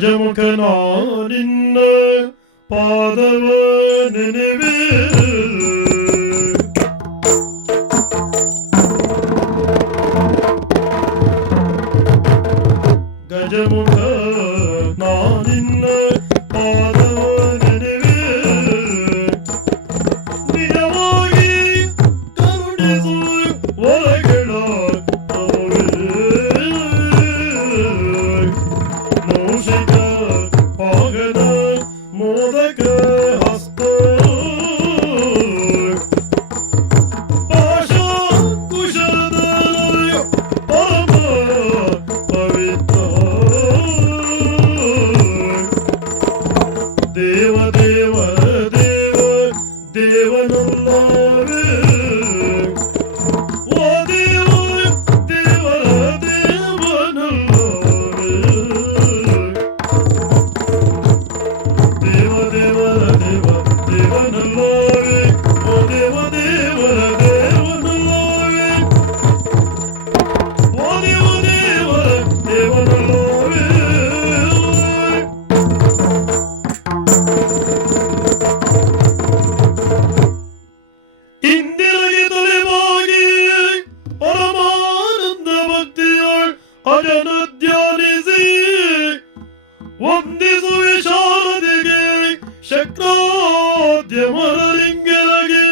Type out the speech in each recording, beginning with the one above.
ಗಜಮುಖನ ನಿನ್ನ ಪಾದವ ನೆನೆವೆ ಗಜಮುಖ ನಿನ್ನ ಪಾದವ ನೆನೆವೆ ನಿಜವಾಗಿ ಕರುಣಿಸು ಹೊರಗೆಳ ನೌಷಿಕ ಪಾಗದ ಮೋದಕ ಹಸ್ತ ಪಾಶ ಕುಶದ ಪರಮ ಪವಿತ್ರ ದೇವ ದೇವ ದೇವ ದೇವನಲ್ಲವೇ ಓ ದೇವ ದೇವ ದೇವನಲ್ಲವೇ ದೇವ ದೇವ ದೇವ ದೇವನಲ್ಲವೇ ಓ ದೇವ ದೇವ ದೇವನಲ್ಲವೇ ಓ ದೇವ ದೇವ ದೇವನಲ್ಲವೇ ಇಂದಿರಗೆ ತೊಲೆವಾಗಿ ಪರಮಾನಂದ ಭಕ್ತಿಯೊಳ್ ಅಜನ ಧ್ಯಾನಿಸಿ ವಂದಿಸುವೆ ಶಾರದಿಗೆ ಶಕ್ರಾದ್ಯಮರಲಿಂಗಲಗೆ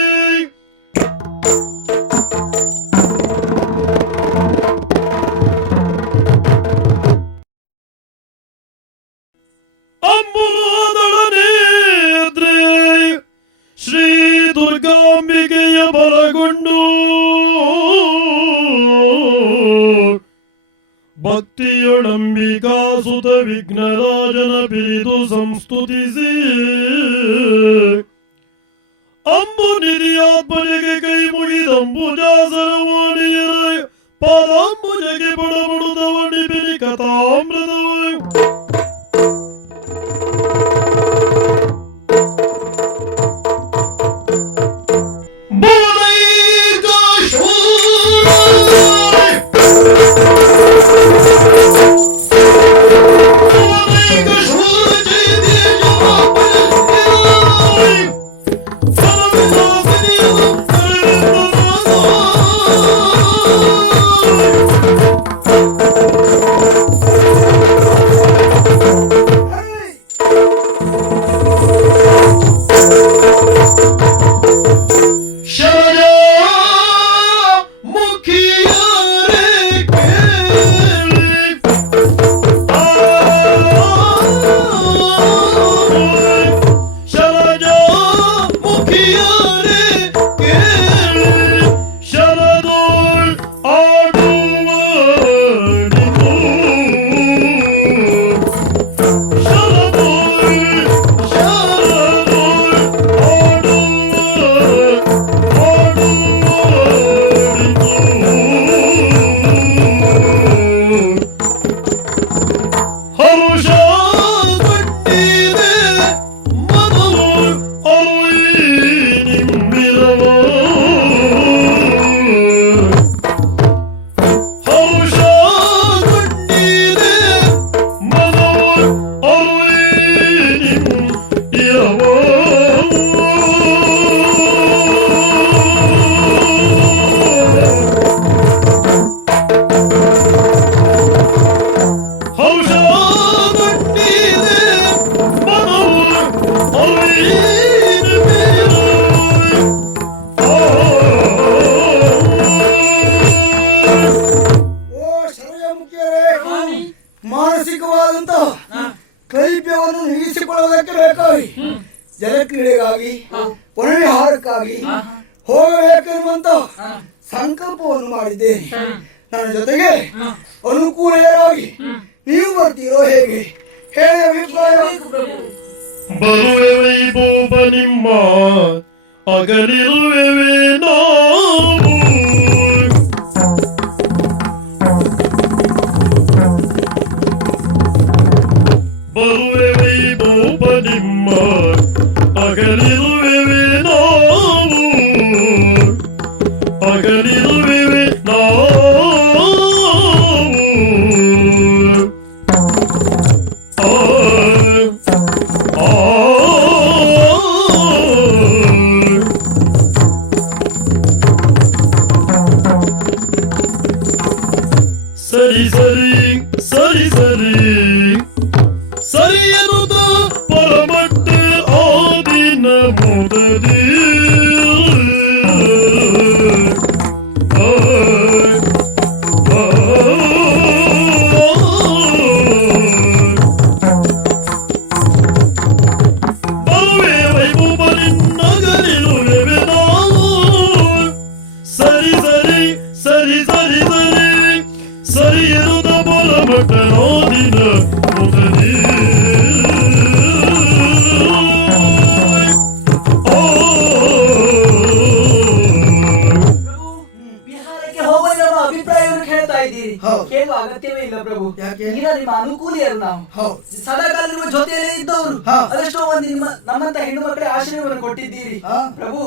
ಅಂಬುಲೋದಳನೇದ್ರೆ ಶ್ರೀ ದುರ್ಗಾಂಬಿಕೆಯ ಬಲಗೊಂಡು ಭಕ್ತಿಯೊಳಂಬಿಕಾ ಸುತ ವಿಘ್ನರಾಜನ ಪಿರಿದು ಸಂಸ್ತುತಿಸಿ ಅಂಬು ನಿಧಿಯಾತ್ಮಜಗೆ ಕೈ ಮುಗಿದಂಬುಜಾಸನವಾಣಿಯರ ಪಾದಾಂಬುಜಗೆ ಬಡಬಡುದವಣಿ ಬಿರಿ ಕಥಾಮೃತವ ಮಾನಸಿಕವಾದಂತಹ ಕೈಪ್ಯವನ್ನು ನೀಗಿಸಿಕೊಳ್ಳುವುದಕ್ಕೆ ಬೇಕಾಗಿ ಜಲಕ್ರೀಡೆಗಾಗಿ ಪುನರ್ವಿಹಾರಕ್ಕಾಗಿ ಹೋಗಬೇಕೆನ್ನುವಂತಹ ಸಂಕಲ್ಪವನ್ನು ಮಾಡಿದ್ದೇನೆ. ನನ್ನ ಜೊತೆಗೆ ಅನುಕೂಲರಾಗಿ ನೀವು ಬರ್ತೀರೋ ಹೇಗೆ ಹೇಳಿ ಅಭಿಪ್ರಾಯ. ಬರುವೆ ವೈಭೋಪ ನಿಮ್ಮ ಅಗಲಿರುವೆ ನಾವು ಬರುವೆ ವೈಭೋಪ ನಿಮ್ಮ ಅಗಲಿರುವೆ ನಾವು ಅಗಲಿರುವೆ ನಾವು ಪರಮಟ್ಟೆ ಆದಿನ ಮುದದಿ ಬರುವೆ ವೈಭವನಿನ್ನಗಲಿರುವೆ ನಾವು ಸರಿ ಸರಿ ಸರಿ ಸರಿ ಸರಿ ಸರಿ ಎನ್ನುತ್ತ ಪರಮಟ್ಟ ಆದಿನ ಮುದದಿ ಬಿಹಾರಕ್ಕೆ ಹೋಗುವ ಅಭಿಪ್ರಾಯವನ್ನು ಹೇಳ್ತಾ ಇದ್ದೀರಿ. ಹೌದು. ಕೇಳುವ ಅಗತ್ಯವೇ ಇಲ್ಲ ಪ್ರಭು. ಯಾಕೆ? ಈಗ ನಿಮ್ಮ ಅನುಕೂಲಿಯರು ನಾವು ಹೌದು. ಸದಾಕಾಲ ನಿಮ್ಮ ಜೊತೆಯಲ್ಲೇ ಇದ್ದವರು. ಹಾ. ಅದೆಷ್ಟೋ ಮಂದಿ ನಮ್ಮಂತ ಹೆಣ್ಣು ಮಕ್ಕಳಿಗೆ ಆಶ್ರಯವನ್ನು ಕೊಟ್ಟಿದ್ದೀರಿ. ಹಾ. ಪ್ರಭು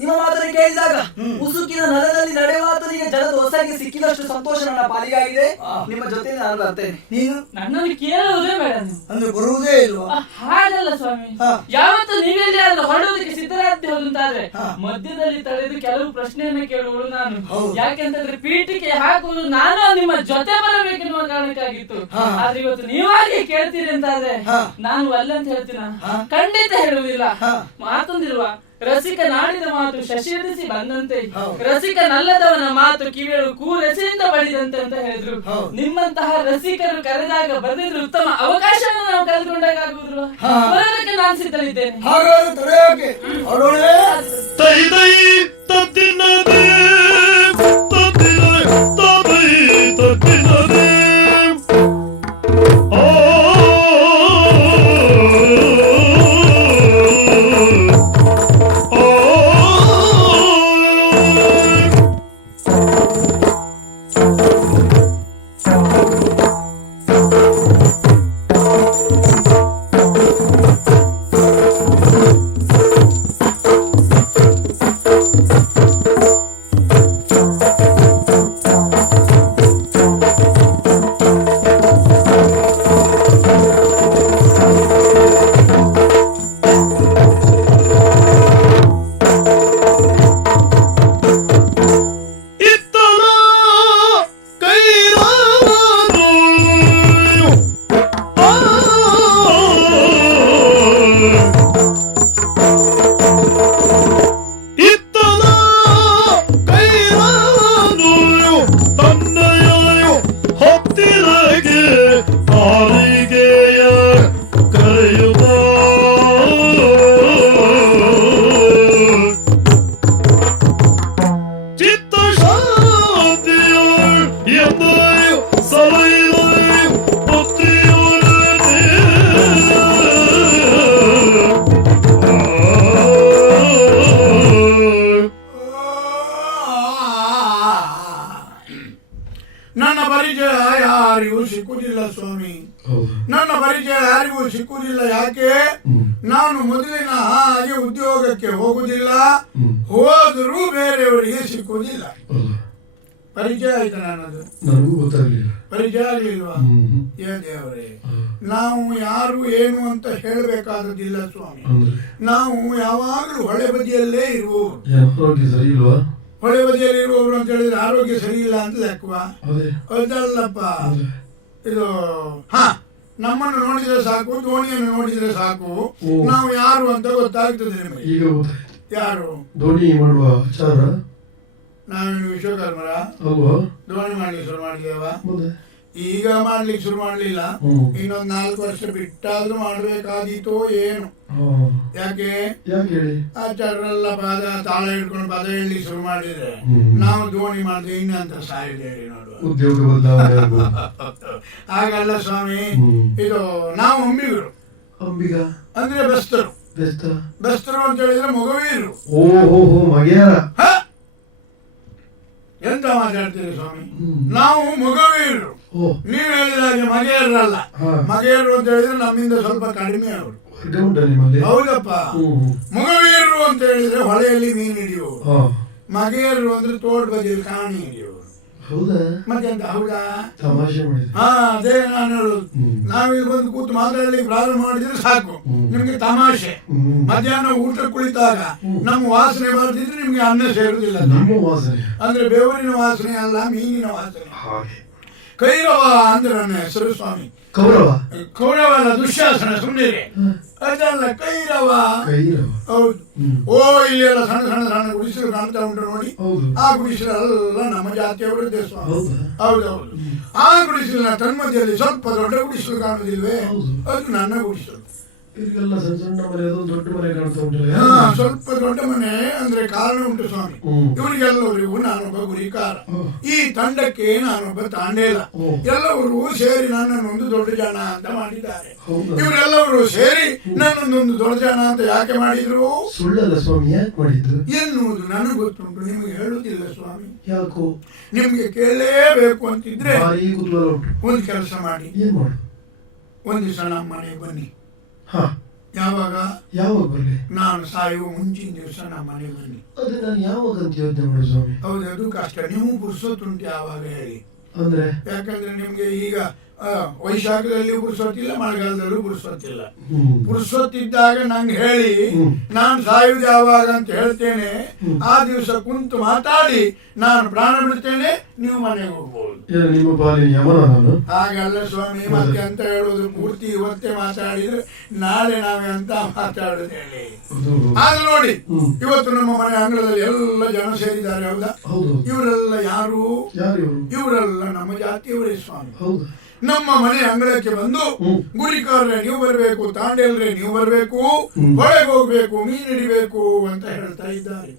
ನಿಮ್ಮ ಮಾತನ್ನು ಕೇಳಿದಾಗ ಮುಸುಕಿನ ನರದಲ್ಲಿ ನಡೆಯುವಾತನಿಗೆ ಜಲದ ಹೊಸಗೆ ಸಿಕ್ಕಿದಷ್ಟು ಸಂತೋಷ ನನ್ನ ಪಾಲಿಗಾಗಿದೆ. ನಿಮ್ಮ ಜೊತೆ ನಾನು ಬರ್ತೇನೆ. ನೀನು ನನ್ನನ್ನು ಕೇಳುವುದೇ ಬೇಡ ನೀವು. ಅಂದ್ರೆ ಬರುವುದೇ ಇಲ್ವಾ? ಹಾಗಲ್ಲ ಸ್ವಾಮಿ, ಹಾ. ಯಾವತ್ತು ನೀವೆಲ್ಲಿ ಅಲ್ಲ ಹೊರಡೋದಕ್ಕೆ ಸಿದ್ಧರಾಗ್ತಿ ಹೋದಂತಾದ್ರೆ ಹಾ. ಮಧ್ಯದಲ್ಲಿ ತಡೆದು ಕೆಲವು ಪ್ರಶ್ನೆಯನ್ನ ಕೇಳುವಳು ನಾನು. ಹೌದು. ಯಾಕೆಂತಂದ್ರೆ ಪೀಠಿಕೆ ಹಾಕುವುದು ನಾನು ನಿಮ್ಮ ಜೊತೆ ಬರಬೇಕೆನ್ನುವ ಕಾರಣಕ್ಕಾಗಿತ್ತು. ಹಾ. ಆದ್ರೆ ಇವತ್ತು ನೀವಾಗಿ ಕೇಳ್ತೀರಿ ಅಂತಾದ್ರೆ ಹಾ. ನಾನು ಅಲ್ಲ ಅಂತ ಹೇಳ್ತೀನ? ಹಾ. ಖಂಡಿತ ಹೇಳುವುದಿಲ್ಲ. ಹಾ. ಮಾತೊಂದಿರುವ ರಸಿಕ ನಾಡಿದ ಮಾತು ಶಶಿರಿಸಿ ಬಂದಂತೆ, ಹೌದು. ರಸಿಕ ನಲ್ಲದವನ ಮಾತು ಕಿವಿಯಳು ಕೂರೆಸೆಯಿಂದ ಬಡಿದಂತೆ ಅಂತ ಹೇಳಿದ್ರು. ಹೌದು. ನಿಮ್ಮಂತಹ ರಸಿಕರು ಕರೆದಾಗ ಬರೆದಿದ್ರು ಉತ್ತಮ ಅವಕಾಶವನ್ನು ನಾವು ಕಳೆದುಕೊಂಡಾಗ ಆಗುವುದಿಲ್ಲ. ಹಾ. ಬರೋದಕ್ಕೆ ನಾನು ಸಿದ್ಧರಿದ್ದೇನೆ. ಹಾಗಾದ್ರೆ ತಡೆಯೋಕೆ ಹೊರಡೋಣವೇ? ತೈ ತೈ ತತ್ತಿನದೇ ತತ್ತಿನದೇ ತೈ ತತ್ತಿನದೇ ಆ ನನ್ನ ಪರಿಚಯ ಯಾರಿಗೂ ಸಿಕ್ಕುದಿಲ್ಲ ಸ್ವಾಮಿ. ನನ್ನ ಪರಿಚಯ ಯಾರಿಗೂ ಸಿಕ್ಕುದಿಲ್ಲ. ಯಾಕೆ? ನಾನು ಮೊದಲಿನ ಹಾಗೆ ಉದ್ಯೋಗಕ್ಕೆ ಹೋಗುದಿಲ್ಲ, ಹೋದರೂ ಬೇರೆಯವರಿಗೆ ಸಿಕ್ಕುದಿಲ್ಲ. ಪರಿಚಯ ಆಯ್ತಾ? ನನ್ನದು ನನಗೂ ಗೊತ್ತಾಗ್ಲಿಲ್ಲ. ಪರಿಚಯ ಆಗ್ಲಿಲ್ವಾ? ಏ ದೇವರೇ, ನಾವು ಯಾರು ಏನು ಅಂತ ಹೇಳಬೇಕಾದದಿಲ್ಲ ಸ್ವಾಮಿ. ನಾವು ಯಾವಾಗಲೂ ಹೊಳೆ ಬದಿಯಲ್ಲೇ ಇರುವವರು. ಆರೋಗ್ಯ ಸರಿ ಇಲ್ವಾ? ಹೊಳೆ ಬದಿಯಲ್ಲಿ ಇರುವವರು ಅಂತ ಹೇಳಿದ್ರೆ ಆರೋಗ್ಯ ಸರಿ ಇಲ್ಲ ಅಂತ ಲೆಕ್ಕವಾ? ಅದಲ್ಲಪ್ಪ. ಇದು ನಮ್ಮನ್ನು ನೋಡಿದ್ರೆ ಸಾಕು, ದೋಣಿಯನ್ನು ನೋಡಿದ್ರೆ ಸಾಕು, ನಾವು ಯಾರು ಅಂತ ಗೊತ್ತಾಗ್ತದೆ ನಿಮಗೆ. ಈಗ ಯಾರು? ದೋಣಿ ಮಾಡುವ ಆಚಾರ ನಾವೇನು ವಿಶ್ವಕರ್ಮರ ಅಲ್ವಾ? ದೋಣಿ ಮಾಡ್ಲಿಕ್ಕೆ ಶುರು ಮಾಡಿದೇವ? ಈಗ ಮಾಡ್ಲಿಕ್ಕೆ ಶುರು ಮಾಡ್ಲಿಲ್ಲ, ಇನ್ನೊಂದು 4 ವರ್ಷ ಬಿಟ್ಟಾದ್ರೂ ಮಾಡ್ಬೇಕಾದೀತೋ ಏನು. ಯಾಕೆ ಆಚಾರ್ಯರೆಲ್ಲ ಪಾದ ತಾಳ ಹಿಡ್ಕೊಂಡು ಪದ ಹೇಳಿ ಶುರು ಮಾಡಿದ್ರೆ ನಾವು ದೋಣಿ ಮಾಡಿದ್ರೆ ಇನ್ನಂತ ಸಾಯಿದೆ ಹೇಳಿ ನೋಡುವ. ಉದ್ಯೋಗ ಬದಲಾವಣೆ ಹಾಗಲ್ಲ ಸ್ವಾಮಿ, ಇದು ನಾವು ಅಂಬಿಗರು. ಅಂಬಿಗ ಅಂದ್ರೆ ಬೆಸ್ತರು. ಬೆಸ್ತರು ಅಂತ ಹೇಳಿದ್ರೆ ಮಗುವೀರು. ಎಂತ ಮಾತಾಡ್ತೀರಿ ಸ್ವಾಮಿ? ನಾವು ಮಗವೀರರು. ನೀವು ಹೇಳಿದಾಗೆ ಮಗೆಯರಲ್ಲ. ಮಗೆಯರು ಅಂತ ಹೇಳಿದ್ರೆ ನಮ್ಮಿಂದ ಸ್ವಲ್ಪ ಕಡಿಮೆ ಅವರು. ಹೌದಪ್ಪ. ಮಗವೀರರು ಅಂತ ಹೇಳಿದ್ರೆ ಹೊಳೆಯಲ್ಲಿ ಮೀನು ಹಿಡಿಯುವರು. ಮಗೆಯರು ಅಂದ್ರೆ ತೋಟ ಬದಿಯಲ್ಲಿ ಕಾಣಿ ಹಿಡಿಯುವರು. ಮತ್ತೆಂತ? ಹೌದಾ? ಅದೇ ನಾನು ಹೇಳುದು. ನಾವಿಲ್ಲಿ ಬಂದು ಕೂತು ಮಾತಾಡ್ಲಿಕ್ಕೆ ಪ್ರಾರಂಭ ಮಾಡಿದ್ರೆ ಸಾಕು, ನಿಮ್ಗೆ ತಮಾಷೆ. ಮಧ್ಯಾಹ್ನ ಊಟ ಕುಳಿತಾಗ ನಮ್ಮ ವಾಸನೆ ಬರ್ತಿದ್ರೆ ನಿಮ್ಗೆ ಅನ್ನ ಸೇರುದಿಲ್ಲ. ಅಂದ್ರೆ ಬೆವರಿನ ವಾಸನೆ ಅಲ್ಲ, ಮೀನಿನ ವಾಸನೆ. ಕೈರವ ಅಂದ್ರೆ ನನ್ನ ಹೆಸರು ಸ್ವಾಮಿ. ಕೌರವ ಕೌರವನ ದುಶ್ಯಾಸನ ಸುಮ್ಮನೆ ಅದಲ್ಲ ಕೈರವ. ಕೈರವ. ಹೌದು. ಓ ಇಲ್ಲೆಲ್ಲ ಸಣ್ಣ ಸಣ್ಣ ಸಣ್ಣ ಗುಡಿಸಲು ಕಾಣ್ತಾ ಉಂಟು ನೋಡಿ. ಹೌದು. ಆ ಗುಡಿಸಲೆಲ್ಲ ನಮ್ಮ ಜಾತಿಯವರದ್ದೇ ಸ್ವಾಮಿ. ಹೌದಾ? ಹೌದೌದು. ಆ ಗುಡಿಸಲಿನ ತನ್ಮಧ್ಯದಲ್ಲಿ ಸ್ವಲ್ಪ ದೊಡ್ಡ ಗುಡಿಸಲು ಕಾಣುವುದಿಲ್ವೇ? ಹೌದು. ಅದು ನನ್ನ ಗುಡಿಸಲು. ಇವರಿಗೆಲ್ಲ ಸಣ್ಣ ಸಣ್ಣ ಮನೆ, ಅದೊಂದು ದೊಡ್ಡ ಮನೆ ಕಾಣ್ತಾ ಉಂಟಲ್ಲ. ಸ್ವಲ್ಪ ದೊಡ್ಡ ಮನೆ ಅಂದ್ರೆ ಕಾರಣ ಉಂಟು ಸ್ವಾಮಿ. ಇವರಿಗೆಲ್ಲರಿಗೂ ನಾನೊಬ್ಬ ಗುರಿಕಾರ, ಈ ತಂಡಕ್ಕೆ ನಾನೊಬ್ಬ ತಾಂಡೇಲ. ಎಲ್ಲವರು ಸೇರಿ ನನ್ನನ್ನು ಒಂದು ದೊಡ್ಡ ಜನ ಅಂತ ಮಾಡಿದ್ದಾರೆ. ಇವರೆಲ್ಲವರು ಸೇರಿ ನನ್ನೊಂದೊಂದು ದೊಡ್ಡ ಜನ ಅಂತ ಯಾಕೆ ಮಾಡಿದ್ರು? ಸುಳ್ಳಲ್ಲ ಸ್ವಾಮಿ, ಯಾಕೆ ಮಾಡಿದ್ರು ಎನ್ನುವುದು ನನಗೆ ಗೊತ್ತುಂಟು, ನಿಮಗೆ ಹೇಳುವುದಿಲ್ಲ ಸ್ವಾಮಿ. ಯಾಕೋ? ನಿಮ್ಗೆ ಕೇಳಲೇಬೇಕು ಅಂತಿದ್ರೆ ಭಾರಿ ಕುತೂಹಲ ಉಂಟು. ಒಂದು ಕೆಲಸ ಮಾಡಿ, ಏನ್ ಮಾಡು? ಒಂದು ದಿವಸ ನಮ್ಮ ಮನೆಗೆ ಬನ್ನಿ. ಹಾ, ಯಾವಾಗ? ಯಾವಾಗ ಬರ್ಲಿ? ನಾನು ಸಾಯುವ ಮುಂಚಿನ ದಿವಸ ನಮ್ಮ ಮನೆಗೆ ಬನ್ನಿ. ಅದೇ ನಾನು ಯಾವಾಗ ಅಂತ ಯೋಚನೆ ಮಾಡು ಸ್ವಾಮಿ. ಹೌದು, ಅದು ಕಷ್ಟ. ನೀವು ಪುರುಸೊತ್ತುಂಟು ಯಾವಾಗ ಹೇಳಿ? ಅಂದ್ರೆ ಯಾಕಂದ್ರೆ ನಿಮ್ಗೆ ಈಗ ವೈಶಾಖದಲ್ಲಿ ಪುರುಸೊತ್ತಿಲ್ಲ, ಮಳೆಗಾಲದಲ್ಲೂ ಪುರುಸೊತ್ತಿಲ್ಲ. ಪುರುಸೊತ್ತಿದ್ದಾಗ ನಂಗೆ ಹೇಳಿ, ನಾನು ಸಾಯುವುದು ಯಾವಾಗ ಅಂತ ಹೇಳ್ತೇನೆ. ಆ ದಿವಸ ಕುಂತು ಮಾತಾಡಿ ನಾನು ಪ್ರಾಣ ಬಿಡ್ತೇನೆ, ನೀವು ಮನೆಗೆ ಹೋಗ್ಬೋದು. ನಿಮ್ಮ ಪಾಲಿನ ಯಮನ ನಾನು? ಹಾಗಲ್ಲ ಸ್ವಾಮಿ, ಮತ್ತೆ ಅಂತ ಹೇಳೋದು ಪೂರ್ತಿ ಇವತ್ತೇ ಮಾತಾಡಿದ್ರೆ ನಾಳೆ ನಾವೇ ಅಂತ ಮಾತಾಡುದು ಹೇಳಿ. ಆಗ ನೋಡಿ, ಇವತ್ತು ನಮ್ಮ ಮನೆ ಅಂಗಳದಲ್ಲಿ ಎಲ್ಲ ಜನ ಸೇರಿದ್ದಾರೆ. ಹೌದಾ? ಇವರೆಲ್ಲ ಯಾರು? ಇವರೆಲ್ಲ ನಮ್ಮ ಜಾತಿಯವರೇ ಸ್ವಾಮಿ. ನಮ್ಮ ಮನೆ ಅಂಗಳಕ್ಕೆ ಬಂದು ಗುರಿಕಾರ್ರೆ ನೀವು ಬರಬೇಕು, ತಾಂಡೇಲ್ರೆ ನೀವು ಬರಬೇಕು, ಹೊಳೆಗೆ ಹೋಗ್ಬೇಕು, ಮೀನು ಹಿಡಿಬೇಕು ಅಂತ ಹೇಳ್ತಾ ಇದ್ದಾರೆ.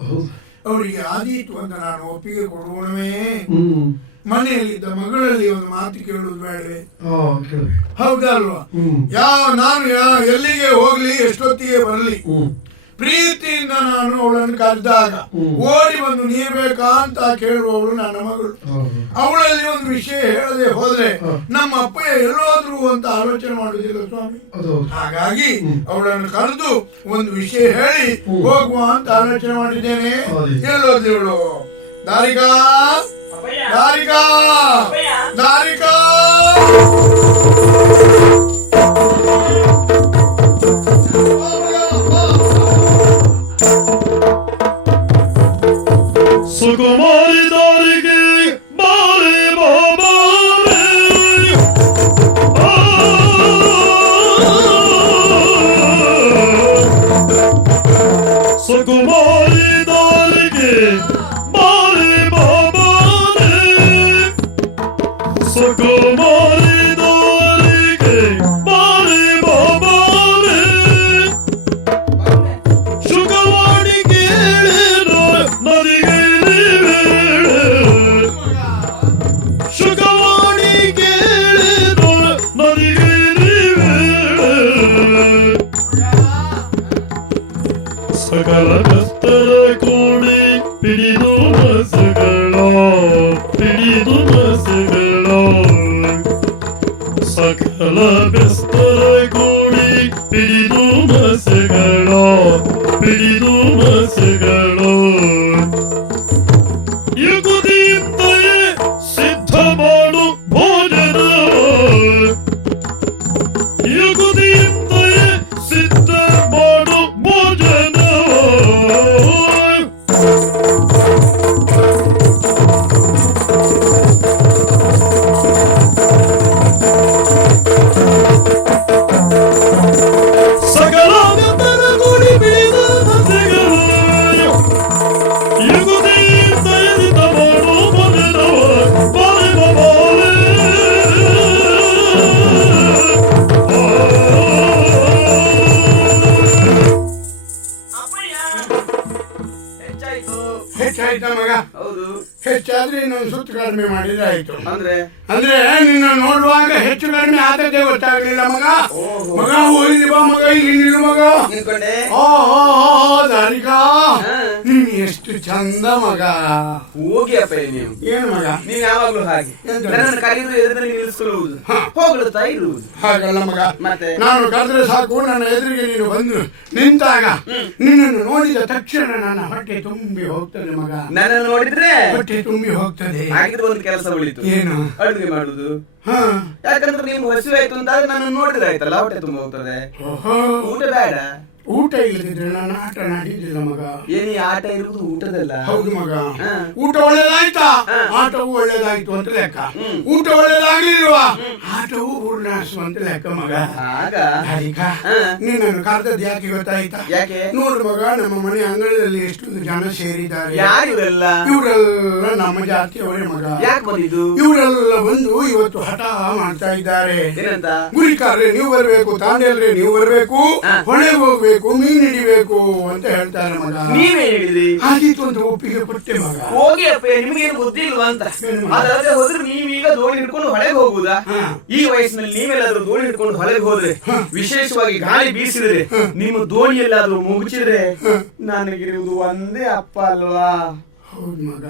ಅವರಿಗೆ ಆದೀತು ಅಂತ ನಾನು ಒಪ್ಪಿಗೆ ಕೊಡುವಣವೇ? ಮನೆಯಲ್ಲಿದ್ದ ಮಗಳಲ್ಲಿ ಒಂದು ಮಾತು ಕೇಳುವುದು ಬೇಡವೇ? ಹೌದಲ್ವಾ? ನಾನು ಎಲ್ಲಿಗೆ ಹೋಗ್ಲಿ, ಎಷ್ಟೊತ್ತಿಗೆ ಬರಲಿ, ಪ್ರೀತಿಯಿಂದ ನಾನು ಅವಳನ್ನು ಕರೆದಾಗ ಓಡಿ ಬಂದು ನೀರ್ ಬೇಕಾ ಅಂತ ಕೇಳುವವಳು ನನ್ನ ಮಗಳು. ಅವಳಲ್ಲಿ ಒಂದು ವಿಷಯ ಹೇಳದೆ ಹೋದ್ರೆ ನಮ್ಮ ಅಪ್ಪ ಎಲ್ಲೋದ್ರು ಅಂತ ಆಲೋಚನೆ ಮಾಡುವುದಿಲ್ಲ ಸ್ವಾಮಿ. ಹಾಗಾಗಿ ಅವಳನ್ನು ಕರೆದು ಒಂದು ವಿಷಯ ಹೇಳಿ ಹೋಗುವ ಅಂತ ಆಲೋಚನೆ ಮಾಡಿದ್ದೇನೆ. ಎಲ್ಲೋದ್ಲಿ ಇವಳು? ದಾರಿಕಾ, ದಾರಿಕಾ, ದಾರಿಕಾ. ಸುಕುಮಾರಿ ದಾರಿಗೆ ಬಾರೆ ಬಾಬಾರೆ, ಸುಕುಮಾರಿ ದಾರಿಗೆ ಬಾರೆ ಬಾಬಾರೆ, ಸುಕುಮಾರಿ ದಾರಿಗೆ ಬಾರೆ ಬಾಬಾರೆ, ಶುಕವಾಡಿ ಕೇಳಿದ ನದಿಗೆ ಶುಕವಾಡಿ ಕೇಳಿದ ನದಿಗೆ ಸಕಲ ಕಸ್ತರ ಕೋಡಿ ಪಿಡಿದು ಮಸಗಳ, ಪಿಡಿದು ಮಸಗಳ, ಸಕಲ ಬೆಸ್ತರ ಕೋಡಿ ಪಿಡಿದು ಮಸಗಳ, ಪಿಡಿದು ಮಸಗಳ. ಯುಗುದಿಯಿಂದಲೇ ಸಿದ್ಧ ಮಾಡು ಭೋಜನ, ಯುಗುದಿಯಿಂದಲೇ ಸಿದ್ಧ ಮಾಡು ಭೋಜನ. ಸಕಲ ಬೆತ್ತರ ಕೂಡಿ ಬಿಡಿದ ಮಸೆಗಳು, ಯುಗುದಿಯಿಂದ ಎದಿತ ಮಾಡು ಭೋಜನ. ಬಾರೆ ಬಾರೆ ಹೆಚ್ಚಾಯ್ತಾ ಮಗ? ಹೌದು. ಹೆಚ್ಚಾದ್ರೆ ಇನ್ನೊಂದು ಸುತ್ತು ಕಡಿಮೆ ಮಾಡಿದ್ರೆ ಆಯ್ತು. ಅಂದ್ರೆ ನಿನ್ನ ನೋಡುವಾಗ ಹೆಚ್ಚು ಕಡಿಮೆ ಆದದ್ದೇ ಗೊತ್ತಾಗ್ಲಿಲ್ಲ ಮಗ. ಮಗ ಹೋಗಿ ಬಾ ಮಗ, ಇಲ್ಲಿ ಮಗ. ಓ ದಾರಿಕಾ, ನೀನ್ ಎಷ್ಟು ಚಂದ ಮಗ. ಹೋಗಿ ಅಪ್ಪ ನೀವು. ಏನು ಮಗ ನೀನ್ ಯಾವಾಗ್ಲೂ ಹಾಗೆ ನನ್ನನ್ನು ಕರೆಯುವುದು ಎದುರಲ್ಲಿ ನಿಲ್ಲಿಸಿಕೊಳ್ಳುವುದು, ಹೋಗಲುತ್ತಾ ಇರುವುದು. ಹಾಗಲ್ಲ ಮಗ, ಮತ್ತೆ ನಾನು ಕರೆದ್ರೆ ಸಾಕು, ನನ್ನ ಎದುರಿಗೆ ನೀನು ಬಂದು ನಿಂತಾಗ ನಿನ್ನನ್ನು ನೋಡಿದ ತಕ್ಷಣ ನನ್ನ ಹೊಟ್ಟೆ ತುಂಬಿ ಹೋಗ್ತದೆ ಮಗ. ನನ್ನನ್ನು ನೋಡಿದ್ರೆ ಹೊಟ್ಟೆ ತುಂಬಿ ಹೋಗ್ತದೆ. ಹಾಗಿದ್ರೆ ಒಂದು ಕೆಲಸ ಉಳಿತು. ಏನು? ಅಡುಗೆ ಮಾಡುದು. ಯಾಕಂದ್ರೆ ನೀವು ಹಸಿವಾಯ್ತು ಅಂತ ನನ್ನ ನೋಡಿದ್ರೆ ಆಯ್ತಲ್ಲ, ಹೊಟ್ಟೆ ತುಂಬ ಹೋಗ್ತದೆ. ಊಟ ಬೇಡ, ಊಟ ಇಲ್ಲದಿದ್ರೆ ನಾನು ಆಟ ನಾಡಿದ್ದಿಲ್ಲ ಮಗ. ಏನಿ ಆಟ ಇರುವುದು ಊಟದಲ್ಲ. ಹೌದು ಮಗ. ಊಟ ಒಳ್ಳೇದಾಯ್ತಾ, ಆಟವು ಒಳ್ಳೇದಾಯ್ತು ಅಂತ ಲೆಕ್ಕ. ಊಟ ಒಳ್ಳೇದಾಗ್ಲಿಲ್ವಾ, ಆಟವು ಪೂರ್ಣಾಸು ಅಂತ ಲೆಕ್ಕ ಮಗ. ನೀನನ್ನು ಕರೆದದ್ದು ಯಾಕೆ ಗೊತ್ತಾಯ್ತಾ? ಯಾಕೆ? ನೋಡು ಮಗ, ನಮ್ಮ ಮನೆ ಅಂಗಳದಲ್ಲಿ ಎಷ್ಟೊಂದು ಜನ ಸೇರಿದ್ದಾರೆ. ಯಾರು ಇವರೆಲ್ಲ? ಇವರೆಲ್ಲ ನಮ್ಮ ಜಾತಿಯವರೇ ಮಗ. ಯಾಕೆ ಬಂದಿದ್ದು? ಇವರೆಲ್ಲ ಬಂದು ಇವತ್ತು ಹಠ ಮಾಡ್ತಾ ಇದ್ದಾರೆ. ಏನಂತ? ಗುರಿಕಾರ್ರೆ ನೀವು ಬರ್ಬೇಕು, ತಾಂಡೇಲ್ರೆ ನೀವು ಬರ್ಬೇಕು, ಹೊಳೆಗೆ ಹೋಗ್ಬೇಕು, ಮೀನ್ ಹಿಡಿಬೇಕು ಅಂತ ಹೇಳ್ತಾರೆ ಮಗ. ನೀವೇ ಹೇಳಿದ್ರಿ. ಹಾಗಿತ್ತು ಅಂತ ಒಪ್ಪಿಗೆ ಕೊಟ್ಟೆ ಮಗ. ಹೋಗಿ ಅಪ್ಪ, ನಿಮ್ಗೇನು ಬುದ್ಧಿ ಇಲ್ವಾ ಅಂತ. ಅದಾದ್ರೆ ಹೋದ್ರೆ ನೀವೀಗ ದೋಣಿ ಹಿಡ್ಕೊಂಡು ಹೊಳೆಗೆ ಹೋಗುದಾ? ಈ ವಯಸ್ಸಿನಲ್ಲಿ ನೀವೆಲ್ಲಾದ್ರೂ ದೋಣಿ ಹಿಡ್ಕೊಂಡು ಹೊಳೆಗೆ ಹೋದ್ರೆ, ವಿಶೇಷವಾಗಿ ಗಾಳಿ ಬೀಸಿದ್ರೆ, ನಿಮ್ಮ ದೋಣಿಯಲ್ಲಾದ್ರೂ ಮುಗಿಸಿದ್ರೆ ನನಗಿರುವುದು ಒಂದೇ ಅಪ್ಪ ಅಲ್ವಾ? ಹೌದು ಮಗ,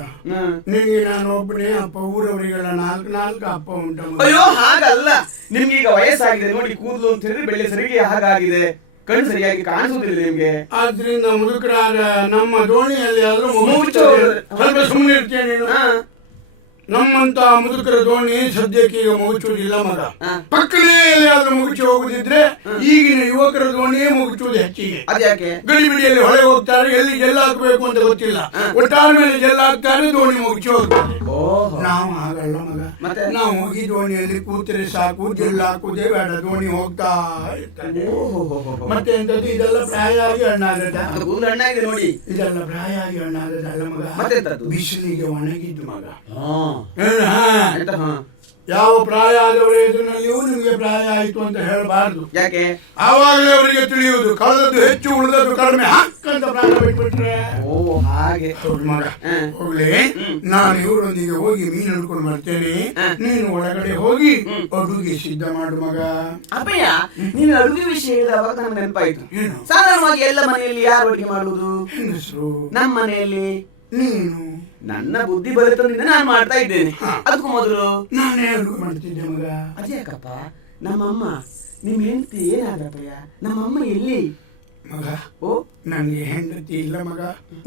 ನಿನ್ಗೆ ನಾನು ಒಬ್ಬನೇ ಅಪ್ಪ, ಊರವರಿಗೆಲ್ಲ ನಾಲ್ಕು ಅಪ್ಪ ಉಂಟ. ಅಯ್ಯೋ ಹಾಗಲ್ಲ, ನಿಮ್ಗೀಗ ವಯಸ್ಸಾಗಿದೆ ನೋಡಿ, ಕೂದಲು ಅಂತ ಹೇಳಿದ್ರೆ ಬೆಳ್ಳಿ ಸರಿಗೆ ಹಾಗಾಗಿದೆ, ಕಣ್ಣು ಸರಿಯಾಗಿ ಕಾಣಿಸುವುದಿಲ್ಲ ನಿಮ್ಗೆ. ಆದ್ರಿಂದ ಮುದುಕರಾದ ನಮ್ಮ ದೋಣಿಯಲ್ಲಿ ಆದ್ರೂ ಸ್ವಲ್ಪ ಸುಮ್ಮನೆ ಇರ್ತೇನೆ ನೀನು. ನಮ್ಮಂತ ಮುದುಕರ ದೋಣಿ ಸದ್ಯಕ್ಕೆ ಈಗ ಮುಗಿಸುವುದಿಲ್ಲ ಮಗ. ಪಕ್ಕನೇ ಎಲ್ಲಿಯಾದ್ರೂ ಮುಗಿಸಿ ಹೋಗುದಿದ್ರೆ ಈಗಿನ ಯುವಕರ ದೋಣಿಯೇ ಮುಗಿಸುವುದು ಹೆಚ್ಚಿಗೆ. ಅದ್ಯಾಕೆ? ಗಡಿಬಿಡಿಯಲ್ಲಿ ಹೊಳೆ ಹೋಗ್ತಾರೆ, ಎಲ್ಲಿ ಜೆಲ್ ಹಾಕಬೇಕು ಅಂತ ಗೊತ್ತಿಲ್ಲ, ಒಟ್ಟಾದ ಮೇಲೆ ಜೆಲ್ ಹಾಕ್ತಾರೆ, ದೋಣಿ ಮುಗಿಸಿ ಹೋಗ್ತಾರೆ. ನಾವು ಹಾಗಲ್ಲ ಮಗ. ನಾವು ಹೋಗಿ ದೋಣಿಯಲ್ಲಿ ಕೂತರೆ ಸಾಕು, ಜೆಲ್ ಹಾಕುದೇ ಬೇಡ, ದೋಣಿ ಹೋಗ್ತಾ ಇರ್ತಾರೆ. ಮತ್ತೆ ಎಂತದ್ದು ಇದೆಲ್ಲ ಪ್ರಾಯ ಆಗಿ ಹಣ್ಣಾಗದ ನೋಡಿ, ಇದೆಲ್ಲ ಪ್ರಾಯ ಆಗಿ ಹಣ್ಣಾಗದಲ್ಲ ಮಗ, ಬಿಸಿಲಿಗೆ ಒಣಗಿದ್ದು ಮಗ. ಯಾವ ಪ್ರಾಯ ಆದವರ ಎದುರಿನಲ್ಲಿಯೂ ನಿಮ್ಗೆ ಪ್ರಾಯ ಆಯ್ತು ಅಂತ ಹೇಳಬಾರ್ದು. ಯಾಕೆ? ಆವಾಗಲೇ ಅವರಿಗೆ ತಿಳಿಯುವುದು, ಕಳೆದದ್ದು ಹೆಚ್ಚು ಉಳಿದದ್ದು ಕಡಿಮೆ, ಹಾಕಂತ ಪ್ರಾಣ ಬಿಟ್ಬಿಟ್ರೆ. ಹಾಗೆ ಮಗ ಹೋಗ್ಲಿ, ನಾನು ಇವರೊಂದಿಗೆ ಹೋಗಿ ಮೀನು ಹಿಡ್ಕೊಂಡು ಬರ್ತೇನೆ, ನೀನು ಒಳಗಡೆ ಹೋಗಿ ಅಡುಗೆ ಸಿದ್ಧ ಮಾಡು ಮಗ. ಅಪ್ಪಯ್ಯ, ನೀನು ಅಡುಗೆ ವಿಷಯ ಹೇಳಿದಾಗ ನಮ್ಗೆ ನೆನಪಾಯ್ತು. ಸಾಧಾರಣವಾಗಿ ಎಲ್ಲ ಮನೆಯಲ್ಲಿ ಯಾರು ಅಡುಗೆ ಮಾಡುವುದು? ಹೆಂಗಸರು. ನಮ್ಮ ಮನೆಯಲ್ಲಿ ನೀನು. ನನ್ನ ಬುದ್ಧಿ ಬರುತ್ತಂದಿಂದ ನಾನು ಮಾಡ್ತಾ ಇದ್ದೇನೆ. ಅದಕ್ಕೂ ಮೊದಲು ನಾನೇ ಅಡುಗೆ ಮಾಡ್ತಿದ್ದೆ ಮಗ. ಅದ್ಯಾಕಪ್ಪ? ನಮ್ಮಮ್ಮ, ನಿಮ್ ಹೆಂಡತಿ ಏನಾದ್ರಪ್ಪಯ್ಯ? ನಮ್ಮಮ್ಮ ಎಲ್ಲಿ ಮಗ? ಓ, ನನಗೆ ಹೆಂಡತಿ ಇಲ್ಲ ಮಗ.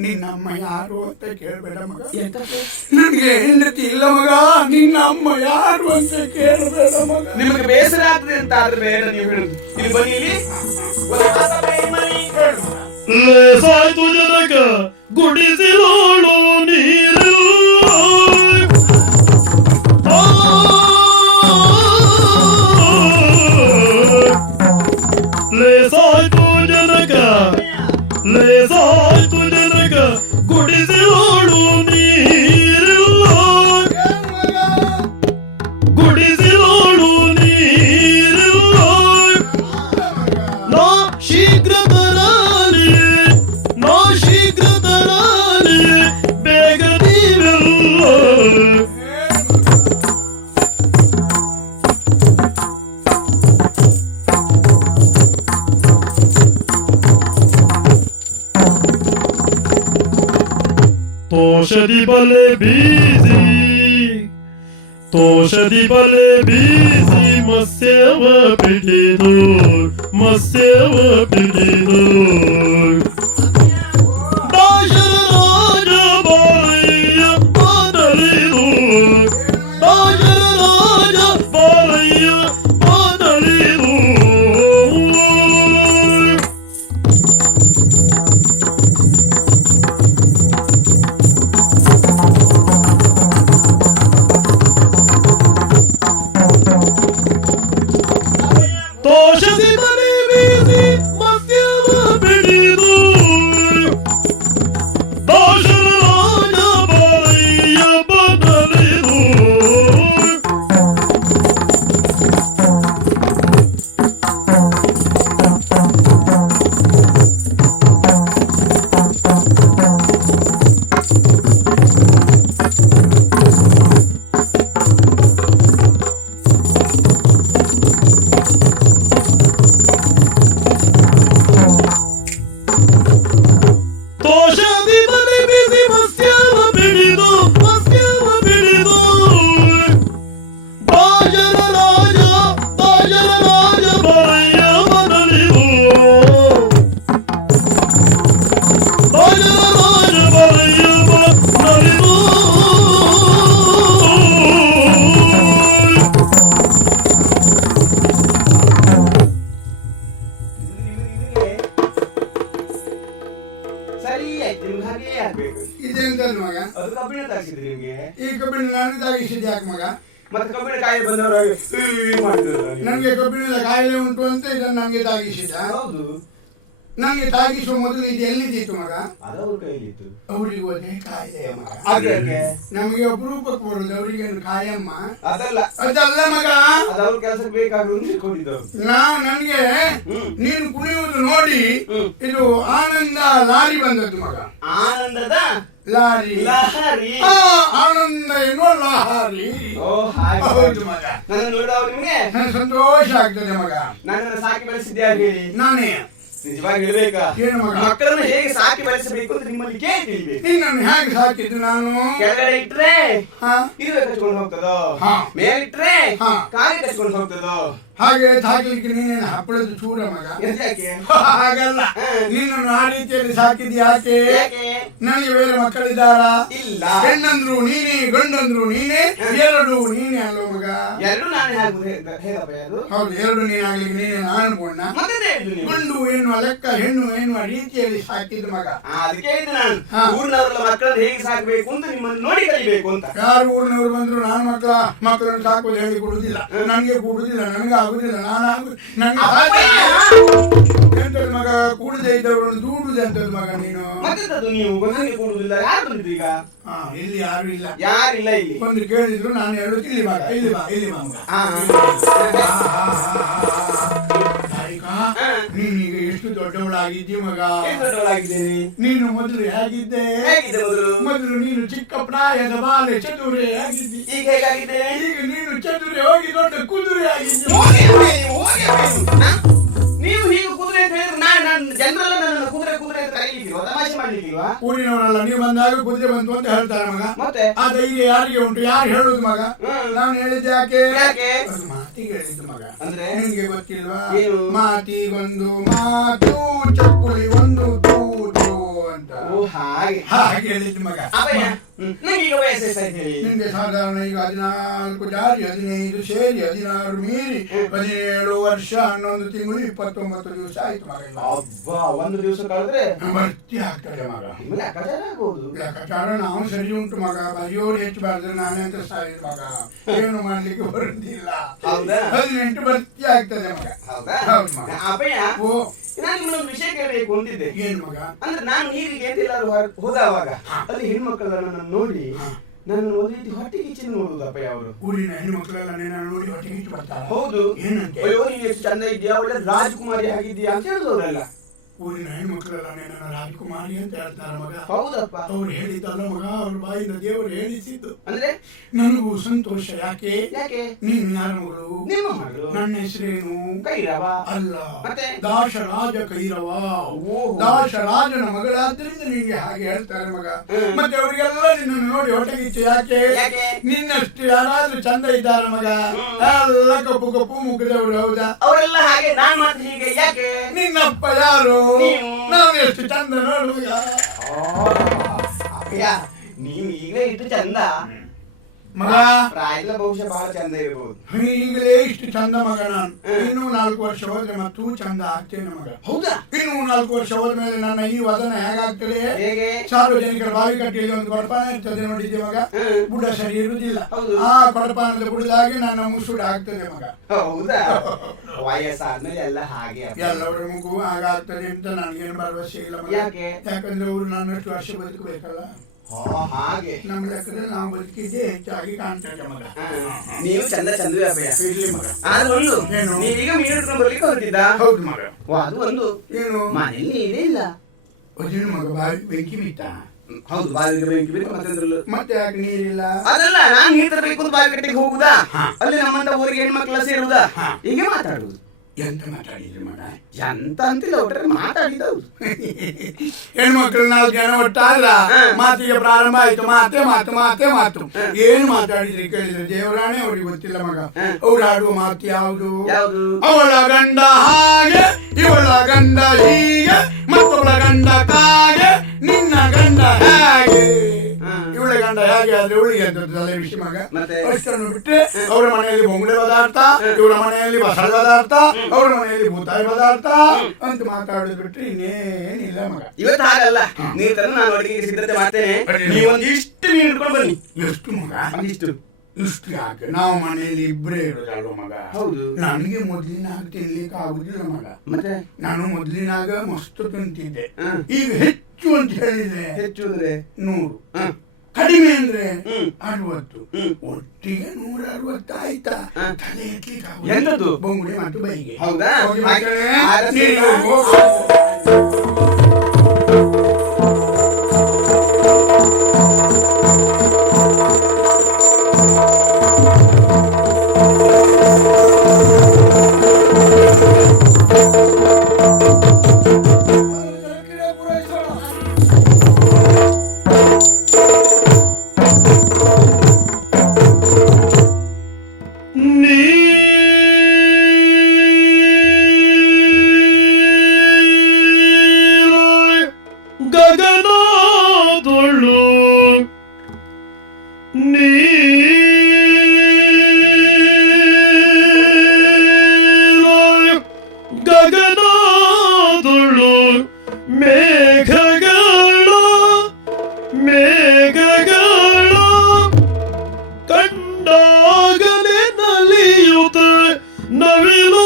ನಿನ್ನ ಅಮ್ಮ ಯಾರು ಅಂತ ಕೇಳಬೇಡ ಮಗ. ಎಂತಪ್ಪ? ನನಗೆ ಹೆಂಡತಿ ಇಲ್ಲ ಮಗ, ನಿನ್ನ ಅಮ್ಮ ಯಾರು ಅಂತ ಕೇಳಬೇಡ ಮಗ. ನಿಮಗೆ ಬೇಸರ ಆಗ್ತದೆ ಅಂತ ಆದ್ರೆ ಬೇಡ, ನೀವು ಹೇಳುದು. ಇಲ್ಲಿ ಬನ್ನಿ, ಇಲ್ಲಿ ಲೇಸಾಯ್ತು ಜನಕ ಗುಡಿಸಿರೋಳು ನೀರಿಲ್ಲ. ಲೇಸಾಯ್ತು ಜನಕ, ಲೇಸಾಯ್ತು ಜನಕ ಗುಡಿಸಿರೋಳು ನೀರಿಲ್ಲ, ಗುಡಿಸಿರೋಳು ನೀರಿಲ್ಲ. ನಾ ಶೀಘ್ರ ತರಾಲಿ, ನಾ ಶೀಘ್ರ ತರಾಲಿ, ಬೇಗ ನೀವೆಲ್ಲ. ತೋಷದಿ ಬಲೆ ಬೀಸಿ, ತೋಷದಿ ಬಲೆ ಬೀಸಿ, ಮತ್ಸ್ಯವ ಪಿಡಿದು, ಮತ್ಸ್ಯವ ಪಿಡಿದು. ದಾಶರರಾಜ ಬಾರಯ್ಯ ಬಾದಲಿದು, ದಾಶರರಾಜ ಬಾರಯ್ಯ ಬಾದಲಿದು. ತೋಷದಿ ಬಲೆ ಬೀಸಿ, ಮತ್ಸ್ಯವ ಖಾಲಿ ಆಯ್ತು ನಿಮ್ಗೆ ಹಾಗೆ ಆಗ್ಬೇಕು. ಇದೆಂತದ್ದು ಮಗ? ಅದು ಕಬ್ಬಿಣ ತಾಗಿಸಿದ್ರಿ ನಿಮ್ಗೆ. ಈ ಕಬ್ಬಿಣ ನಾನು ತಾಗಿಸಿದ್ದೆ ಯಾಕೆ ಮಗ? ಮತ್ತೆ ಕಬ್ಬಿಣ ಕಾಯಿ ಬಂದವರು ನನಗೆ ಕಬ್ಬಿಣದ ಕಾಯಿಲೆ ಉಂಟು ಅಂತ ಇದನ್ನು ನನಗೆ ತಾಗಿಸಿದ. ಹೌದು, ನನಗೆ ತಾಗಿಸುವ ಮೊದಲು ಇದು ಎಲ್ಲಿದ್ದಿತ್ತು ಮಗ? ಅದವ್ರ ಕೈಲಿತ್ತು. ಅವರಿಗೆ ಒಂದೇ ಕಾಯಿಲೆ ಮಗ. ಹಾಗೆ ನಮಗೆ ಅಪರೂಪಕ್ಕೆ ಬರುದು, ಅವರಿಗೆ ಕಾಯಮ್ಮ ಅದಲ್ಲ ಅದಲ್ಲ ಮಗ. ಅದವ್ರ ಕೆಲಸಕ್ಕೆ ಬೇಕಾದ್ರು ತಿಳ್ಕೊಂಡಿದ್ದವ್ರು. ನನಗೆ ನೀನು ಕುಣಿಯುವುದು ನೋಡಿ ಇದು ಆನಂದ ಲಾರಿ ಬಂದದ್ದು ಮಗ. ಆನಂದದ ಲಾರಿ ಲಹರಿ. ಆನಂದ ಎನ್ನುವ ಲಹರಿ. ಓ ಹಾಗೆ. ಹೌದು ಮಗ. ನನ್ನ ನೋಡಿದವ್ರು ನಿಮ್ಗೆ ನನಗೆ ಸಂತೋಷ ಆಗ್ತದೆ ಮಗ. ನನ್ನನ್ನು ಸಾಕಿ ಬೆಳೆಸಿದ್ಯಾ ಹೇಳಿ? ನಾನೇ ನಿಜವಾಗಿ ಹೇಳ್ಬೇಕಾ? ಏನು ಮಗ? ಮಕ್ಕಳನ್ನು ಹೇಗೆ ಸಾಕಿ ಬೆಳೆಸಬೇಕು ಅಂತ ನಿಮ್ಮಲ್ಲಿ ಕೇಳಿ ತಿಳಿಬೇಕು. ನಿನ್ನನ್ನು ಹೇಗೆ ಸಾಕಿದ್ದು ನಾನು? ಕೆಳಗಡೆ ಇಟ್ರೆ ಹಾ? ಇರುವೆ ಕಚ್ಕೊಂಡು ಹೋಗ್ತದೋ, ಹಾ. ಮೇಲಿಟ್ರೆ ಹಾ. ಕಾಗೆ ಕಚ್ಕೊಂಡು ಹೋಗ್ತದೋ. ಹಾಗೆ ಸಾಕಲಿಕ್ಕೆ ನೀನೇನು ಹಪ್ಪಳದ ಚೂರ ಮಗ. ಯಾಕೆ? ಹಾಗಲ್ಲ, ನಿನ್ನನ್ನು ಆ ರೀತಿಯಲ್ಲಿ ಸಾಕಿದ್ ಯಾಕೆ? ಯಾಕೆ? ನನಗೆ ಬೇರೆ ಮಕ್ಕಳಿದ್ದಾರ? ಇಲ್ಲ. ಹೆಣ್ಣಂದ್ರು ನೀನೇ, ಗಂಡಂದ್ರು ನೀನೇ, ಎರಡು ನೀನೇ ಅಲ್ವ ಮಗ? ಎರಡು ನಾನೇ ಆಗುದು ಹೇಗಪ್ಪ ಅದು? ಹೌದು, ಎರಡು ನೀನಾಗ್ಲಿಕ್ಕೆ ನೀನೇ ನಾನು ಬೋಣ. ಮತ್ತೆ ಹೇಳಿದ್ದು ನೀವು. ಗಂಡು ಎನ್ನುವ ಲೆಕ್ಕ, ಹೆಣ್ಣು ಎನ್ನುವ ರೀತಿಯಲ್ಲಿ ಸಾಕಿದ ಮಗ. ಅದಕ್ಕೆ ಹೇಳಿದ್ದು ನಾನು ಹಾ. ಊರಿನವರೆಲ್ಲ ಮಕ್ಕಳನ್ನು ಹೇಗೆ ಸಾಕಬೇಕು ಅಂತ ನಿಮ್ಮನ್ನು ನೋಡಿ ಕಲಿಬೇಕು ಅಂತ. ಯಾರು ಊರಿನವರು ಬಂದ್ರು ನಾನು ಮಕ್ಕಳನ್ನು ಸಾಕೋದು ಹೇಳಿ ಕೊಡುದಿಲ್ಲ. ನನಗೆ ಕೊಡುದಿಲ್ಲ, ನನಗೆ ಆಗುದಿಲ್ಲ, ನನಗೆ ಎಂತದ್ದು ಮಗ? ಕೂಡದೆ ಇದ್ದವರನ್ನು ದೂಡುದು ಎಂತದ್ದು ಮಗ ನೀನು? ಮತ್ತೆಂತದ್ದು ನೀವು ನನಗೆ ಕೊಡುವುದಿಲ್ಲ? ಯಾರು ಬಂದಿದ್ರು ಈಗ? ಇಲ್ಲಿ ಯಾರು ಇಲ್ಲ, ಯಾರಿಲ್ಲ ಇಲ್ಲಿ. ಒಂದು ಕೇಳಿದ್ರು ನಾನು ಹೇಳುದು ಇಲ್ಲಿ ಮಗ, ಇಲ್ಲಿ ಬಾ, ಇಲ್ಲಿ ಬಾ ಮಗ. ನೀನೀಗ ಎಷ್ಟು ದೊಡ್ಡವಳಾಗಿದ್ದಿ ಮಗ. ದೊಡ್ಡವಳಾಗಿದ್ದೇನೆ. ನೀನು ಮೊದಲು ಹೇಗಿದ್ದೆ? ಹೇಗಿದ್ದೆ ಮೊದಲು? ಮೊದಲು ನೀನು ಚಿಕ್ಕ ಪ್ರಾಯದ ಬಾಲೆ ಚತುರೆ ಆಗಿದ್ದಿ. ಈಗ ಹೇಗಾಗಿದೆ? ಈಗ ನೀನು ಚತುರೆ ಹೋಗಿ ದೊಡ್ಡ ಕುದುರೆ ಆಗಿದ್ದಿ. ನೀವು ಹೀಗೆ ಕುದುರೆ ಅಂತ ಹೇಳಿದ್ರೆ ನಾನು ಜನರೆಲ್ಲ ನನ್ನ ಕುದುರೆ ಕುದುರೆ ಅಂತ ಕರೀಲಿಕ್ಕಿಲ್ವಾ? ತಮಾಷೆ ಮಾಡ್ಲಿಕ್ಕಿಲ್ವಾ? ಊರಿನವರೆಲ್ಲ ನೀವು ಬಂದಾಗ ಕುದುರೆ ಬಂತು ಅಂತ ಹೇಳ್ತಾರೆ ಮಗ. ಮತ್ತೆ ಆ ಧೈರ್ಯ ಯಾರಿಗೆ ಉಂಟು? ಯಾರು ಹೇಳುದು ಮಗ? ನಾನು ಹೇಳಿದ್ದೆ ಯಾಕೆ? ಯಾಕೆ? ಅದು ಮಾತಿಗೆ ಹೇಳಿದ್ದು ಮಗ. ಅಂದ್ರೆ ನಿಮ್ಗೆ ಗೊತ್ತಿಲ್ವಾ? ಏನು? ಮಾತಿಗೊಂದು ಮಾತು, ಚಕ್ಕುಲಿ ಒಂದು ತೂತು ಅಂತ. ಓ ಹಾಗೆ. ಹಾಗೆ ಹೇಳಿದ್ದು ಮಗ. ಅಪ್ಪಯ್ಯ, ನಂಗೆ ಈಗ ವಯಸ್ಸು ಎಷ್ಟಾಯ್ತು ಹೇಳಿ? ನಿಮ್ಗೆ ಸಾಧಾರಣ ಈಗ 14 ಜಾರಿ 15 ಸೇರಿ 16 ಮೀರಿ 17 ವರ್ಷ 11 ತಿಂಗಳು 29 ದಿವಸ ಆಯ್ತು ಮಗ. ಅಬ್ಬಾ, ಒಂದು ದಿವಸ ಕಳೆದ್ರೆ ಭರ್ತಿ ಆಗ್ತದೆ ಮಗ. ನಿಮ್ಮಲ್ಲಿ ಅಕಚಾರ ಆಗ್ಬೋದು. ಲೆಕ್ಕಾಚಾರ ನಾವು ಸರಿ ಉಂಟು ಮಗ. ಬರೆಯೋರು ಹೆಚ್ಚು ಬಾರ್ದ್ರೆ ನಾನೇ ಅಂತ ಸಾಯಿದ್ ಮಗ. ಏನು ಮಾಡ್ಲಿಕ್ಕೆ ಬರುದಿಲ್ಲ. ಹೌದಾ? 18 ಭರ್ತಿ ಆಗ್ತದೆ ಮಗ. ಹೌದಾ? ಹೌದು ಮಗ. ಅಪ್ಪಯ್ಯ, ಓ, ನಾನು ನಿಮ್ಮೊಂದು ವಿಷಯ ಕೇಳಬೇಕು ಅಂತಿದ್ದೆ. ಏನು ಮಗ? ಅಂದ್ರೆ ನಾನು ನೀರಿಗೆ ಎದ್ದಿಲ್ಲಾದ್ರು ಹೋದವಾಗ ಅಲ್ಲಿ ಹೆಣ್ಮಕ್ಳೆಲ್ಲ ನನ್ನ ನೋಡಿ ನನ್ನ ಒಂದು ರೀತಿ ಹೊಟ್ಟೆ ಕಿಚ್ಚಿನ ನೋಡುದು ಅಪ್ಪಯ್ಯ ಅವರು. ಊರಿನ ಹೆಣ್ಣುಮಕ್ಕಳೆಲ್ಲ ನಿನ್ನ ನೋಡಿ ಹೊಟ್ಟೆ ಕಿಚ್ಚು ಬರ್ತಾರೆ. ಹೌದು. ಏನಂತೆ? ಅಯ್ಯೋ ನೀನು ಎಷ್ಟು ಚಂದ ಇದ್ದೀಯಾ, ಒಳ್ಳೆ ರಾಜಕುಮಾರಿ ಆಗಿದ್ದೀಯಾ ಅಂತ ಹೇಳಿದವರೆಲ್ಲ. ಊರಿನ ಹೆಣ್ಮಕ್ಕಳೆಲ್ಲ ನಿನ್ನ ರಾಜಕುಮಾರಿ ಅಂತ ಹೇಳ್ತಾರೆ ಮಗ. ಹೌದಪ್ಪ. ಅವ್ರು ಹೇಳಿದ್ದಲ್ಲ ಮಗ, ಅವ್ರ ಬಾಯಿಂದ ದೇವರು ಹೇಳಿಸಿದ್ದು. ಅಂದ್ರೆ ನನಗೂ ಸಂತೋಷ. ಯಾಕೆ? ಯಾಕೆ? ನೀನು ಯಾರ ಮಗಳು? ನಿಮ್ಮ ಮಗಳು. ನನ್ನ ಹೆಸರೇನು? ಕೈರವ. ಅಲ್ಲ, ಮತ್ತೆ? ದಾಶರಾಜ ಕೈರವ. ಓಹೋ. ದಾಶರಾಜನ ಮಗಳಾದ್ರಿಂದ ನಿನಗೆ ಹಾಗೆ ಹೇಳ್ತಾರೆ ಮಗ. ಮತ್ತೆ ಅವರಿಗೆಲ್ಲ ನಿನ್ನನ್ನು ನೋಡಿ ಹೊಟ್ಟೆಗಿಚ್ಚು. ಯಾಕೆ? ಯಾಕೆ? ನಿನ್ನಷ್ಟು ಯಾರಾದ್ರೂ ಚಂದ ಇದ್ದಾರೆ ಮಗ? ಎಲ್ಲ ಕಪ್ಪು ಕಪ್ಪು ಮುಗಿದವರು. ಹೌದಾ? ಅವರೆಲ್ಲ ಹಾಗೆ, ನಾನ್ ಮಾತ್ರ ಹೀಗೆ. ಯಾಕೆ? ನಿನ್ನಪ್ಪ ಯಾರು? ನೀವು. ನಾನು ಎಷ್ಟು ಚಂದ ನೋಡುವಾಗ. ಅಪ್ಪಯ್ಯ, ನೀವು ಈಗ ಇಟ್ಟು ಚಂದ ಮಗ ಪ್ರಾಯಲ್ಲ ಬಹುಶಃ ಬಹಳ ಚಂದ ಇರಬಹುದು. ಈಗಲೇ ಇಷ್ಟು ಚಂದ ಮಗ. ನಾನು ಇನ್ನೂ 4 ವರ್ಷ ಹೋದ್ರೆ ಮತ್ತೂ ಚಂದ ಆಗ್ತೇನೆ ಮಗ. ಹೌದಾ? ಇನ್ನೂ 4 ವರ್ಷ ಹೋದ್ಮೇಲೆ ನನ್ನ ಈ ವದನ ಹೇಗಾಗ್ತದೆ? ಹೇಗೆ? ಸಾರ್ವಜನಿಕರ ಬಾವಿ ಕಟ್ಟಿಯಲ್ಲಿ ಒಂದು ಕೊಡಪಾನ ಇರ್ತದೆ ನೋಡಿದ್ದೆ ಮಗ. ಬುಡ ಸರಿ ಇರುವುದಿಲ್ಲ. ಆ ಕೊಡಪಾನದ ಬುಡದಾಗಿ ನನ್ನ ಮುಸುಡ ಆಗ್ತದೆ ಮಗ. ಹೌದಾ? ವಯಸ್ಸಾದ್ಮೇಲೆ ಎಲ್ಲ ಹಾಗೆ ಎಲ್ಲರ ಮಗು ಹಾಗಾಗ್ತದೆ ಅಂತ ನನಗೇನು ಭರವಸೆ ಇಲ್ಲ ಮಗ. ಯಾಕೆ? ಯಾಕಂದ್ರೆ ಅವರು ನನ್ನಷ್ಟು ವರ್ಷ ಬದುಕಬೇಕಲ್ಲ. ಹಾಗೆ ನಮ್ಮ ಲೆಕ್ಕದಲ್ಲಿ ನಾವು ಬದುಕಿದ್ದೆ ಹೆಚ್ಚಾಗಿ ಕಾಣ್ತದೆ ಮಗ. ನೀವು ಚಂದ ಚಂದವೇ ಅಪ್ಪಯ್ಯ. ಇರ್ಲಿ ಮಗ. ಅದು ಒಂದು ಏನು? ನೀವೀಗ ಮೀನು ಹಿಡ್ಕೊಂಡು ಬರ್ಲಿಕ್ಕೆ ಹೊರಟಿದ್ದ? ಹೌದು ಮಗ. ಅದು ಒಂದು ಏನು? ಮನೇಲಿ ನೀರೇ ಇಲ್ಲ. ಅದೇನು ಮಗ, ಬಾವಿ ಬೆಂಕಿ ಬಿತ್ತ? ಹೌದು, ಬಾವಿಗೆ ಬೆಂಕಿ ಬೇಕು. ಮತ್ತೆ ಯಾಕೆ ನೀರಿಲ್ಲ? ಅದಲ್ಲ, ನಾನು ನೀರು ತರಬೇಕು ಅಂತ ಬಾವಿ ಕಟ್ಟಿಗೆ ಹೋಗುದಾ, ಅಲ್ಲಿ ನಮ್ಮಂತ ಊರಿಗೆ ಹೆಣ್ಮಕ್ಳ ಸೇರುದಾ, ಹೀಗೆ ಮಾತಾಡುದು. ಎಂತ ಮಾತಾಡಿದ್ರಿ ಮಗ? ಎಂತ ಅಂತಿಲ್ಲ, ಒಟ್ಟರೆ ಮಾತಾಡಿದವು. ಹೆಣ್ಮಕ್ಳು 4 ಜನ ಒಟ್ಟಾದ್ರ ಮಾತಿಗೆ ಪ್ರಾರಂಭ ಆಯ್ತು. ಮಾತೆ ಮಾತು ಮಾತೆ ಮಾತು. ಏನು ಮಾತಾಡಿದ್ರಿ ಕೇಳಿದ್ರೆ ದೇವರಾಣೆ ಅವ್ರಿಗೆ ಗೊತ್ತಿಲ್ಲ ಮಗ. ಅವ್ರು ಆಡುವ ಮಾತು ಯಾವುದು? ಅವಳ ಗಂಡ ಹಾಗೆ, ಇವಳ ಗಂಡ ಹೀಗೆ, ಮತ್ತೊಬ್ಬಳ ಗಂಡ ಕಾಗೆ, ನಿನ್ನ ಗಂಡ ಹೇಗೆ. ಇವಳ ಗಂಡ ಹೇಗೆ ಆದ್ರೆ ಇವಳಿಗೆ ಅಂತ ತಲೆ ವಿಷಯ ಮಗ. ಅಷ್ಟನ್ನು ಬಿಟ್ಟರೆ ಅವರ ಮನೆಯಲ್ಲಿ ಮನೆಯಲ್ಲಿ ಬೊಂಗುಡೆ ಪದಾರ್ಥ, ಇವರ ಮನೆಯಲ್ಲಿ ಬಸಳೆ ಪದಾರ್ಥ, ಅವರ ಮನೆಯಲ್ಲಿ ಭೂತಾಯಿ ಪದಾರ್ಥ ಅಂತ ಮಾತಾಡೋದು ಬಿಟ್ರೆ ಇನ್ನೇನಿಲ್ಲ ಮಗ. ಇವತ್ತು ಹಾಗಲ್ಲ, ನೀರ್ ತರ ನಾನು ಅಡಿಗೆ ಸಿದ್ಧತೆ ಮಾಡ್ತೇನೆ, ನೀವೊಂದಿಷ್ಟು ನೀರು ಹಿಡ್ಕೊಂಡು ಬನ್ನಿ. ಎಷ್ಟು ಮಗ? ಒಂದಿಷ್ಟು. ಇಷ್ಟು ಯಾಕೆ? ನಾವು ಮನೆಯಲ್ಲಿ ಇಬ್ಬರೇ ಇರೋದಲ್ವ ಮಗ. ಹೌದು. ನನಗೆ ಮೊದ್ಲಿನಾಗ ತಿನ್ಲಿಕ್ಕೆ ಆಗುದಿಲ್ಲ ಮಗ. ಮತ್ತೆ ನಾನು ಮೊದ್ಲಿನಾಗ ಮಸ್ತ್ ತಿಂತಿದ್ದೆ. ಈಗ ಹೆಚ್ಚು ಅಂತ ಹೇಳಿದ್ರೆ ಹೆಚ್ಚು ಅಂದ್ರೆ 100, ಕಡಿಮೆ ಅಂದ್ರೆ 60, ಒಟ್ಟಿಗೆ 160 ಆಯ್ತಾ? ತಲೆ ಎತ್ತಲಿಕ್ಕೆ ಎಂತದ್ದು? ಬೊಂಗುಡೆ ಮತ್ತು ಬೈಗೆ. ಹೌದಾ? ಹೋಗಿ ಮಕ್ಕಳೇ, ಆದಷ್ಟು ನೀವು ಹೋಗು. ಗಗನದೊಳು ಗಗನದೊಳು ಮೇಘಗಳ ಕಂಡಾಗಲೇ ನವಿಲು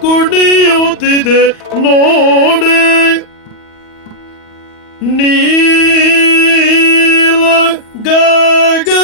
ಕುಣಿಯುತ್ತಿದೆ ನೋಡೆ ನೀಲ ಗಗನದೊಳ್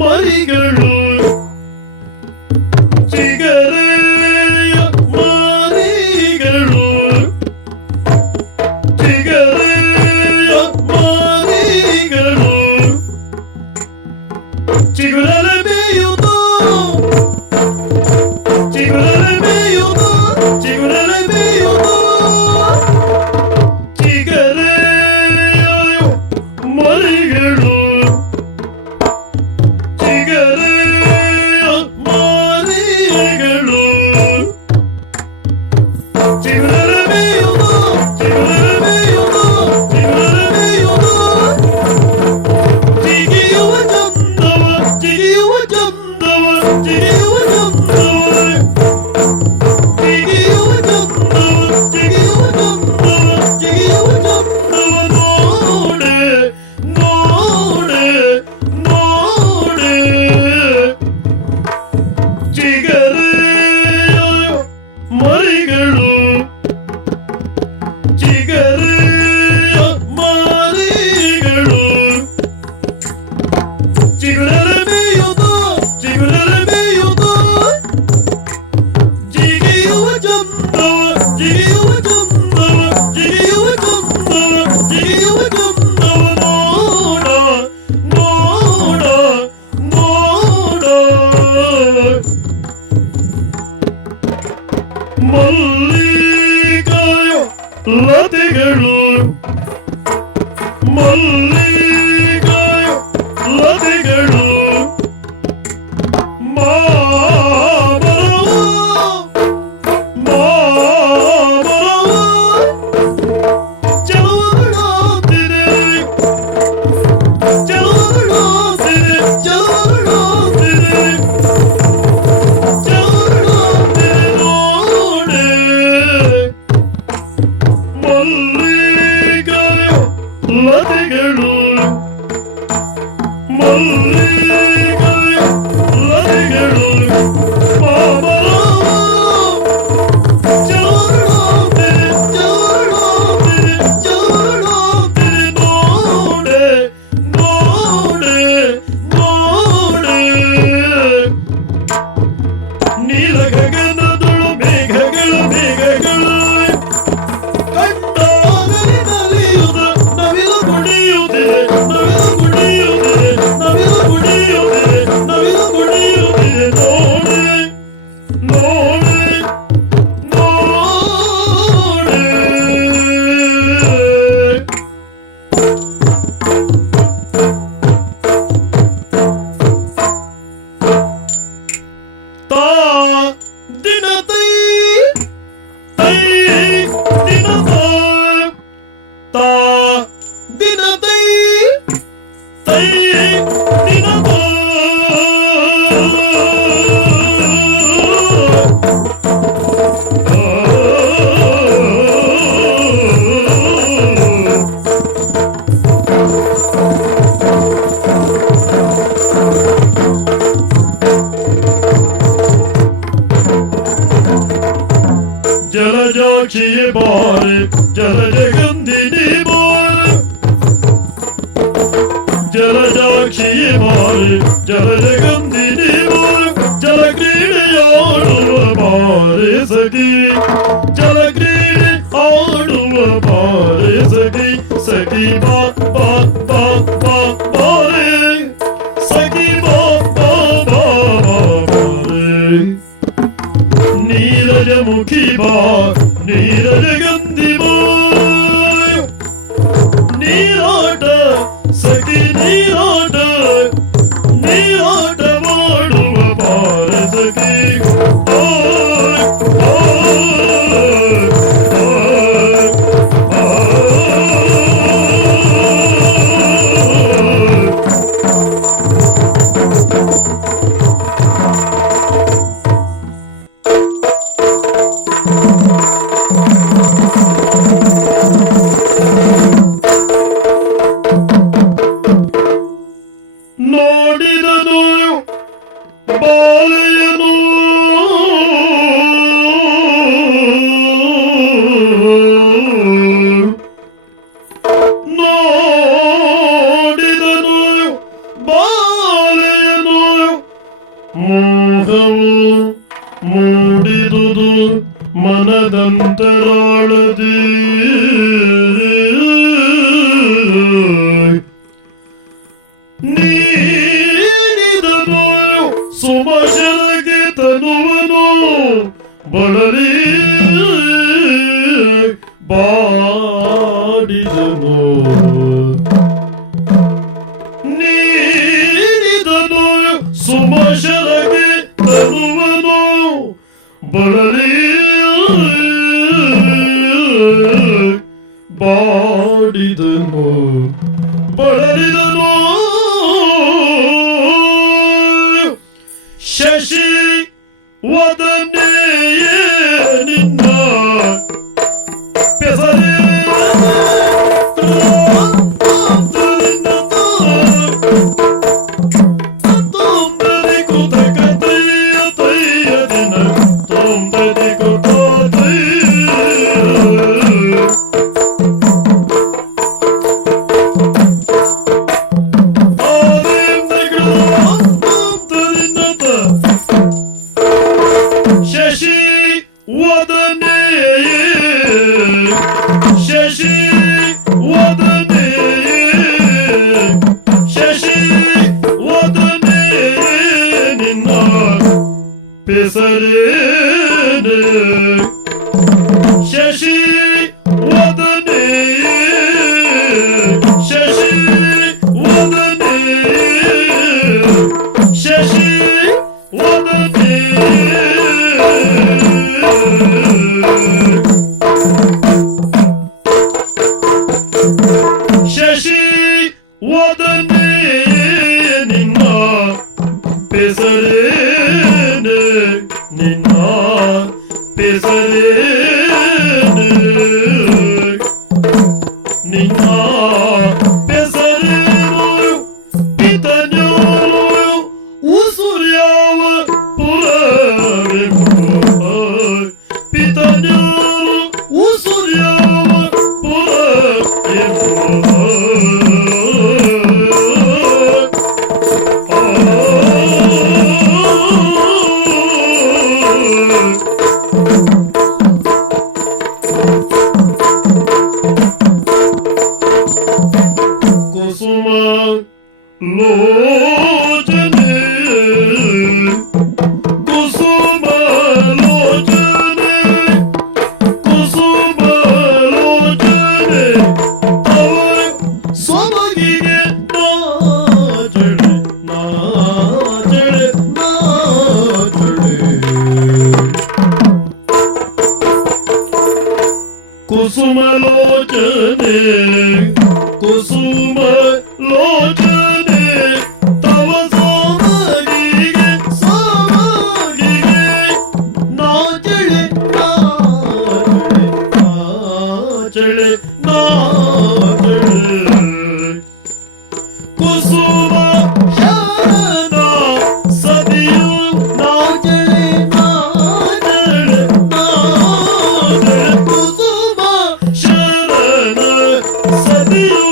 ಮರಿಗಳು ಲತೆಗಳು ಮಲ್ಲಿಗೆಯ ಲತೆಗಳು ಲತೆಗಳು ಮಲ್ಲಿಗೆಯ ಲತೆಗಳು ನೀಲ ಗಗನದಳು ಮೇಘಗಳು ಮೇಘಗಳು ಕಂಡಾಗಲಿ ನಲಿಯುವುದು ನವಿಲು ಕುಣಿಯುವುದಿದೆ ನವಿಲು ಕುಣಿಯುವುದಿದೆ ನವಿಲು ಕುಣಿಯುವುದಿದೆ ನವಿಲು ಕುಣಿಯುವುದಿದೆ ನೋಡಿ ನೋಡಿ ತಾ ದಿನತೈ ತೈ ದಿನತ ತಾ ದಿನತೈ ತೈ ದಿನತ ಜಲಜಾಕ್ಷಿಯೇ ಬಾರೆ ಜಲಜಗಂಧಿನಿ ಬಾರೆ ಜಲಜಾಕ್ಷಿಯೇ ಬಾರೆ ಜಲಜಗಂಧಿನಿ ಬಾರೆ ಜಲಕ್ರೀಡೆಯಾಡುವ ಬಾರೆ ಸಖಿ ಜಲಕ್ರೀಡೆ ಆಡುವ ಬಾರೆ ಸಖಿ ಸಖಿ ಬಾ ಬಾ ಬಾ ಬಾ ಬಾರೆ ಸಖಿ ಬಾ ಬಾ ಬಾ ಬಾ ಬಾರೆ ನೀರಜಮುಖಿ ಬಾ ನೀರಜಗಂಧಿ ಬಾ ನೀರಾಟ ಸಖಿ ನೀರಾಟ ನೀರಾಟ ಮಾಡುವ ಬಾರ ಸಖಿ ಓಯ್ ಓಯ್ ಓಯ್ ಓಯ್ ನೋಡಿದನು ಬಾಲೆಯನು ನೋಡಿದನು ಬಾಲೆಯನು ಮೋಹವು ಮೂಡಿದುದು ಮನದಂತರಾಳದಿ ನೀಡಿದನು ಸುಮಶರಗೆ ತನುವನು ಬಳಲಿ ಬಾಡಿದನು ನೀಡಿದನು ಸುಮಶರಗೆ ತನುವನು ಬಳಲಿ ಬಾಡಿದನು ಬಳಲಿದನು ಶಶಿ ವದನೆಯೇ ನಿನ್ನ ಪೆಸರೇ ತೊಂದರೆ ಕುತಕ ತೈಯ ತೈಯ ದಿನ ತೊಂದರೆ ಕುತ ಶಶಿ ವದನೆ ಶಶಿ ವದನೆ ಶಶಿ ವದನೆ ನಿನ್ನ ಪೆಸರೇನೆ ಶಶಿ ಕುಸುಮಲೋಚನೆ ಕುಸುಮಲೋಚನೆ ತವ ಸೋಮಗಿಗೆ ಸೋಮಗಿಗೆ ನಾಚಳೆ ನಾಚಳೆ ನಾಚಳೆ ಕುಸುಮ ಶರಣ ಸದಿಯು ನಾಚಳೆ ನಾಚಳೆ ನಾಚಳೆ ಕುಸುಮ ಶರಣ ಸದಿಯು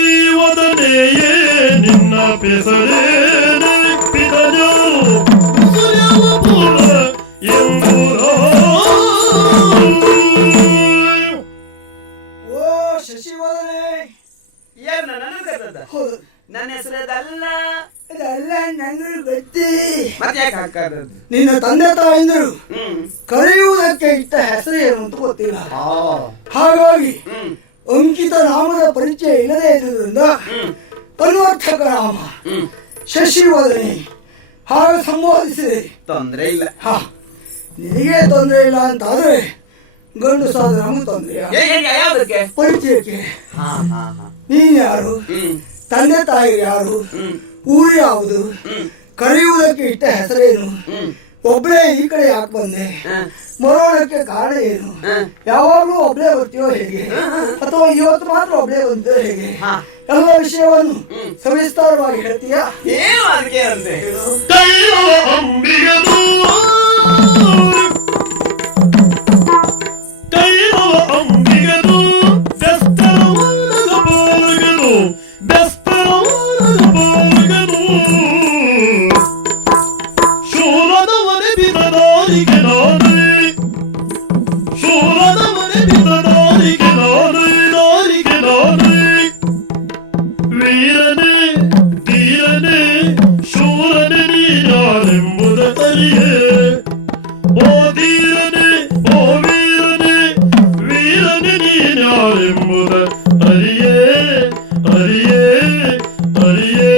ಶಶಿವದನೆಯೇ ನಿನ್ನ ಪೆಸರೇನೆ ಪಿತಜೋ ಮುಸುರ್ಯವ ಪುರ ಎಂಬುರ ಓ ಶಶಿವದನೆ, ಯಾರು ನನ್ನ ಕರೆದ? ಹೌದು, ನನ್ನ ಹೆಸರದಲ್ಲ. ಇದೆಲ್ಲ ನನಗೆ ಗೊತ್ತಿ. ಮತ್ತೆ ಯಾಕೆ ಹಾಕಾದದ್ದು? ನಿನ್ನ ತಂದೆ ತಾಯಿಂದರು ಕರೆಯುವುದಕ್ಕೆ ಇಟ್ಟ ಹೆಸರು ಏನು ಅಂತ ಗೊತ್ತಿಲ್ಲ. ಹಾಗಾಗಿ ಅಂಕಿತ ನಾಮದ ಪರಿಚಯ ಇಲ್ಲದೆ ಇರುವುದರಿಂದ ಅನ್ವರ್ಥಕ ನಾಮ ಶಶಿವದನೆ ಹಾಗೆ ಸಂಬೋಧಿಸಿದೆ. ತೊಂದ್ರೆ ಇಲ್ಲ. ನಿನಗೆ ತೊಂದರೆ ಇಲ್ಲ ಅಂತಾದ್ರೆ ಗಂಡು ಸಾಧ ನಮಗೆ ತೊಂದರೆ. ಯಾವ್ದಕ್ಕೆ? ಪರಿಚಯಕ್ಕೆ. ನೀನ್ ಯಾರು, ತಂದೆ ತಾಯಿ ಯಾರು, ಊರು ಯಾವುದು, ಕರೆಯುವುದಕ್ಕೆ ಇಟ್ಟ ಹೆಸರೇನು, ಒಬ್ಬಳೇ ಈ ಕಡೆ ಯಾಕೆ ಬಂದೆ, ಮರೋಣಕ್ಕೆ ಕಾರಣ ಏನು, ಯಾವಾಗಲೂ ಒಬ್ಬಳೇ ಬರ್ತೀಯೋ ಹೇಗೆ, ಅಥವಾ ಇವತ್ತು ಮಾತ್ರ ಒಬ್ಬಳೇ ಬಂದೋ ಹೇಗೆ, ಎಲ್ಲ ವಿಷಯವನ್ನು ಸವಿಸ್ತಾರವಾಗಿ ಹೇಳ್ತೀಯಾ? ಏನು ಅದಕ್ಕೆ ಅಂತೆ? ಕೈಯವ ಅಂಬಿಗನು ಕೈಯವ ಅಂಬಿಗನು ಬೆಸ್ತರವನಗ ಬೋಲಗನು ಬೆಸ್ತರವನಗ ಬೋಲಗನು ಶೂರನವನೆ ಬಿದದಾರಿಗೆ ನಾನೇ ಶೂರನವನೆ ಬಿದದಾರಿಗೆ ನಾನೇ ನಾರಿಗೆ ನಾನೇ ವೀರನೇ ಧೀರನೇ ಶೂರನೇ ನೀನಾರೆಂಬುದ ಅರಿಯೇ ಓ ಧೀರನೇ ಓ ವೀರನೇ ವೀರನೇ ನೀನಾರೆಂಬುದ ಅರಿಯೇ ಅರಿಯೇ ಅರಿಯೇ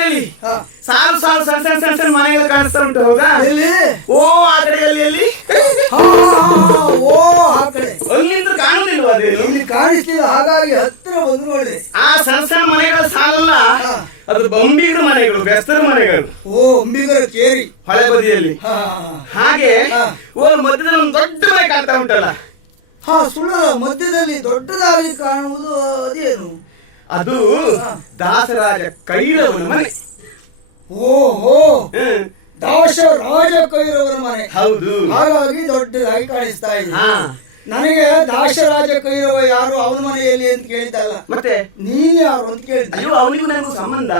ಬದಿಯಲ್ಲಿ ಹಾ. ಸಾಲು ಸಾಲು ಸಣ್ಣ ಸಣ್ಣ ಸಣ್ಣ ಸಣ್ಣ ಮನೆಗಳು ಕಾಣಿಸ್ತಾ ಉಂಟು, ಹೌದಾ? ಎಲ್ಲಿ? ಓ ಆ ಕಡೆಯಲ್ಲಿ ಎಲ್ಲಿ ಹಾ, ಓ ಆ ಕಡೆ ಅಲ್ಲಿಂದ ಕಾಣುದಿಲ್ವಾ ಅದೇನು? ಇಲ್ಲಿ ಕಾಣಿಸ್ಲಿಲ್ಲ, ಹಾಗಾಗಿ ಹತ್ತಿರ ಬಂದು ನೋಡಿ. ಆ ಸಣ್ಣ ಸಣ್ಣ ಮನೆಗಳ ಸಾಲಲ್ಲ, ಹಾ. ಅದು ಬಂಬಿಗರ ಮನೆಗಳು, ಬೆಸ್ತರ ಮನೆಗಳು, ಓ ಅಂಬಿಗರ ಕೇರಿ ಹೊಳೆ ಬದಿಯಲ್ಲಿ. ಹಾ ಹಾಗೆ ಹಾ. ಮಧ್ಯದಲ್ಲಿ ಒಂದು ದೊಡ್ಡ ಮನೆ ಕಾಣ್ತಾ ಉಂಟಲ್ಲ, ಹಾ ಸುಳ್ಳಲ್ಲ, ಮಧ್ಯದಲ್ಲಿ ದೊಡ್ಡದಾಗಿ ಕಾಣುವುದು ಅದೇನು? ಅದು ದಾಸರಾಜ ಕೈರವನ ಮನೆ. ಓಹೋ, ಹ್ಮ್. ದಾಸರಾಜ ಕೈರವರ ಮನೆ. ಹೌದು. ಹಾಗಾಗಿ ದೊಡ್ಡದಾಗಿ ಕಾಣಿಸ್ತಾ ಇದೆ. ಹಾ. ನನಗೆ ದಾಸರಾಜ ಕೈರವ ಯಾರು, ಅವನ ಮನೆಯಲ್ಲಿ ಅಂತ ಕೇಳಿದ್ದಲ್ಲ, ಮತ್ತೆ ನೀನ್ ಯಾರು ಅಂತ ಕೇಳಿದ್ದ. ಅಯ್ಯೋ, ಅವನಿಗೂ ನನಗೂ ಸಂಬಂಧ.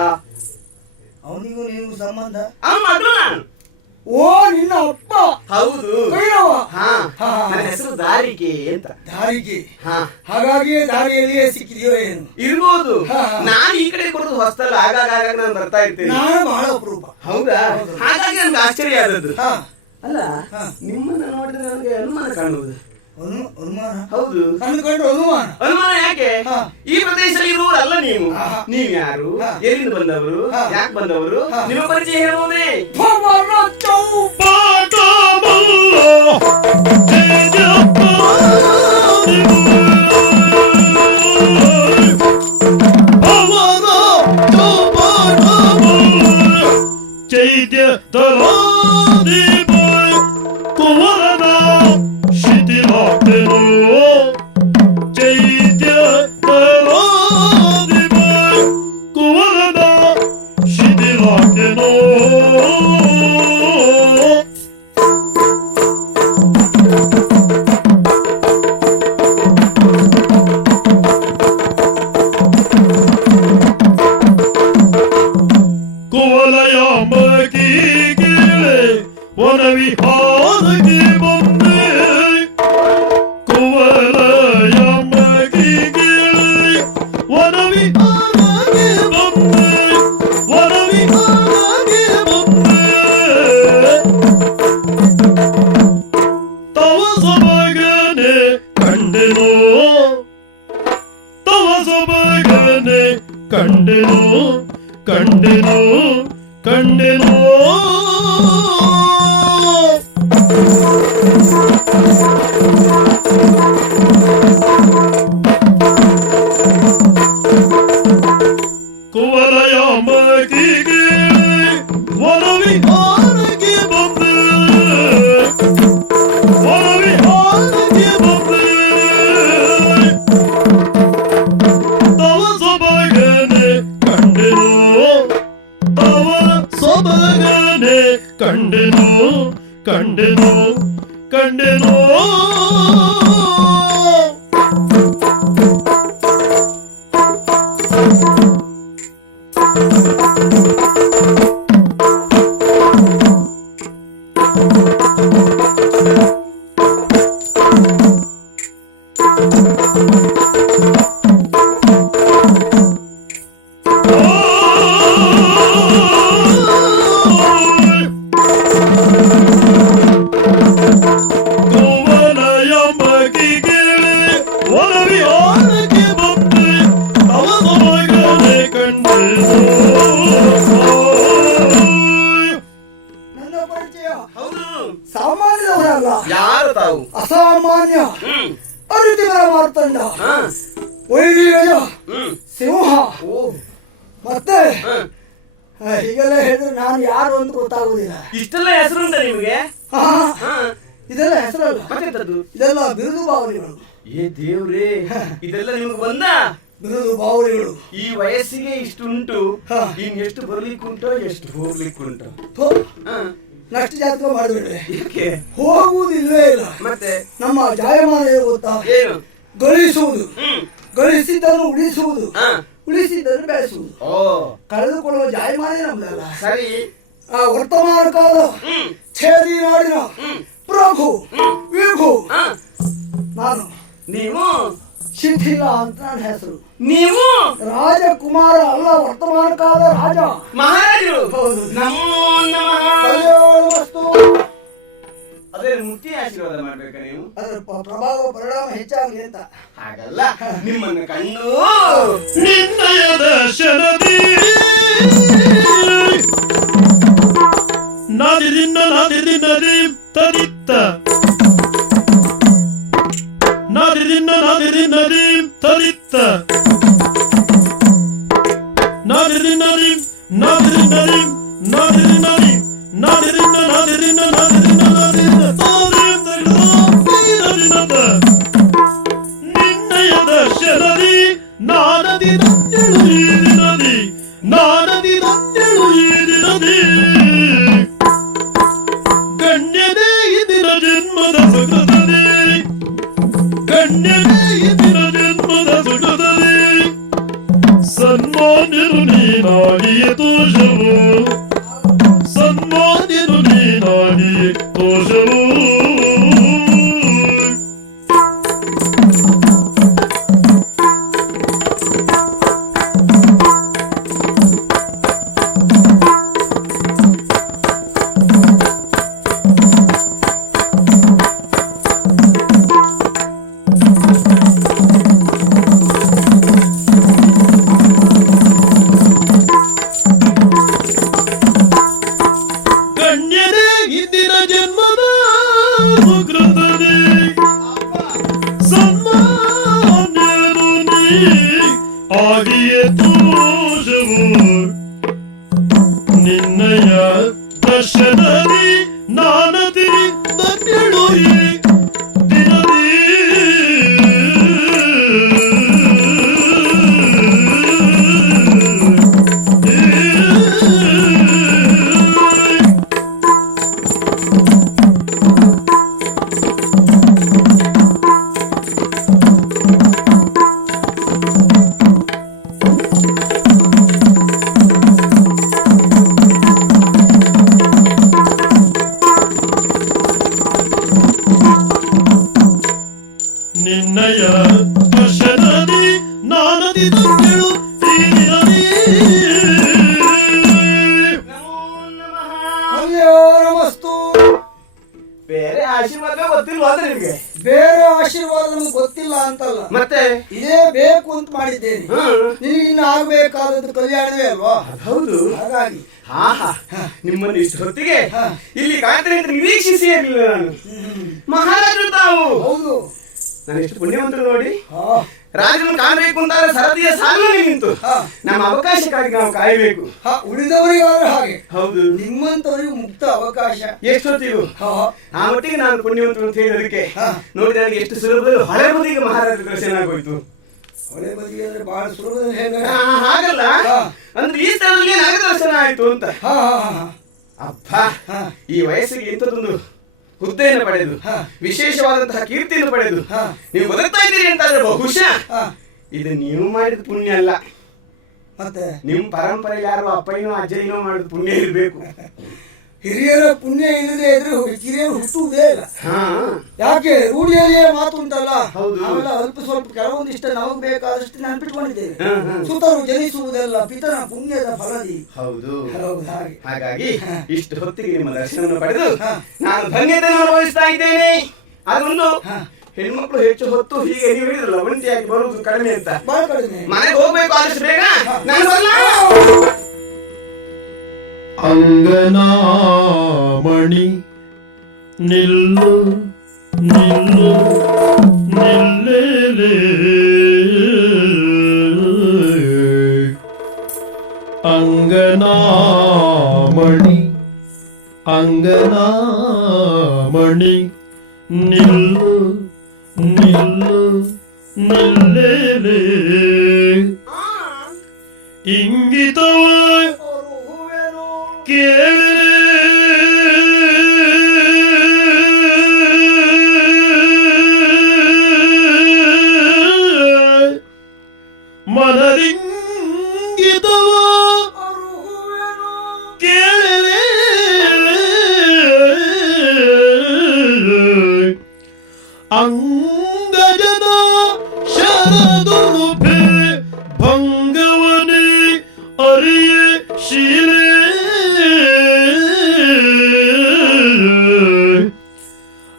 ಅವನಿಗೂ ನಿನಗೂ ಸಂಬಂಧ? ಅವನು ಮಗಳು ನಾನು. ಓ ನಿನ್ನ ಅಪ್ಪ ಹೌದು. ಕೈರವ. ಹಾ. ಹಾ. ನನ್ನ ಹೆಸರು ದಾರಿಗೆ ಅಂತ. ದಾರಿಗೆ. ಹಾ. ಹಾಗಾಗಿ ದಾರಿಯಲ್ಲಿಯೇ ಸಿಕ್ಕಿದೆಯೋ ಏನು? ಇರ್ಬೋದು. ಹಾ. ನಾನು ಈ ಕಡೆ ಕೊಡೋದು ಹೊಸ್ತಲ್ಲ, ಆಗಾಗ ನಾನು ಬರ್ತಾ ಇರ್ತೇನೆ. ನಾನು ಬಹಳ ಅಪರೂಪ. ಹೌದಾ? ಹಾಗಾಗಿ ನನ್ಗೆ ಆಶ್ಚರ್ಯ ಆದದ್ದು. ಹಾ. ಅಲ್ಲ, ಹಾ. ನಿಮ್ಮನ್ನ ನೋಡಿದ್ರೆ ನನಗೆ ಅನುಮಾನ ಕಾಣುವುದು. ಅನುಮಾನ? ಹೌದು. ಕಂಡುಕೊಂಡು ಅನುಮಾನ. ಅನುಮಾನ ಯಾಕೆ? ಹಾ. ಈ ಪ್ರದೇಶದಲ್ಲಿ ಇರುವವರಲ್ಲ ನೀವು. ಆಹಾ. ನೀವು ಯಾರು? ಹಾ. ಎಲ್ಲಿಂದ ಬಂದವರು? ಹಾ. ಯಾಕೆ ಬಂದವರು? ಹಾ. ನಿಮ್ಮ ಪರಿಚಯ ಹೇಳುವುದೇ? ಚೈತ್ಯ ತಲಾದಿಪ ಕುವರನ ಶಿಥಿಲಾಗ್ತೆನೋ, ಚೈತ್ಯ ತಲಾದಿಪ ಕುವರನ ಶಿಥಿಲಾಗ್ತೆನೋ. ವನವಿಹಾರಕ್ಕೆ ಬಂದೆ, ಕುವಲಯಮಗೆ ವನವಿಹಾರಕ್ಕೆ ಬಂದೆ, ವನವಿಹಾರಕ್ಕೆ ಬಂದೆ. ತವ ಸೊಬಗನೆ ಕಂಡೆನೋ, ತವ ಸೊಬಗನೆ ಕಂಡೆನೋ, ಕಂಡೆನೋ, ಕಂಡೆನೋ. ಕುವಲಯ ಮಗಿಗೆ ವನವಿಹಾರಕ್ಕೆ ಬಂದೆ, ವನವಿಹಾರಕ್ಕೆ ಬಂದೆ. ತವ ಸೊಬಗನೆ ಕಂಡೆನೋ, ತವ ಸೊಬಗನೆ ಕಂಡೆನೋ, ಕಂಡೆನೋ, ಕಂಡೆನೋ. ನನ್ನ ಪರಿಚಯ ಹೌದು. ಸಾಮಾನ್ಯದವರಲ್ಲ, ಯಾರು ತಾವು? ಅಸಾಮಾನ್ಯ ಅರಿತಿವರ ಮಾರ್ತಂಡ, ಹಾ. ವೈರಿಗಜ, ಹ್ಮ್. ಸಿಂಹ. ಓ. ಮತ್ತೆ ಹ್ಮ್. ಹೀಗೆಲ್ಲ ಹೇಳಿದ್ರೆ ನಾನು ಯಾರು ಅಂತ ಗೊತ್ತಾಗುದಿಲ್ಲ. ಇಷ್ಟೆಲ್ಲ ಹೆಸರುಂಟ ನಿಮಗೆ? ಹಾ, ಹಾ. ಇದೆಲ್ಲ ಹೆಸರಲ್ಲ, ಮತ್ತೆಂತದ್ದು? ಇದೆಲ್ಲ ಬಿರುದು ಬಾವಲಿಗಳು. ಏ ದೇವ್ರೇ, ಇದೆಲ್ಲ ನಿಮ್ಗೆ ಬಂದ? ಬಿರುದು ಬಾವಲಿಗಳು. ಈ ವಯಸ್ಸಿಗೆ ಇಷ್ಟುಂಟು, ಹಾ. ಎಷ್ಟು ಬರ್ಲಿಕ್ಕುಂಟೋ ಎಷ್ಟು ಹೋಗ್ಲಿಕ್ಕುಂಟು. ಥೋ, ಹಾ. ನಷ್ಟ ಜಾತಕ ಮಾಡಿಬಿಟ್ರೆ ಯಾಕೆ? ಹೋಗುವುದಿಲ್ಲವೇ ಇಲ್ಲ. ಮತ್ತೆ ನಮ್ಮ ಜಾಯಮಾನ ಏನು ಗೊತ್ತಾ? ಏನು? ಗಳಿಸುವುದು, ಹ್ಮ್. ಗಳಿಸಿದ್ದನ್ನು ಉಳಿಸುವುದು, ಹಾ. ಉಳಿಸಿದ್ದನ್ನು ಬೆಳೆಸುವುದು. ಓ, ಕಳೆದುಕೊಳ್ಳುವ ಜಾಯಮಾನ ನಮ್ದಲ್ಲ. ಸರಿ. ಆ ವರ್ತಮಾನ ಕಾಲ ಹ್ಮ್. ಛೇದಿ ನಾಡಿನ ಹ್ಮ್. ಪ್ರಭು ವಿಭು ಹಾ. ನಾನು. ನೀವು ಶಿಥಿಲ ಅಂತ ನನ್ನ ಹೆಸರು. ನೀವು ರಾಜಕುಮಾರ ಅಲ್ಲ, ವರ್ತಮಾನ ಕಾಲದ ರಾಜ, ಮಹಾರಾಜರು. ಹೌದು. ನಮೋ ನಮಃ. ಕಲಿಯುವವಸ್ತು. ಅದೇ ಮುಕ್ತಿ ಆಶೀರ್ವಾದ ಮಾಡ್ಬೇಕ ನೀವು? ಅದರ ಪ್ರಭಾವ ಪರಿಣಾಮ ಹೆಚ್ಚಾಗಲಿ ಅಂತ. ಹಾಗಲ್ಲ, ನಿಮ್ಮನ್ನು ಕಂಡು ನಿನ್ನಯ ದರ್ಶನದಿ ನಿನ್ನಯ ದರ್ಶನದಿ ನಾನದಿ ನನ್ನೆಳು ಈ ದಿನದಿ ನಾನದಿ ನನ್ನೆಳು ಈ ದಿನದಿ ಗಣ್ಯನೇ ಇಂದಿನ ಜನ್ಮದ ಸುಖದಲ್ಲಿ ಗಣ್ಯನೇ ಇಂದಿನ ಜನ್ಮದ ಸುಖದಲ್ಲಿ ಸನ್ಮಾನ್ಯನು ನೀನಾಗಿಯೇ ತೋಷವು ಸನ್ಮಾನ್ಯನು ನೀನಾಗಿಯೇ ತೋಷವು ಗಣ್ಯರೇ ಇಂದಿನ ಜನ್ಮದ ಸುಕೃತದಿ ಸನ್ಮಾನ್ಯನು ನೀ ಆಗಿಯೇ ತೋಷವು ನಿನ್ನಯ ದರ್ಶನದಿ ನಾನದಿ ನನ್ನೆಳು ಈ ದಿನದಿ ನಿನ್ನಯ ದರ್ಶನದಿ ನಾನದಿ ನನ್ನೆಳು ಈ ದಿನದಿ ಅಯ್ಯೋ ನಮಸ್ತು. ಬೇರೆ ಆಶೀರ್ವಾದ ಗೊತ್ತಿಲ್ವಾ ಅಂದ್ರೆ ನಿಮ್ಗೆ? ಬೇರೆ ಆಶೀರ್ವಾದ ನಮ್ಗೆ ಗೊತ್ತಿಲ್ಲ ಅಂತಲ್ಲ, ಮತ್ತೆ ಇದೇ ಬೇಕು ಅಂತ ಮಾಡಿದ್ದೇನೆ. ನಿನಗೆ ಇನ್ನು ಆಗ್ಬೇಕಾದದ್ದು ಕಲ್ಯಾಣವೇ ಅಲ್ವಾ? ಹೌದು. ಹಾಗಾಗಿ ನಿಮ್ಮನ್ನು ಇಷ್ಟು ಹೊತ್ತಿಗೆ ಇಲ್ಲಿ ಕಾಯ್ತಾರೆ ಅಂತ ನಿರೀಕ್ಷಿಸಿ ಇರಲಿಲ್ಲ ನಾನು. ಮಹಾರಾಜರು ತಾವು. ಹೌದು. ನಾನು ಎಷ್ಟು ಪುಣ್ಯವಂತರು ನೋಡಿ. ರಾಜರನ್ನು ಕಾಣಬೇಕು ಅಂತಾದ್ರೆ ಸರದಿಯ ಸಾಲಿನಲ್ಲಿ ನಿಂತು ನಮ್ಮ ಅವಕಾಶಕ್ಕಾಗಿ ನಾವು ಕಾಯಬೇಕು. ಉಳಿದವರಿಗಾದ್ರೆ ಹಾಗೆ. ಹೌದು. ನಿಮ್ಮಂತವರಿಗೆ ಮುಕ್ತ ಅವಕಾಶ. ಎಷ್ಟೊತ್ತಿಗೂ ಆ ಮಟ್ಟಿಗೆ ನಾನು ಪುಣ್ಯವಂತರು ಅಂತ ಹೇಳೋದಕ್ಕೆ ನೋಡಿ ನನಗೆ ಎಷ್ಟು ಸುಲಭದಲ್ಲಿ ಹೊಳೆ ಬದಿಗೆ ಮಹಾರಾಜರ ದರ್ಶನ ಆಗೋಯ್ತು. ಹೊಳೆ ಬದಿಗೆ ಅಂದ್ರೆ ಬಹಳ ಸುಲಭದಲ್ಲಿ ಹೇಗೆ? ಹಾಗಲ್ಲ, ಅಂದ್ರೆ ಈ ಸ್ಥಳದಲ್ಲಿ ನನಗೆ ದರ್ಶನ ಆಯ್ತು ಅಂತ. ಅಪ್ಪ, ಈ ವಯಸ್ಸಿಗೆ ಇಂಥದ್ದೊಂದು ಹುದ್ದೆಯನ್ನು ಪಡೆದು ವಿಶೇಷವಾದಂತಹ ಕೀರ್ತಿಯನ್ನು ಪಡೆದು ನೀವು ಬದುಕ್ತಾ ಇದ್ದೀರಿ ಅಂತಾದ್ರೆ ಬಹುಶಃ ಇದು ನೀವು ಮಾಡಿದ ಪುಣ್ಯ ಅಲ್ಲ, ಮತ್ತೆ ನಿಮ್ ಪರಂಪರೆ ಯಾರು ಅಪ್ಪಯ್ಯನೋ ಅಜ್ಜಯ್ಯನೋ ಮಾಡಿದ ಪುಣ್ಯ ಇರಬೇಕು. ಹಿರಿಯರ ಪುಣ್ಯ ಇಲ್ಲದೆ ಇದ್ರೆ ಕಿರಿಯರು ಹುಟ್ಟುವುದೇ ಇಲ್ಲ. ಯಾಕೆ ರೂಢಿಯಲ್ಲಿಯೇ ಮಾತು ಉಂಟಲ್ಲ. ನಾವೆಲ್ಲ ಅಲ್ಪ ಸ್ವಲ್ಪ ಕೆಲವೊಂದಿಷ್ಟ ನಮಗೆ ಬೇಕಾದಷ್ಟು ನೆನಪಿಟ್ಕೊಂಡಿದ್ದೇವೆ. ಸುತರು ಜನಿಸುವುದೆಲ್ಲ ಪಿತನ ಪುಣ್ಯದ ಫಲದಿ. ಹೌದು. ಹಾಗೆ. ಹಾಗಾಗಿ ಇಷ್ಟು ಹೊತ್ತಿಗೆ ನಿಮ್ಮ ದರ್ಶನವನ್ನು ಪಡೆದು ನಾನು ಧನ್ಯತೆಯನ್ನು ಅನುಭವಿಸ್ತಾ ಇದ್ದೇನೆ. ಅದೊಂದು ಹೆಣ್ಮಕ್ಳು ಹೆಚ್ಚು ಹೊತ್ತು ಹೀಗೆ ನೀವು ಹೇಳಿದ್ರಲ್ಲ ಒಂಟಿಯಾಗಿ ಬರುವುದು ಕಡಿಮೆ ಅಂತ, ಬಹಳ ಕಡಿಮೆ. ಮನೆಗೆ ಹೋಗ್ಬೇಕು ಆದಷ್ಟು ಬೇಗ. ನಾನು ಬರಲ್ಲ. ಅಂಗನಾಮಣಿ ನಿಲ್ಲು ನಿಲ್ಲು ನಿಲ್ಲೆಲೆ ಅಂಗನಾಮಣಿ ಅಂಗನಾಮಣಿ ನಿಲ್ಲು ನಿಲ್ಲು ನಿಲ್ಲೆಲೆ ಇಂಗಿತವ ಕೇಳೆ ಮನರಿಂಗಿತವ ಕೇಳೆ ಅಂಗಜನ ಶರದುರುಪೆ ಭಂಗವನೇ ಅರಿಯ ಶೀಲೆ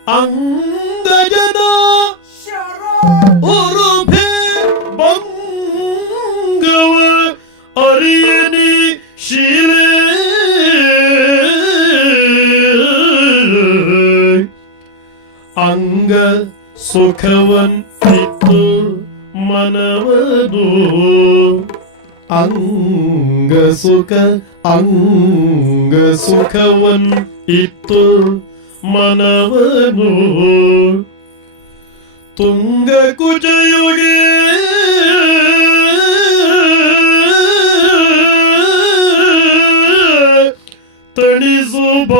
ಅಂಗಜನ ಉರುಪೆ ಭಂಗವ ಅರಿಯನಿ ಶೀಲೆ ಅಂಗ ಸುಖವನ್ ಇತ್ತು ಮನವದು ಅಂಗ ಸುಖವನ್ ಇತ್ತು ಮನವನು ತುಂಗ ಕುಜಯುಗೆ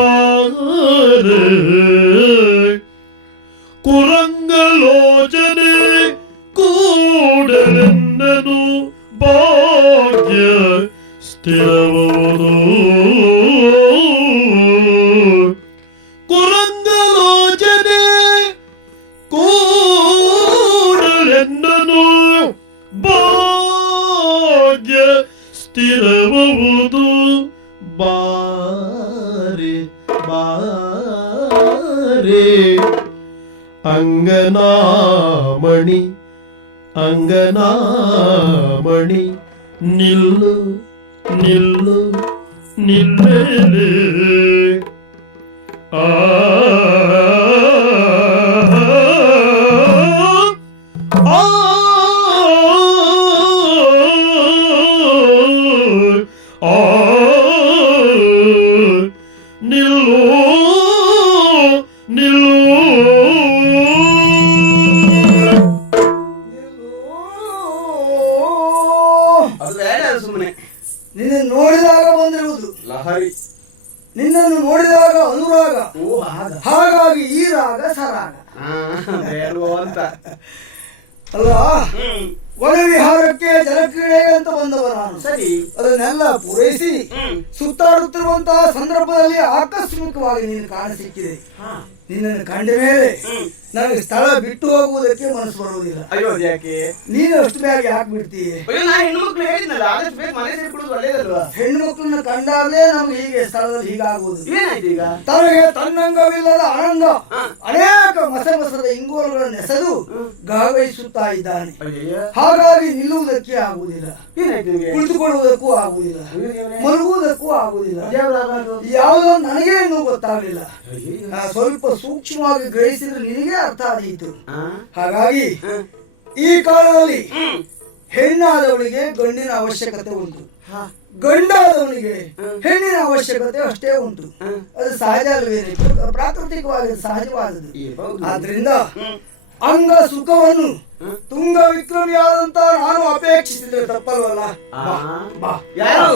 ತಣಿಸುಬಾರೆ ಕುರಂಗಲೋಚನೆ ಕೂಡಲೆನ್ನನು ಭಾಗ್ಯ ಸ್ಥಿರವುದು ಕುರಂಗಲೋಚನೆ ಕೂಡಲೆನ್ನನು ಭಾಗ್ಯ ಸ್ಥಿರವುದು ಬಾರೆ ಬಾರೆ ಅಂಗನಾಮಣಿ ಅಂಗನಾಮಣಿ ನಿಲ್ಲು ನಿಲ್ಲು ನಿಲ್ಲೆಲೆ ಆ ನಿಲ್ಲು ನಿಲ್ಲು ಅದು ಬೇಡ ಸುಮ್ಮನೆ ನಿನ್ನ ನೋಡಿದಾಗ ಬಂದಿರುವುದು ಲಹರಿ. ನಿನ್ನನ್ನು ನೋಡಿದಾಗ ಅನುರಾಗ, ಓ ಹಾಗ ಹಾಗಾಗಿ ಈ ರಾಗ ಸರಾಗ ಬೇಡವೋ ಅಂತ. ಅಲ್ಲ. ವನವಿಹಾರಕ್ಕೆ ಜಲಕ್ರೀಡೆಗೆ ಅಂತ ಬಂದವ ನಾನು. ಸರಿ, ಅದನ್ನೆಲ್ಲ ಪೂರೈಸಿ ಸುತ್ತಾಡುತ್ತಿರುವಂತಹ ಸಂದರ್ಭದಲ್ಲಿ ಆಕಸ್ಮಿಕವಾಗಿ ನೀನು ಕಾಣಸಿಕ್ಕಿದೆ. ನಿನ್ನನ್ನು ಕಂಡ ಮೇಲೆ ನನಗೆ ಸ್ಥಳ ಬಿಟ್ಟು ಹೋಗುವುದಕ್ಕೆ ಮನಸ್ಸು ಬರುವುದಿಲ್ಲ. ಅಯ್ಯೋ ಯಾಕೆ ನೀನು ಅಷ್ಟು ಬೇಗ ಯಾಕೆ ಬಿಡ್ತೀಯ? ಅಯ್ಯೋ ನಾ ಹೆಣ್ಣು ಮಕ್ಳು ಹೇಳಿದ್ನಲ್ಲ, ಆದಷ್ಟು ಬೇಗ ಮನೆ ಸೇರ್ಬಿಡುದು ಒಳ್ಳೇದಲ್ವಾ? ಹೆಣ್ಣು ಮಕ್ಕಳನ್ನ ಕಂಡಾಗಲೇ ನಮ್ಗೆ ಹೀಗೆ ಸ್ಥಳದಲ್ಲಿ ಹೀಗಾಗುವುದು. ಏನಾಯ್ತು ಈಗ? ತನಗೆ ತನ್ನಂಗವಿಲ್ಲದ ಅನಂಗ ಅನೇಕ ಮಸಮಸದ ಇಂಗೋಲುಗಳನ್ನು ಎಸೆದು ಗಾವಹಿಸುತ್ತಾ ಇದ್ದಾನೆ. ಹಾಗಾಗಿ ನಿಲ್ಲುವುದಕ್ಕೆ ಆಗುವುದಿಲ್ಲ, ಕುಳಿತುಕೊಳ್ಳುವುದಕ್ಕೂ ಆಗುವುದಿಲ್ಲ, ಮಲಗುವುದಕ್ಕೂ ಆಗುವುದಿಲ್ಲ. ಯಾವುದೋ ನನಗೆ ಇನ್ನೂ ಗೊತ್ತಾಗಲಿಲ್ಲ. ಸ್ವಲ್ಪ ಸೂಕ್ಷ್ಮವಾಗಿ ಗ್ರಹಿಸಿದ್ರೆ ನಿನಗೆ ಅರ್ಥ ಆದೀತು. ಹಾಗಾಗಿ ಈ ಕಾಲದಲ್ಲಿ ಹೆಣ್ಣಾದವಳಿಗೆ ಗಂಡಿನ ಅವಶ್ಯಕತೆ ಉಂಟು, ಗಂಡಾದವನಿಗೆ ಹೆಣ್ಣಿನ ಅವಶ್ಯಕತೆ ಅಷ್ಟೇ ಉಂಟು. ಅದು ಸಹಜ ಅಲ್ವೇನೆ, ಪ್ರಾಕೃತಿಕವಾಗಿ ಸಹಜವಾದದ್ದು. ಆದ್ರಿಂದ ಅಂಗ ಸುಖವನ್ನು ತುಂಗ ವಿಕ್ರಮಿಯಾದಂತ ನಾನು ಅಪೇಕ್ಷಿಸಿದ್ರೆ ತಪ್ಪಲ್ವಲ್ಲ. ಬಾ ಯಾರು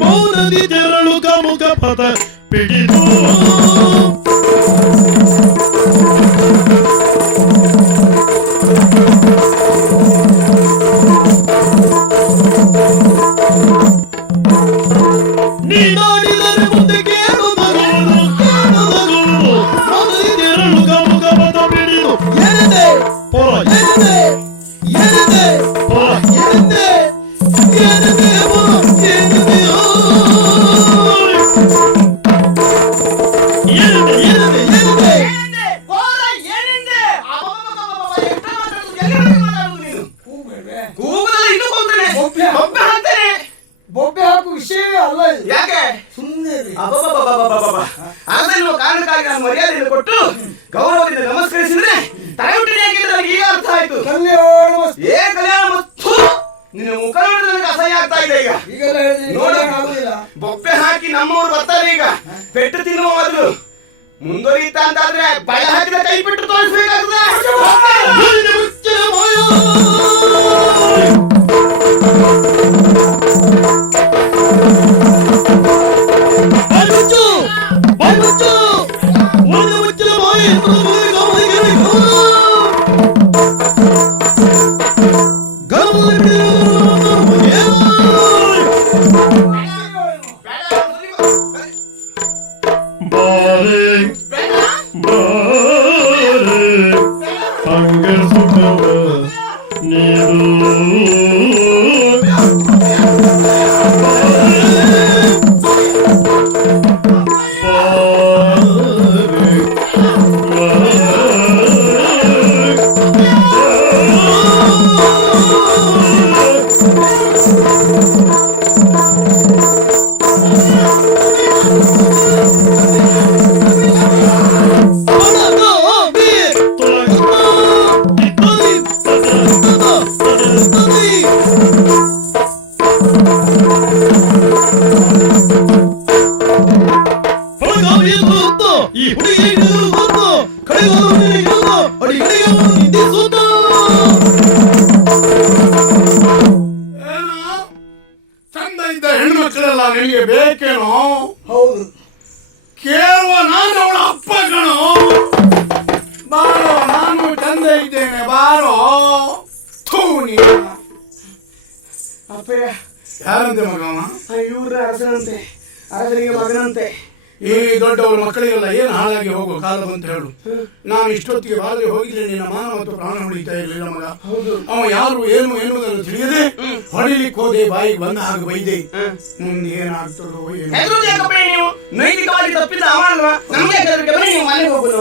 ಮೌನದಿ ತೆರಳು ಕಮುಕ ಪದ ಪಿಡಿದು ನೀನಾಡಿದರೆ ಮುಂದೆ ಕೇಳುವುದಗಳು ಮೌನದಿ ತೆರಳು ಕಮುಕ ಪದ ಪಿಡಿದು ಎನದೆ ಪೊರ ಎನದೆ ಎನದೆ ಪೊರ ಎನದೆ ಎನದೆ ಪೊರ ಎನದೆ ಬೊಬ್ಬೆ ಹಾಕು ವಿಷಯವೇ ಅಲ್ಲ ಇದು. ಯಾಕೆ ಸುಮ್ಮನೆ ಆಮೇಲೆ ಕಾರಣಕ್ಕಾಗಿ ನಾನು ಮರ್ಯಾದೆಯನ್ನು ಕೊಟ್ಟು ಗೌರವದಿಂದ ನಮಸ್ಕರಿಸಿದ್ರೆ ತಲೆಯುಟ್ಟಿನ ಈಗ ಅರ್ಥ ಆಯ್ತು. ಏ ಕಲ್ಯಾಣ ಮತ್ತು ನಿನ್ನ ಮುಖ ನೋಡಿದ್ರೆ ನನಗೆ ಅಸಹ್ಯ ಆಗ್ತಾ ಇದೆ ಈಗ. ನೋಡು, ಬೊಬ್ಬೆ ಹಾಕಿ ನಮ್ಮವ್ರು ಬರ್ತಾರೆ ಈಗ. ಪೆಟ್ಟು ತಿನ್ನುವ ಮೊದಲು ಮುಂದುವರಿಯುತ್ತ ಅಂತಾದ್ರೆ ಬಳೆ ಹಾಕಿದ ಕೈ ಬಿಟ್ಟು ತೋರಿಸ್ಬೇಕಾಗ್ತದೆ. ಅಂಗ ಸುಖವ ನೀರು ನಿನಗೆ ಬೇಕೇನೋ? ಹೌದು. ಕೇಳುವ ನಾನು ಅವಳ ಅಪ್ಪ ಕಣೋ. ಬಾರೋ, ನಾನು ತಂದೆ ಇದ್ದೇನೆ, ಬಾರೋ. ಅಪ್ಪಯ್ಯ, ಯಾರಂತೆ ಮಗವ? ಇವ್ರ ಅರಸನಂತೆ, ಅರಸನಿಗೆ ಮಗನಂತೆ. ಈ ದೊಡ್ಡವರ ಮಕ್ಕಳಿಗೆಲ್ಲ ಏನು ಹಾಳಾಗಿ ಹೋಗೋ ಕಾಲ ಬಂತ ಹೇಳು. ನಾನು ಇಷ್ಟೊತ್ತಿಗೆ ಬಾದ್ರೆ ಹೋಗಿದ್ರೆ ನಿನ್ನ ಮಾನ ಮತ್ತು ಪ್ರಾಣ ಉಳಿತಾ ಇರಲಿಲ್ಲ ಮಗ. ಅವ ಯಾರು ಏನು ಎನ್ನುವುದನ್ನು ತಿಳಿಯದೆ ಹೊಡಿಲಿಕ್ಕೆ ಹೋದೆ, ಬಾಯಿಗೆ ಬಂದ ಹಾಗೆ ಬೈದೆ. ಮುಂದೆ ಏನಾಗ್ತದೋ ಏನು. ನೀವು ನೈತಿಕವಾಗಿ ತಪ್ಪಿದ ಅವ ಅಲ್ವಾ? ನಮ್ಗೆ ನೀವು ಮನೆಗೆ ಹೋಗೋದು.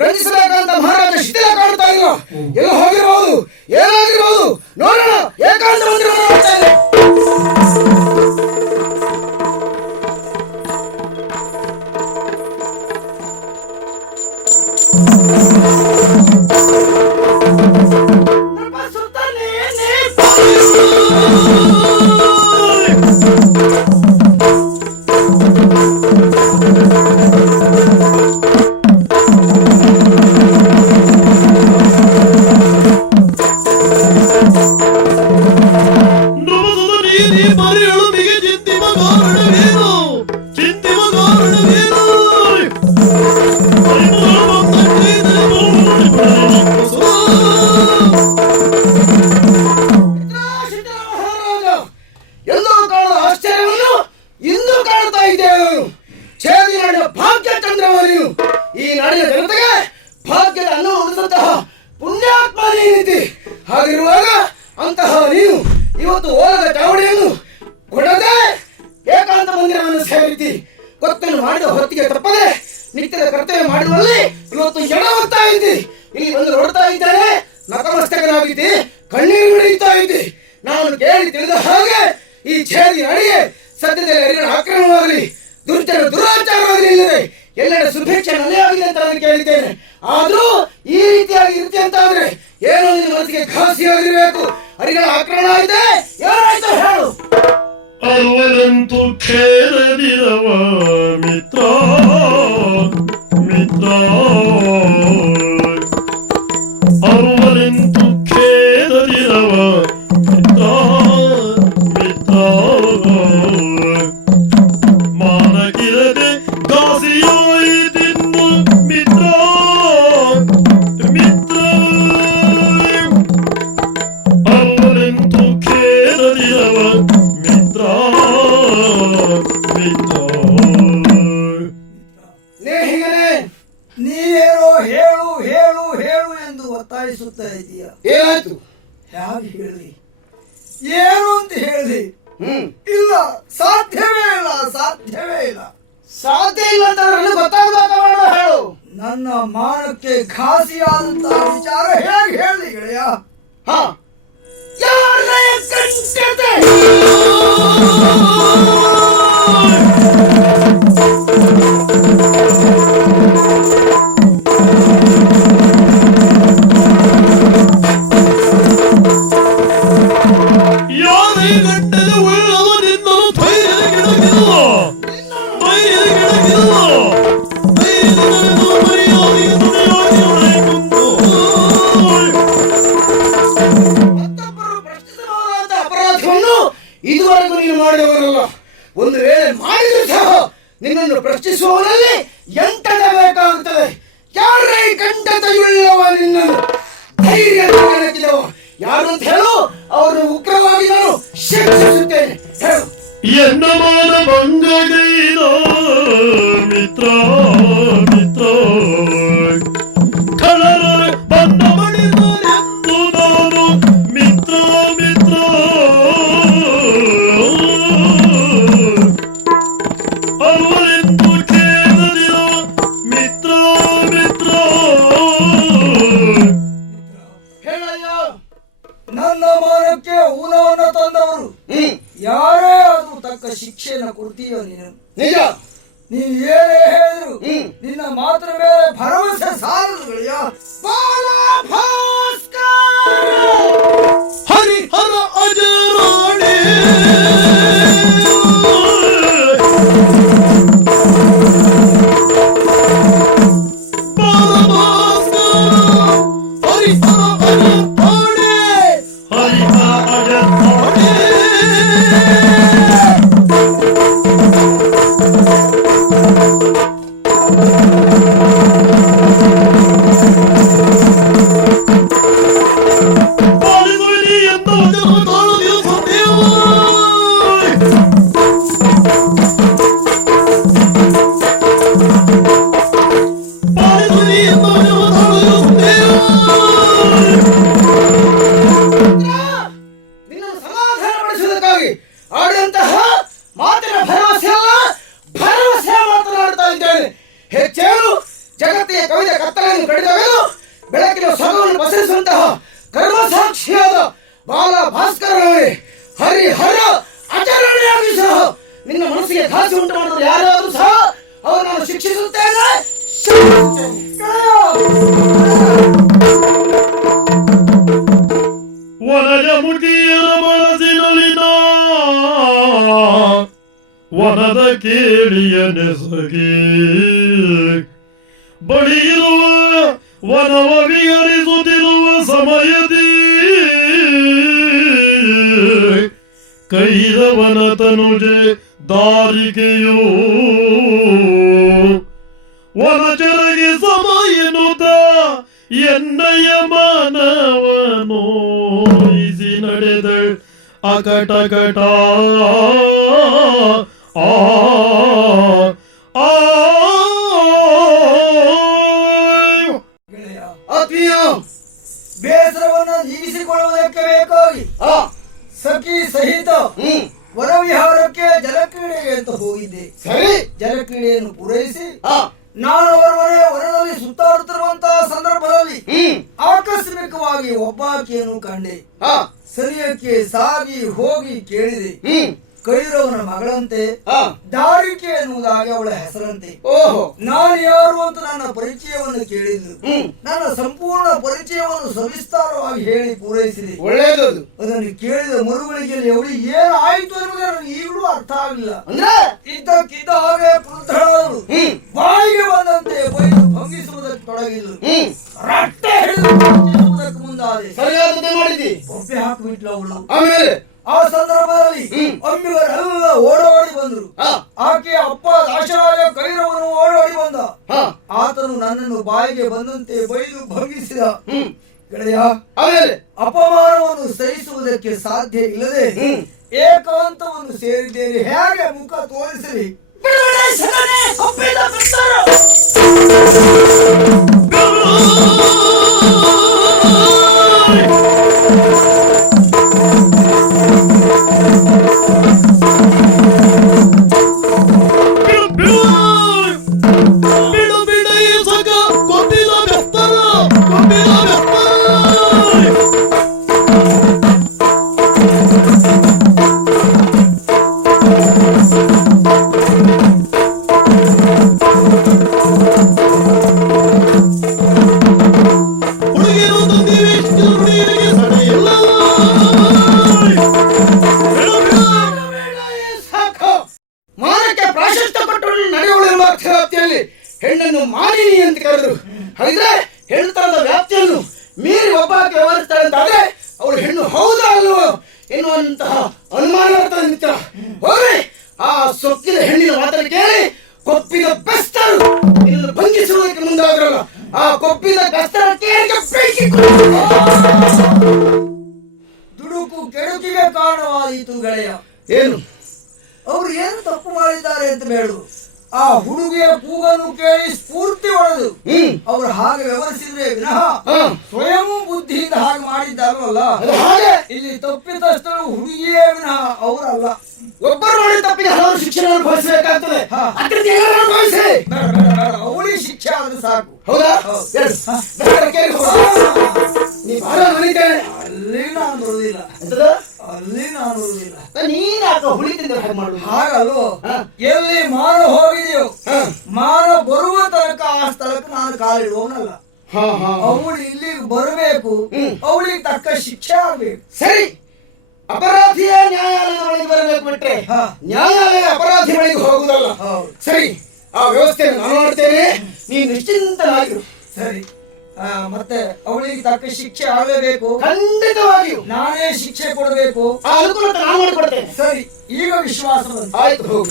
ರಂಜಿಸಬೇಕಂತ ಮಹಾರಾಜ ಶಿಥಿಲ ಕಾಣ್ತಾ ಇಲ್ಲ. ಎಲ್ಲ ಹೋಗಿರಬಹುದು, ಏನಾಗಿರಬಹುದು ನೋಡೋಣ. ಏಕಾಂತ ಮಂದಿರ ನೋಡ್ತೇನೆ. ಈ ನಾಡಿನ ಜನತೆಗೆ ಭಾಗ್ಯದ ಅನ್ನ ಉಳಿದಂತಹ ಪುಣ್ಯಾತ್ಮ ನೀತಿ. ಹಾಗಿರುವಾಗ ಅಂತಹ ನೀನು ಇವತ್ತು ಓಲದ ಚಾವಡಿಯನ್ನು ಕೊಡದೆ ಏಕಾಂತ ಮಂದಿರವನ್ನು ಸೇರಿತಿ. ಗೊತ್ತನ್ನು ಮಾಡಿದ ಹೊತ್ತಿಗೆ ತಪ್ಪದೆ ನಿತ್ಯದ ಕರ್ತವ್ಯ ಮಾಡುವಲ್ಲಿ ಇವತ್ತು ಎಡವತ್ತಾ ಇದ್ದಿ. ಇಲ್ಲಿ ಬಂದು ನೋಡ್ತಾ ಇದ್ದಾನೆ, ನತಮಸ್ತಕನಾಗಿದ್ದಿ, ಕಣ್ಣೀರು ಹೊಡೆಯುತ್ತಾ ಇದ್ದಿ. ನಾನು ಕೇಳಿ ತಿಳಿದ ಹಾಗೆ ಈ ಛೇದಿ ಅಡಿಗೆ ಸದ್ಯದಲ್ಲಿ ಅರಿಗಳ ಆಕ್ರಮಣವಾಗಲಿ, ದುರ್ಜನ ದುರಾಚಾರವಾಗಲಿ ಇಲ್ಲದೆ ಎಲ್ಲೆಡೆ ಸುಭಿಕ್ಷೆ ನೆಲೆಯಾಗಿದೆ ಅಂತ ನಾನು ಕೇಳಿದ್ದೇನೆ. ಆದ್ರೂ ಈ ರೀತಿಯಾಗಿ ಇರುತ್ತೆ ಅಂತಾದ್ರೆ ಏನೋ ನಿನ್ನ ಮನಸ್ಸಿಗೆ ಘಾಸಿಯಾಗಿರ್ಬೇಕು. ಅರಿಗಳ ಆಕ್ರಮಣ ಆಗಿದೆ, ಏನಾಯ್ತು ಹೇಳು. ಅರುವರಂತು ಖೇರದಿರವ ಮಿತ್ರ ಮಿತ್ರ, ಅರುವರಂತು ಖೇರದಿರವ ಮಿತ್ರ ಮಿತ್ರ, ಮಾನಕಿರದೆ ಘಾಸಿಯಾಯಿತಿನ್ನು ಮಿತ್ರ ಮಿತ್ರ, ಅರುವರಂತು ಖೇರದಿರವ ಮಿತ್ರ ಮಿತ್ರ. ನೇಹಿಗನೇ, ನೀನೇನೋ ಹೇಳು ಹೇಳು ಹೇಳು ಎಂದು ಒತ್ತಾಯಿಸುತ್ತಾ ಇದೀಯ. ಏನಾಯ್ತು? ಯಾರು ಹೇಳಿ, ಏನು ಅಂತ ಹೇಳಿ? ಇಲ್ಲ, ಸಾಧ್ಯವೇ ಇಲ್ಲ, ಸಾಧ್ಯವೇ ಇಲ್ಲ. ಸಾಧ್ಯ ಇಲ್ಲ ಅಂತ ಗೊತ್ತಾಗಬೇಕ ಹೇಳು. ನನ್ನ ಮಾನಕ್ಕೆ ಘಾಸಿಯಾದಂತಹ ವಿಚಾರ ಹೇಗೆ ಹೇಳಿ ಗೆಳೆಯ? ಯಾರ ಕಂಠತೆ? ಯಾರೇ ಗಂಟದ ಉಳ್ಳವನಿಂದಲೂ ಧೈರ್ಯದ ಕೆಳಗಿರುವ ಧೈರ್ಯದ ಕೆಳಗಿರುವ ಧೈರ್ಯದ ಮರ್ಯಾದೆಗೆ ತುಡಿಯಾಗಿ ಒಳಗೊಂಡು ಮತ್ತೊಬ್ಬರು ಪ್ರಶ್ನಿಸಬಹುದಾದ ಅಪರಾಧವನ್ನು ಇದುವರೆಗೂ ನೀನು ಮಾಡಿದವರಲ್ಲ. ಒಂದು ವೇಳೆ ಮಾಡಿದ್ರು ಸಹ ನಿನ್ನನ್ನು ಪ್ರಶ್ನಿಸುವವರಲ್ಲಿ ಎಂಟಬೇಕಾಗುತ್ತದೆ. ಯಾರೇ ಕಂಠತೆಯುಳ್ಳವ ನಿನ್ನನ್ನು ಧೈರ್ಯ ಕೆಣಕಿದವ ಯಾರು ಅಂತ ಹೇಳು. ಅವರನ್ನು ಉಗ್ರವಾಗಿ ನಾನು ಶಿಕ್ಷಿಸುತ್ತೇನೆ. ಹೇಳು. ಎನ್ನ ಮಾನ ಭಂಗಗೈದ ಮಿತ್ರ ಮಿತ್ರ, ಕಳರ ಬಂದ ಮಣಿದರೆಂಬುದ ಕೈಯನ್ನು ಕಡಿದೊಗೆದು ಬೆಳಕಿನ ಸೊಗವನ್ನು ಪಸರಿಸುವಂತಹ ಕರ್ಮಸಾಕ್ಷಿಯಾದ ಬಾಲ ಭಾಸ್ಕರನವರೇ, ಹರಿಹರ ಆಚರಣೆಯಾಗಿ ಸಹ ನಿನ್ನ ಮನಸ್ಸಿಗೆ ಘಾಸಿ ಉಂಟು ಮಾಡಿದ್ರೆ ಯಾರಾದರೂ ಸಹ ಅವರು ನಾನು ಶಿಕ್ಷಿಸುತ್ತೇನೆ. ವನಜ ಮುಖಿಯರ ಮನಸ್ಸಿನಲ್ಲಿನ ವನದ ಕೇಳಿಯ ನೆಸಗಿ ಬಳಿಯಿರುವ ವನವ ವಿಹರಿಸುತ್ತಿರುವ ಸಮಯದಿ ಕೈದವನ ತನುಜೆ ದಾರಿಕೆಯೋ ವನಚರಗೆ ಸಮ ಎನ್ನುತ್ತ ಎನ್ನಯ ಮಾನವನೋಯಿಸಿ ನಡೆದಳ್ ಅಕಟಕಟ ಆತ್ಮೀಯ ಬೇಸರವನ್ನು ನೀಗಿಸಿಕೊಳ್ಳುವುದಕ್ಕೆ ಬೇಕಾಗಿ ಸಖಿ ಸಹಿತ ವನವಿಹಾರಕ್ಕೆ ಜಲಕ್ರೀಡೆಗೆ ಅಂತ ಹೋಗಿದ್ದೆ. ಸರಿ, ಜಲಕ್ರೀಡೆಯನ್ನು ಪೂರೈಸಿ ನಾನು ಅವರ ವನದಲ್ಲಿ ಸುತ್ತಾಡುತ್ತಿರುವಂತಹ ಸಂದರ್ಭದಲ್ಲಿ ಆಕಸ್ಮಿಕವಾಗಿ ಒಬ್ಬಾಕೆಯನ್ನು ಕಂಡೆ. ಸರಿಯಕ್ಕೆ ಸಾಗಿ ಹೋಗಿ ಕೇಳಿದೆ. ಕೈರವನ ಮಗಳಂತೆ, ದಾರಿಕೆ ಎನ್ನುವುದಾಗಿ ಅವಳ ಹೆಸರಂತೆ. ಓಹೋ, ನಾನು ಯಾರು ಅಂತ ನನ್ನ ಪರಿಚಯವನ್ನು ಕೇಳಿದ್ರು. ನನ್ನ ಸಂಪೂರ್ಣ ಪರಿಚಯವನ್ನು ಸವಿಸ್ತಾರವಾಗಿ ಹೇಳಿ ಪೂರೈಸಿದೆ. ಒಳ್ಳೆಯದು. ಅದನ್ನು ಕೇಳಿದ ಮರುಗಳಿಗೆಯಲ್ಲಿ ಅವಳಿಗೆ ಏನು ಆಯ್ತು ಅನ್ನೋದು ನನಗೆ ಈಗಲೂ ಅರ್ಥ ಆಗಲಿಲ್ಲ. ಅಂದ್ರೆ ಇದ್ದಕ್ಕಿದ್ದ ಹಾಗೆ ಕ್ರುದ್ಧಳಾದಳು. ಬಾಯಿಗೆ ಬಂದಂತೆ ಬೈದು ಭಂಗಿಸುವುದಕ್ಕೆ ತೊಡಗಿದ್ರು. ರಟ್ಟೆ ಹಿಡಿದು ಭಂಗಿಸುವುದಕ್ಕೆ ಮುಂದಾದೆ. ಸರಿಯಾದತೆ ಮಾಡಿದಿ. ಒಪ್ಪೆ ಹಾಕಿಬಿಟ್ಲು ಅವಳು. ಆಮೇಲೆ ಆ ಸಂದರ್ಭದಲ್ಲಿ ಅಂಬಿಗರೆಲ್ಲ ಓಡೋಡಿ ಬಂದ್ರು. ಆಕೆ ಅಪ್ಪ ದಾಶರಾಜ ಕೈರವನು ಓಡೋಡಿ ಬಂದ. ಆತನು ನನ್ನನ್ನು ಬಾಯಿಗೆ ಬಂದಂತೆ ಬೈದು ಭಂಗಿಸಿದ. ಗೆಳೆಯ, ಅಪಮಾನವನ್ನು ಸಹಿಸುವುದಕ್ಕೆ ಸಾಧ್ಯ ಇಲ್ಲದೆ ಏಕಾಂತವನ್ನು ಸೇರಿದ್ದೇನೆ. ಹೇಗೆ ಮುಖ ತೋರಿಸಲಿ? ಹೆಣ್ಣನ್ನು ಮಾಲಿನಿ ಅಂತ ಕರೆದ್ರು. ಹಾಗಿದ್ರೆ ಹೆಣ್ಣುತನದ ವ್ಯಾಪ್ತಿಯನ್ನು ಮೀರಿ ಒಬ್ಬಾಕೆ ವ್ಯವಹರಿಸ್ತಾರೆ ಅಂತಾದ್ರೆ ಅವಳು ಹೆಣ್ಣು ಹೌದಾ ಅಲ್ವೋ ಎನ್ನುವಂತಹ ಅನುಮಾನ ನಿಂತ ಹೋಗ್ರಿ. ಆ ಸೊಕ್ಕಿದ ಹೆಣ್ಣಿನ ಮಾತನ್ನು ಕೇಳಿ ಕೊಪ್ಪಿದ ಬೆಸ್ತರು ನಿನ್ನನ್ನು ಬಂಧಿಸುವುದಕ್ಕೆ ಮುಂದಾದ್ರಲ್ಲ, ಆ ಕೊಪ್ಪಿದ ಬೆಸ್ತರ ದುಡುಕು ಕೆಡುಕಿಗೆ ಕಾರಣವಾದೀತು. ಗೆಳೆಯ, ಏನು ಅವರು ಏನು ತಪ್ಪು ಮಾಡಿದ್ದಾರೆ ಅಂತ ಬೇಡು. ಆ ಹುಡುಗಿಯ ಕೂಗನ್ನು ಕೇಳಿ ಸ್ಫೂರ್ತಿ ಹೊಡೆದು ಅವರು ಹಾಗೆ ವ್ಯವಹರಿಸಿದ್ರೆ ವಿನಃ ಸ್ವಯಂ ಬುದ್ಧಿಯಿಂದ ಹಾಗೆ ಮಾಡಿದ್ದಾರಲ್ಲ. ಹಾಗೆ ಇಲ್ಲಿ ತಪ್ಪಿತಸ್ಥರು ಹುಡುಗಿಯೇ ವಿನಃ ಅವರಲ್ಲ. ಒಬ್ಬರು ಮಾಡಿದ ತಪ್ಪಿಗೆ ಹಲವು ಶಿಕ್ಷೆ ಅನುಭವಿಸಬೇಕಾಗ್ತದೆ. ಅವಳಿ ಶಿಕ್ಷೆ ಆದ್ರೆ ಸಾಕು. ಹೌದಾ? ಅಲ್ಲಿ ನಾನು ಬರುವುದಿಲ್ಲ. ಅಲ್ಲಿ ನಾನು ಬರುವುದಿಲ್ಲ. ನೀನ್ ಹುಳಿತಿದ್ದ ಹಾಗೆ ಮಾಡು. ಹಾಗಲ್ವೋ, ಎಲ್ಲಿ ಮಾನ ಹೋಗಿದೆಯೋ ಮಾನ ಬರುವ ತನಕ ಆ ಸ್ಥಳಕ್ಕೆ ನಾನು ಕಾಲಿಡುವವನಲ್ಲ. ಅವಳು ಇಲ್ಲಿಗೆ ಬರಬೇಕು, ಅವಳಿಗೆ ತಕ್ಕ ಶಿಕ್ಷೆ ಆಗ್ಬೇಕು. ಸರಿ, ಅಪರಾಧಿಯ ನ್ಯಾಯಾಲಯದ ಬಳಿಗೆ ಬರಬೇಕು ಬಿಟ್ರೆ ನ್ಯಾಯಾಲಯ ಅಪರಾಧಿ ಬಳಿಗೆ ಹೋಗುದಲ್ಲ. ಸರಿ, ಆ ವ್ಯವಸ್ಥೆಯನ್ನು ನಾನು ಮಾಡ್ತೇನೆ, ನೀನು ನಿಶ್ಚಿಂತನಾಗಿರು. ಸರಿ, ಮತ್ತೆ ಅವಳಿಗೆ ತಕ್ಕ ಶಿಕ್ಷೆ ಆಗಲೇಬೇಕು. ಖಂಡಿತವಾಗಿಯೂ ನಾನೇ ಶಿಕ್ಷೆ ಕೊಡಬೇಕು. ಆ ಅನುಕೂಲತೆ ನಾನು ಮಾಡಿಕೊಡ್ತೇನೆ. ಸರಿ, ಈಗ ವಿಶ್ವಾಸ ಬಂತು. ಆಯ್ತು, ಹೋಗು.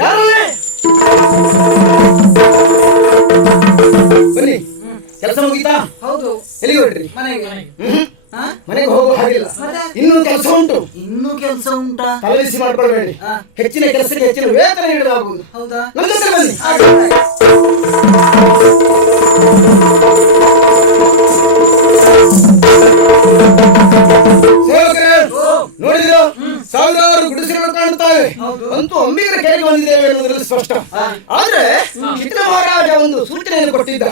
ಯಾರಲ್ಲೇ ಬನ್ನಿ. ಕೆಲಸ ಮುಗೀತಾ? ಹೌದು. ಎಲ್ಲಿಗೆ ಹೊರಟ್ರಿ? ಮನೆಗೆ. ಮನೆಗೆ ಹೋಗೋ ಹಾಗಿಲ್ಲ, ಇನ್ನೂ ಕೆಲಸ ಉಂಟು. ಇನ್ನೂ ಕೆಲಸ ಉಂಟಾ? ತಲೆಬಿಸಿ ಮಾಡ್ಕೊಳ್ಬೇಡಿ. ಹೆಚ್ಚಿನ ಕೆಲಸಕ್ಕೆ ಹೆಚ್ಚಿನ ವೇತನ ನೀಡಲಾಗುವುದು. ಹೌದಾ? ನನ್ನ ಜೊತೆ ಬನ್ನಿ. ನೋಡಿದ್ರು ಸಾವಿರಾರು ಗುಡಿಸಲುಗಳು ಕಾಣುತ್ತವೆ. ಅಂತೂ ಅಂಬಿಗರ ಕೆರೆಗೆ ಬಂದಿದ್ದೇವೆ ಎನ್ನುವುದರಲ್ಲಿ ಸ್ಪಷ್ಟ. ಆದ್ರೆ ಅಂದ್ರೆ ಚಿತ್ರ ಮಹಾರಾಜ ಒಂದು ಸೂಚನೆಯನ್ನು ಕೊಟ್ಟಿದ್ದ.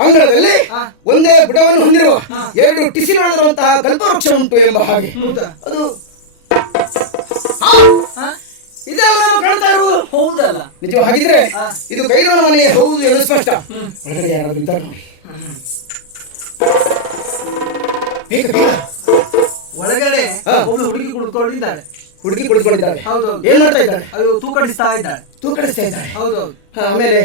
ಅಂಗಳದಲ್ಲಿ ಒಂದೇ ಬುಡವನ್ನು ಹೊಂದಿರುವ 2 ಟಿಸಿಲುವಂತಹ ಕಲ್ಪವೃಕ್ಷ ಉಂಟು ಎಂಬ ಹಾಗೆ. ಅದು ಇದೆಲ್ಲ ಕಾಣ್ತಾ ಇರುವುದು ಹೌದಲ್ಲ? ನಿಜವಾಗಿದ್ರೆ ಇದು ಕೈಲವನ ಮನೆ ಹೌದು ಎಂದು ಸ್ಪಷ್ಟ. ಒಳಗಡೆ ಯಾರಾದ್ರೂ ಇದ್ದಾರೆ ನೋಡಿ. ಬೇಗ ಬೇಗ. ಒಳಗಡೆ ಒಬ್ಬಳು ಹುಡುಗಿ ಕುಳಿತುಕೊಂಡಿದ್ದಾಳೆ. ಹುಡುಗಿ ಕುಳಿತುಕೊಂಡಿದ್ದಾಳೆ. ಹೌದು. ಏನ್ ಮಾಡ್ತಾ ಇದ್ದಾಳೆ? ಅದು ತೂಕಡಿಸ್ತಾ ಇದ್ದಾಳೆ. ತೂಕಡಿಸ್ತಾ ಇದ್ದಾಳೆ. ಹೌದು. ಆಮೇಲೆ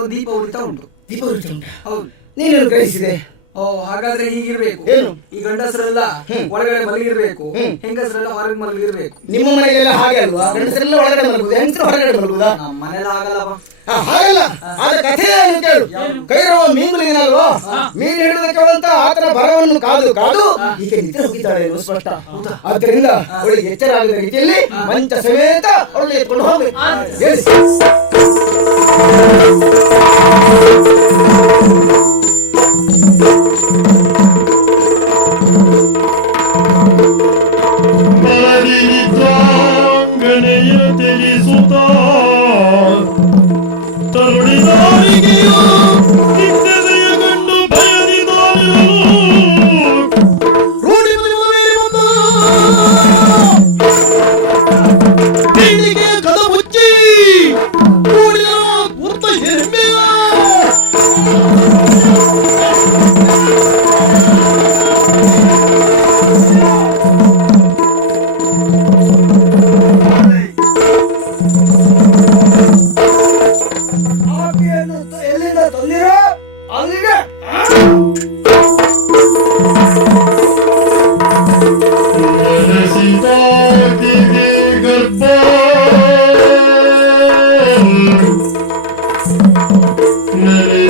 ಒಂದು ದೀಪ ಉರಿತಾ ಉಂಟು. ದೀಪ ಉರಿತಾ ಉಂಟು. ಹೌದು. ನೀನು ಗ್ರಹಿಸಿದೆ? ಓ, ಹಾಗಾದ್ರೆ ಹೀಗಿರ್ಬೇಕು. ಏನು? ಈ ಗಂಡಸರೆಲ್ಲ ಒಳಗಡೆ ಮಲಗಿರ್ಬೇಕು, ಹೆಂಗಸರೆಲ್ಲ ಹೊರಗೆ ಮಲಗಿರ್ಬೇಕು. ನಿಮ್ಮ ಮನೆಯಲ್ಲೆಲ್ಲ ಹಾಗೆ ಅಲ್ವಾ? ಗಂಡಸರೆಲ್ಲ ಒಳಗಡೆ ಮಲಗುದು, ಹೆಂಗಸರು ಹೊರಗಡೆ ಮಲಗುದಾ? ನಮ್ಮ ಮನೇಲಿ ಆಗಲ್ಲಪ್ಪ. ಹಾಗಲ್ಲ. ಆದ ಕಥೆ ಏನು ಕೇಳು. ಕೈರವ ಮೀನುಗಳಿನಲ್ವಾ, ಮೀನು ಹಿಡಿದಕ್ಕೆ ಅಂತ ಆತನ ಬರವನ್ನು ಕಾದು ಕಾದು ಹೀಗೆ ನಿದ್ರೆ ಹೋಗಿದ್ದಾಳೆ ಎಂದು ಸ್ಪಷ್ಟ. ಆದ್ದರಿಂದ ಅವಳಿಗೆ ಎಚ್ಚರ ಆಗದ ರೀತಿಯಲ್ಲಿ ಮಂಚ ಸಮೇತ ಅವಳನ್ನು ಎತ್ಕೊಂಡು ಹೋಗ್ಬೇಕು. ಮಲಗಿನಿದ್ರಾಂಗನೆಯ ತ್ಯಜಿಸುತ್ತ ತರುಣಿದಾರಿಗೆಯೋ ನಿತ್ಯದೆಯ ಗಂಡು ಭಯದಿದ್ದಾನೆಯೋ ರೂಢಿ ಪೀಳಿಗೆಯ ಕದ ಮುಚ್ಚಿ ಕೂಡಿದ ಪೂರ್ತ ಹೆಮ್ಮೆಯ ಎಲ್ಲಿಂದ ತಂದಿರೋ ಅಲ್ಲಿಗೆ ಸೀತಾಕಿಗೆ ಗರ್ಭ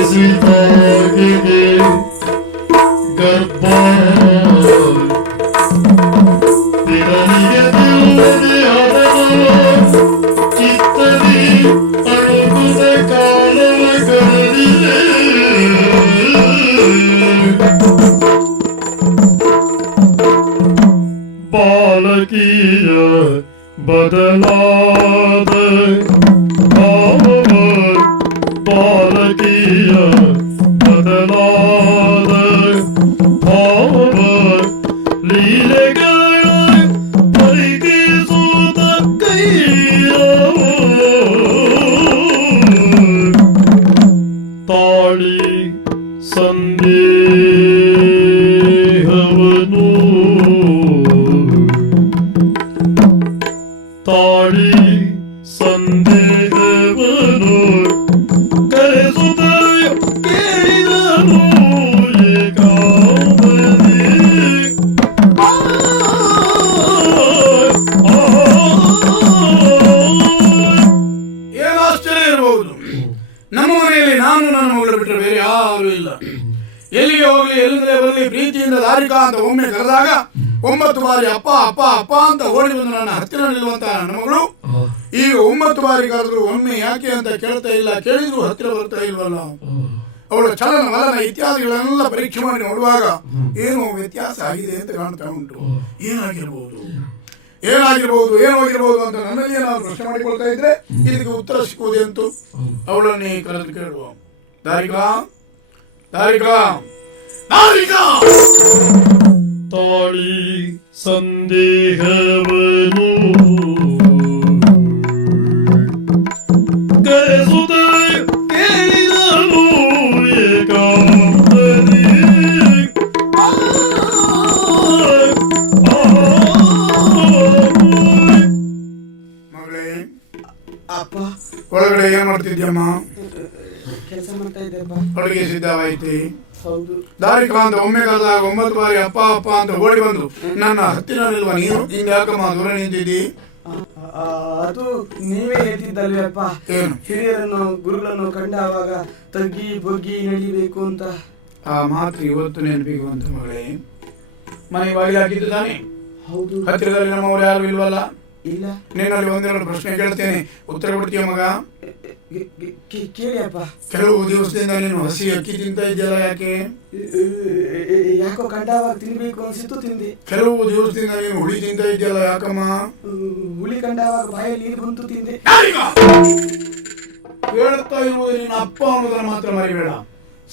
ಸೀತಾಕಿಗೆ ಗರ್ಭ ತಿರನಿಗೆ ತಿಲ್ಲದೆ ಹರದು ಚಿತ್ತದಿ ಅಳುಕುದ ಕಾಲವ ಕಳೆದಿದೆ ಬಾಲಕಿಯ ಬದಲಾದ ಭಾವವ ಬಾಲಕಿಯ ಬದಲಾದ ಭಾವವ ಲೀಲೆಗಳ ಪರಿಕಿಸುತ್ತ ಕೈಯವ ತಾಳಿ ಸಂದೇಹವನು ತಾಳಿ ಸಂದೇಹವನು ಕರೆಸುತ್ತ ಕೇಳಿದನು ಏಕಾಂತದಿ. ಏನು ಆಶ್ಚರ್ಯ ಇರಬಹುದು. ನಮ್ಮ ಮನೆಯಲ್ಲಿ ನಾನು ನನ್ನ ಮಗಳು ಬಿಟ್ಟರೆ ಬೇರೆ ಯಾರು ಇಲ್ಲ. ಎಲ್ಲಿಗೆ ಹೋಗ್ಲಿ, ಎಲ್ಲಿಂದಲೇ ಬರಲಿ, ಪ್ರೀತಿಯಿಂದ ದಾರಿಕಾ ಅಂತ ಒಮ್ಮೆ ಕರೆದಾಗ 9 ಬಾರಿ ಅಪ್ಪ ಅಪ್ಪ ಅಪ್ಪ ಅಂತ ಓಡಿ ಬಂದು ನನ್ನ ಹತ್ತಿರ ನಿಲ್ಲುವಂತಹ ನನ್ನ ಮಗಳು ಈಗ 9 ಬಾರಿ ಕರೆದ್ರು ಒಮ್ಮೆ ಯಾಕೆ ಅಂತ ಕೇಳ್ತಾ ಇಲ್ಲ, ಕೇಳಿದ್ರು ಹತ್ತಿರ ಬರ್ತಾ ಇಲ್ವಲ್ಲ. ಅವಳ ಚಲನ ವಲನ ಇತ್ಯಾದಿಗಳನ್ನೆಲ್ಲ ಪರೀಕ್ಷೆ ಮಾಡಿ ನೋಡುವಾಗ ಏನೋ ವ್ಯತ್ಯಾಸ ಆಗಿದೆ ಅಂತ ಕಾಣ್ತಾ ಉಂಟು. ಏನಾಗಿರ್ಬೋದು ಏನಾಗಿರ್ಬೋದು ಅಂತ ನನ್ನಲ್ಲಿ ನಾವು ಪ್ರಶ್ನೆ ಮಾಡಿಕೊಳ್ತಾ ಇದ್ರೆ ಇದಕ್ಕೆ ಉತ್ತರ ಸಿಕ್ಕುವುದೇ ಅಂತೂ ಅವಳನ್ನೇ ಕರೆದು ಕೇಳುವ. ದಾರಿಕಾ ದಾರಿಕಾ ದಾರಿಕಾ ತಾಳಿ ಸಂದೇಹವನು ಕರೆಸುತ್ತ ಕೇಳಿದನು ಏಕಾಂತದಿ. ಮಗಳೇ, ಅಪ್ಪ ಒಳಗಡೆ ಏನ್ ಮಾಡ್ತಿದ್ಯಮ್ಮ? ಕೆಲಸ ಮಾಡ್ತಾ ಇದ್ದೆಪ್ಪ. ಅಡುಗೆ ಸಿದ್ಧವಾಯ್ತಿ? ಹೌದು. ದಾರಿಕಾ ಅಂತ ಒಮ್ಮೆ ಕರೆದಾಗ 9 ಬಾರಿ ಅಪ್ಪ ಅಪ್ಪ ಅಂತ ಓಡಿ ಬಂದು ನನ್ನ ಹತ್ತಿರ ನಿಲ್ವ ನೀನು ಹಿಂದೆ ಯಾಕಮ್ಮ ದೂರ ನಿಂತಿದ್ದಿ? ಅದು ನೀವೇ ಹೇಳ್ತಿದ್ದಲ್ವಪ್ಪ, ಏನು? ಹಿರಿಯರನ್ನು ಗುರುಗಳನ್ನು ಕಂಡಾಗ ತಗ್ಗಿ ಬಗ್ಗಿ ನಡಿಬೇಕು ಅಂತ. ಆ ಮಾತು ಇವತ್ತು ನೆನಪಿಗೆ ಬಂತು ಮಗಳೇ. ಮನೆ ಬಾಗಿಲು ಹಾಕಿದ್ದು ತಾನೆ? ಹೌದು. ಹತ್ತಿರದಲ್ಲಿ ನಮ್ಮವ್ರು ಯಾರು ಇಲ್ವಲ್ಲ? ಇಲ್ಲ. ನಿನ್ನಲ್ಲಿ 1-2 ಪ್ರಶ್ನೆ ಕೇಳ್ತೇನೆ, ಉತ್ತರ ಕೊಡ್ತೀಯ ಮಗ? ಕೇಳಿಯಪ್ಪ. ಕೆಲವು ದಿವಸದಿಂದ ನೀನು ಹಸಿ ಅಕ್ಕಿ ತಿಂತ ಇದೆಯಲ್ಲ, ಯಾಕೆ? ಯಾಕೋ ಕಂಡಾವಾಗ ತಿನ್ಬೇಕು ಅನ್ಸಿತ್ತು, ತಿಂದೆ. ಕೆಲವು ದಿವಸದಿಂದ ನೀನು ಹುಳಿ ತಿಂತ ಇದೆಯಲ್ಲ, ಯಾಕಮ್ಮ? ಹುಳಿ ಕಂಡಾವಾಗ ಬಾಯಲ್ಲಿ ನೀರು ಬಂತು, ತಿಂದೆ. ಹೇಳುತ್ತಾ ಇರುವುದು ನಿನ್ನ ಅಪ್ಪ ಅನ್ನೋದನ್ನ ಮಾತ್ರ ಮರಿಬೇಡ.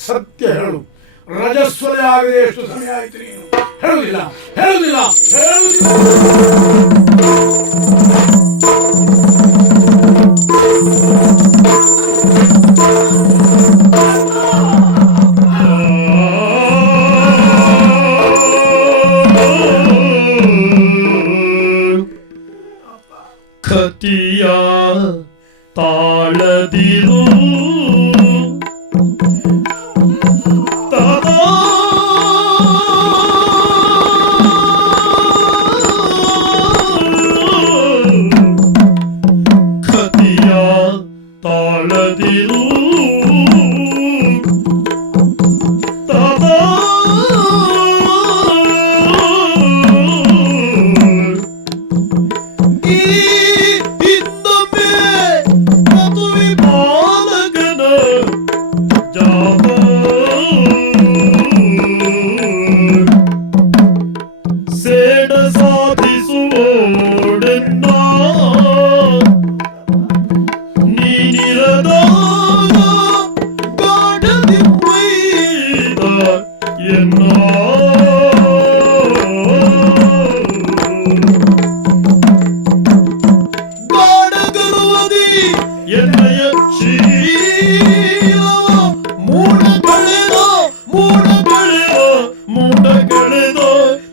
ಸತ್ಯ ಹೇಳು, ರಜಸ್ವಲೆ ಆಗದೆ ಎಷ್ಟು ಸಮಯ ಆಯ್ತು ನೀನು? ಹೇಳುವುದಿಲ್ಲ ಹೇಳುವುದಿಲ್ಲ ಕತಿಯ ತಾಳದಿರು ಕತಿಯ ತಾಳದಿರು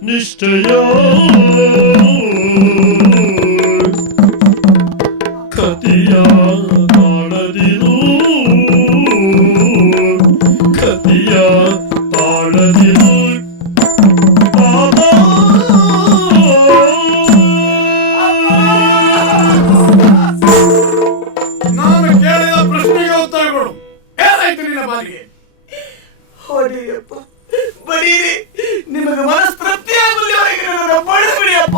ನಿಶ್ಚಯ ಕತಿಯ ತಾಳದಿರು ಕತಿಯ ತಾಳದಿರು ನಾನು ಕೇಳಿದ ಪ್ರಶ್ನೆಗೆ ಉತ್ತರ ಕೊಡು. ಏನಾಯ್ತು ನಿನ್ನ ಬಾರಿಗೆ? ಹೊಡಿಯಪ್ಪ, ಬಡೀರಿ, ನಿಮಗೆ ಮನಸ್ತೃಪ್ತಿ ಆಗುವವರೆಗೆ ಬಡಬಿಡಿಯಪ್ಪ,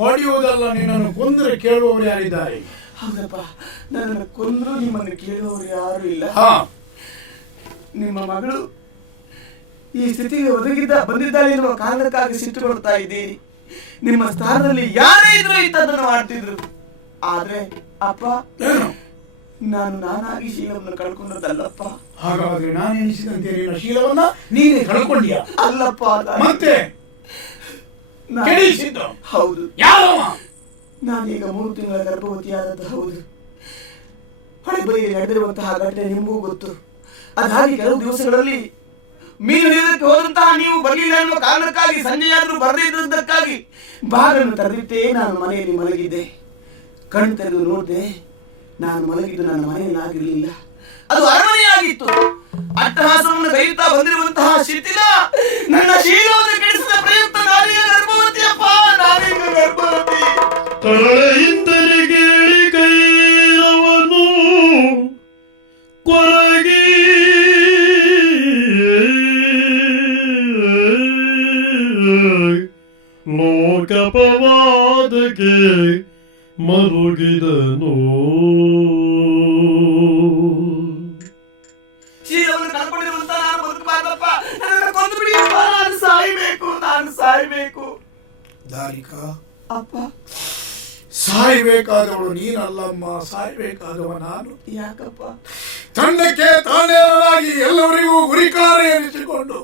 ಹೊಡೆಯುವುದಲ್ಲ, ನಿನ್ನನ್ನು ಕೊಂದರೆ ಕೇಳುವವರು ಯಾರಿದ್ದಾರೆ? ಹೌದಪ್ಪ, ನನ್ನನ್ನು ಕೊಂದ್ರು ನಿಮ್ಮನ್ನು ಕೇಳುವವರು ಯಾರು ಇಲ್ಲ. ನಿಮ್ಮ ಮಗಳು ಈ ಸ್ಥಿತಿಗೆ ಬಂದಿದ್ದಾಳೆ ಎನ್ನುವ ಕಾರಣಕ್ಕಾಗಿ ಸಿಟ್ಟು ಕೊಡ್ತಾ ಇದ್ದೀರಿ. ನಿಮ್ಮ ಸ್ಥಾನದಲ್ಲಿ ಯಾರೇ ಇದ್ರು ಇಂಥದ್ದನ್ನು ಮಾಡ್ತಿದ್ರು. ಆದ್ರೆ ಅಪ್ಪ, ನಾನು ನಾನಾಗಿ ಶೀಲವನ್ನು ಕಳ್ಕೊಂಡದ್ದಲ್ಲಪ್ಪ. ಹಾಗಾದ್ರೆ ನಾನು ಎನಿಸಿದಂತೆ ನಿನ್ನ ಶೀಲವನ್ನ ನೀನೇ ಕಳ್ಕೊಂಡ್ಯ? ಅಲ್ಲಪ್ಪ, ಮತ್ತೆ ಹೌದು. ಯಾರವ? ನಾನೀಗ 3 ತಿಂಗಳ ಗರ್ಭವತಿಯಾದದ್ದು ಹೌದು. ಹೊಳೆಬೈಯಲ್ಲಿ ನಡೆದಿರುವಂತಹ ಘಟನೆ ನಿಮಗೂ ಗೊತ್ತು. ಅದಾಗಿ ಕೆಲವು ದಿವಸಗಳಲ್ಲಿ ಮೀನು ಹಿಡಿದಕ್ಕೆ ಹೋದಂತಹ ನೀವು ಬರಲಿಲ್ಲ ಎನ್ನುವ ಕಾರಣಕ್ಕಾಗಿ ಸಂಜೆಯಾದರೂ ಬರದೇ ಇದ್ದಕ್ಕಾಗಿ ಬಾಗಿಲನ್ನು ತೆರೆದಿಟ್ಟೇ ನಾನು ಮನೆಯಲ್ಲಿ ಮಲಗಿದ್ದೆ. ಕಣ್ಣು ತೆರೆದು ನೋಡಿದೆ, ನಾನು ಮಲಗಿದ್ದು ನನ್ನ ಮನೆಯಲ್ಲಿ ಆಗಿರಲಿಲ್ಲ, ಅದು ಅರಮನೆಯಾಗಿತ್ತು. ಅಟ್ಟಹಾಸವನ್ನು ಗೈಯುತ್ತಾ ಬಂದಿರುವಂತಹ ಶಿಥಿಲ ನನ್ನ ಶೀಲವನ್ನು ಕೆಡಿಸಿದ ಪ್ರಯುಕ್ತ ನಾನೀಗ ಗರ್ಭವತಿಯಪ್ಪ, ನಾನೀಗ ಗರ್ಭವತಿ. ತಲೆಯಿಂದಲೇ ಕೇಳಿ ಕೈರವನು ಕೊರಗಿ ಲೋಕಪವಾದಕ್ಕೆ ಮರುಗಿದನು. ಶೀಲವನ್ನು ಕಳ್ಕೊಂಡಿರುವಂತ ನಾನು ಬದುಕಬಾರ್ದಪ್ಪ, ನನ್ನನ್ನು ಕೊಂದು ಬಿಡಿಯಪ್ಪ, ನಾನು ಸಾಯಬೇಕು, ನಾನು ಸಾಯಬೇಕು. ದಾರಿಕಾ, ಅಪ್ಪ, ಸಾಯ್ಬೇಕಾದವಳು ನೀನಲ್ಲಮ್ಮ, ಸಾಯ್ಬೇಕಾದವ ನಾನು. ಯಾಕಪ್ಪ? ತಂಡಕ್ಕೆ ತಾನೇನಾಗಿ ಎಲ್ಲವರಿಗೂ ಗುರಿಕಾರ ಎನಿಸಿಕೊಂಡು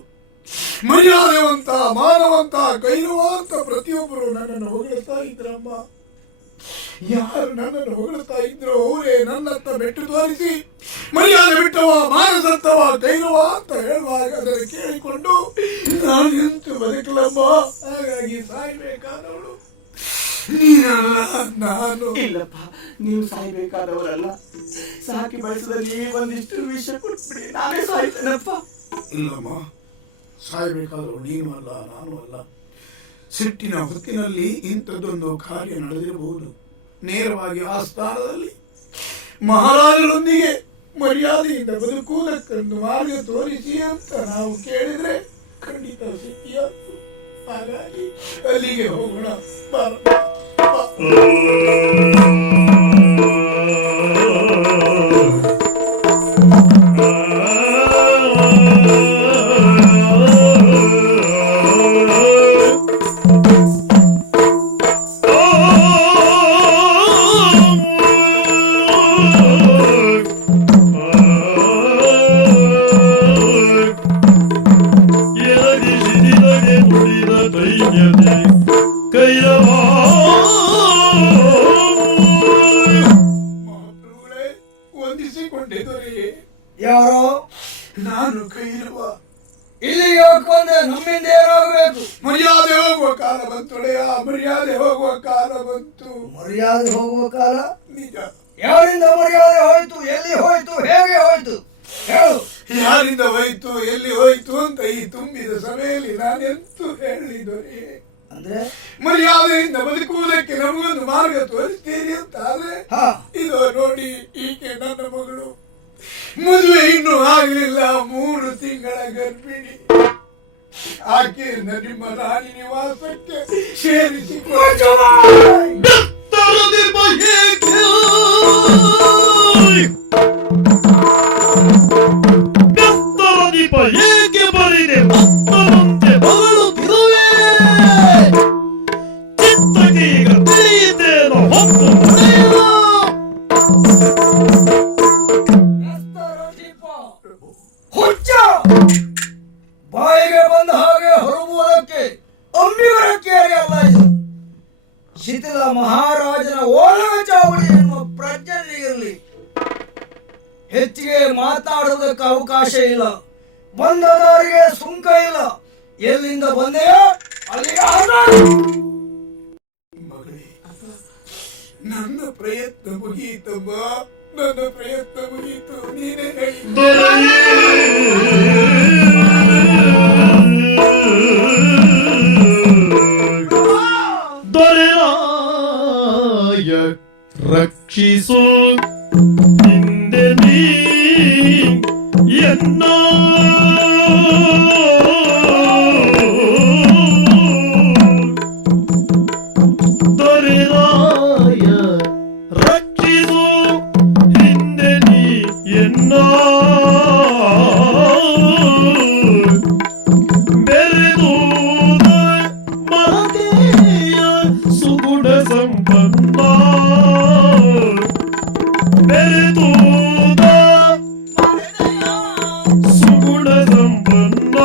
ಮರ್ಯಾದೆವಂತ, ಮಾನವಂತ, ಕೈರುವಂತ ಪ್ರತಿಯೊಬ್ಬರು ನನ್ನನ್ನು ಹೊಗಳ್ತಾ ಇದ್ರಮ್ಮ. ಯಾರು ನನ್ನನ್ನು ಹೊಗಳ್ತಾ ಇದ್ರು ಅವರೇ ನನ್ನತ್ತ ಬೆಟ್ಟು ತೋರಿಸಿ ಮರ್ಯಾದೆ ಬಿಟ್ಟವ, ಮಾನಸತ್ತವ, ಕೈರುವ ಅಂತ ಹೇಳುವಾಗ ಅದನ್ನು ಕೇಳಿಕೊಂಡು ನಾನು ಎಂತೂ ಬದುಕಲಮ್ಮ. ಹಾಗಾಗಿ ಸಾಯ್ಬೇಕಾದವಳು ನೀನಲ್ಲ, ನಾನು. ಇಲ್ಲಪ್ಪ, ನೀವು ಸಾಯ್ಬೇಕಾದವರಲ್ಲ. ಸಾಕಿ ಬಯಸದ ನೀವು ಒಂದಿಷ್ಟು ವಿಷ ಕೊಟ್ಬಿಡಿ, ನಾನೇ ಸಾಯ್ತೇನಪ್ಪ. ಇಲ್ಲಮ್ಮ, ಸಾಯ್ಬೇಕಾದವಳು ನೀನು ಅಲ್ಲ, ನಾನು ಅಲ್ಲ. ಸಿಟ್ಟಿನ ಹೊತ್ತಿನಲ್ಲಿ ಇಂಥದ್ದೊಂದು ಕಾರ್ಯ ನಡೆದಿರಬಹುದು. ನೇರವಾಗಿ ಆ ಸ್ಥಾನದಲ್ಲಿ ಮಹಾರಾಜರೊಂದಿಗೆ ಮರ್ಯಾದೆಯಿಂದ ಬದುಕುವುದಕ್ಕೊಂದು ಮಾರ್ಗ ತೋರಿಸಿ ಅಂತ ನಾವು ಕೇಳಿದ್ರೆ ಖಂಡಿತ ಸಿಕ್ಕಿಯಾಯ್ತು. ಹಾಗಾಗಿ ಅಲ್ಲಿಗೆ ಹೋಗೋಣ. ಯಾರೋ ನಾನು ಕೈರುವ ಇಲ್ಲಿಗೆ ಹೋಗಿ ಬಂದೆ, ನಮ್ಮಿಂದ ಏನಾಗಬೇಕು? ಮರ್ಯಾದೆ ಹೋಗುವ ಕಾಲ ಬಂತೊಡೆಯ, ಮರ್ಯಾದೆ ಹೋಗುವ ಕಾಲ ಬಂತು. ಮರ್ಯಾದೆ ಹೋಗುವ ಕಾಲ? ನಿಜ. ಯಾರಿಂದ ಮರ್ಯಾದೆ ಹೋಯ್ತು? ಎಲ್ಲಿ ಹೋಯ್ತು? ಹೇಗೆ ಹೋಯ್ತು? ಹೇಳು. ಯಾರಿಂದ ಹೋಯ್ತು, ಎಲ್ಲಿ ಹೋಯ್ತು ಅಂತ ಈ ತುಂಬಿದ ಸಭೆಯಲ್ಲಿ ನಾನೆಂತೂ ಹೇಳಿದೊರೆ. ಅಂದ್ರೆ ಮರ್ಯಾದೆಯಿಂದ ಬದುಕುವುದಕ್ಕೆ ನಮಗೊಂದು ಮಾರ್ಗ ತೋರಿಸ್ತೀರಿ ಅಂತ ಆದ್ರೆ ಇದು ನೋಡಿ, ಈಕೆ ನನ್ನ ಮಗಳು, ಮದುವೆ ಇನ್ನೂ ಆಗಲಿಲ್ಲ, 3 ತಿಂಗಳ ಗರ್ಭಿಣಿ. ಆಕೆಯನ್ನ ನಿಮ್ಮ ರಾಣಿ ನಿವಾಸಕ್ಕೆ ಏಕೆ ಬರಿದೆ ಮತ್ತರಂತೆ ಬಗಳುತ್ತಿರುವೆ. ಚಿತ್ತಕ್ಕೆ ಈಗ ತಿಳಿಯಿತೇನೋ ಹೊತ್ತು ನಡೆಯುವ. ಹುಚ್ಚ ಬಾಯಿಗೆ ಬಂದ ಹಾಗೆ ಹೊರಬುವುದಕ್ಕೆ ಅಂಬಿಗರ ಕೇರಿ ಅಲ್ಲ ಇದು. ಶಿಥಿಲ ಮಹಾರಾಜನ ಓಲಗ ಚಾವಡಿ ಎನ್ನುವ ಪ್ರಜ್ಞೆಯಿರಲಿ. ಹೆಚ್ಚಿಗೆ ಮಾತನಾಡುವುದಕ್ಕೆ ಅವಕಾಶ ಇಲ್ಲ. ಬಂದ ದಾರಿಗೆ ಸುಂಕ ಇಲ್ಲ. ಎಲ್ಲಿಂದ ಬಂದೆಯೋ ಅಲ್ಲಿಗೆ ಮಗಳೇ, ನನ್ನ ಪ್ರಯತ್ನ ಮುಗಿಯಿತಮ್ಮ, ನನ್ನ ಪ್ರಯತ್ನ ಮುಗಿಯಿತು. ನೀನೇ ಹೇಳಿ. ದೊರೆಯಾಯ ರಕ್ಷಿಸು ಹಿಂದೆ ನೀ ಎನ್ನ ದೊರೆಯಾಯ ರಕ್ಷಿಸು ಹಿಂದೆ ನೀ ಎನ್ನ ಬೆರೆದೂದ ಮಹದೇಯ ಸುಗುಣ ಸಂಪನ್ನ ಬೆರೆದೂದ ಸುಗುಣ ಸಂಪನ್ನ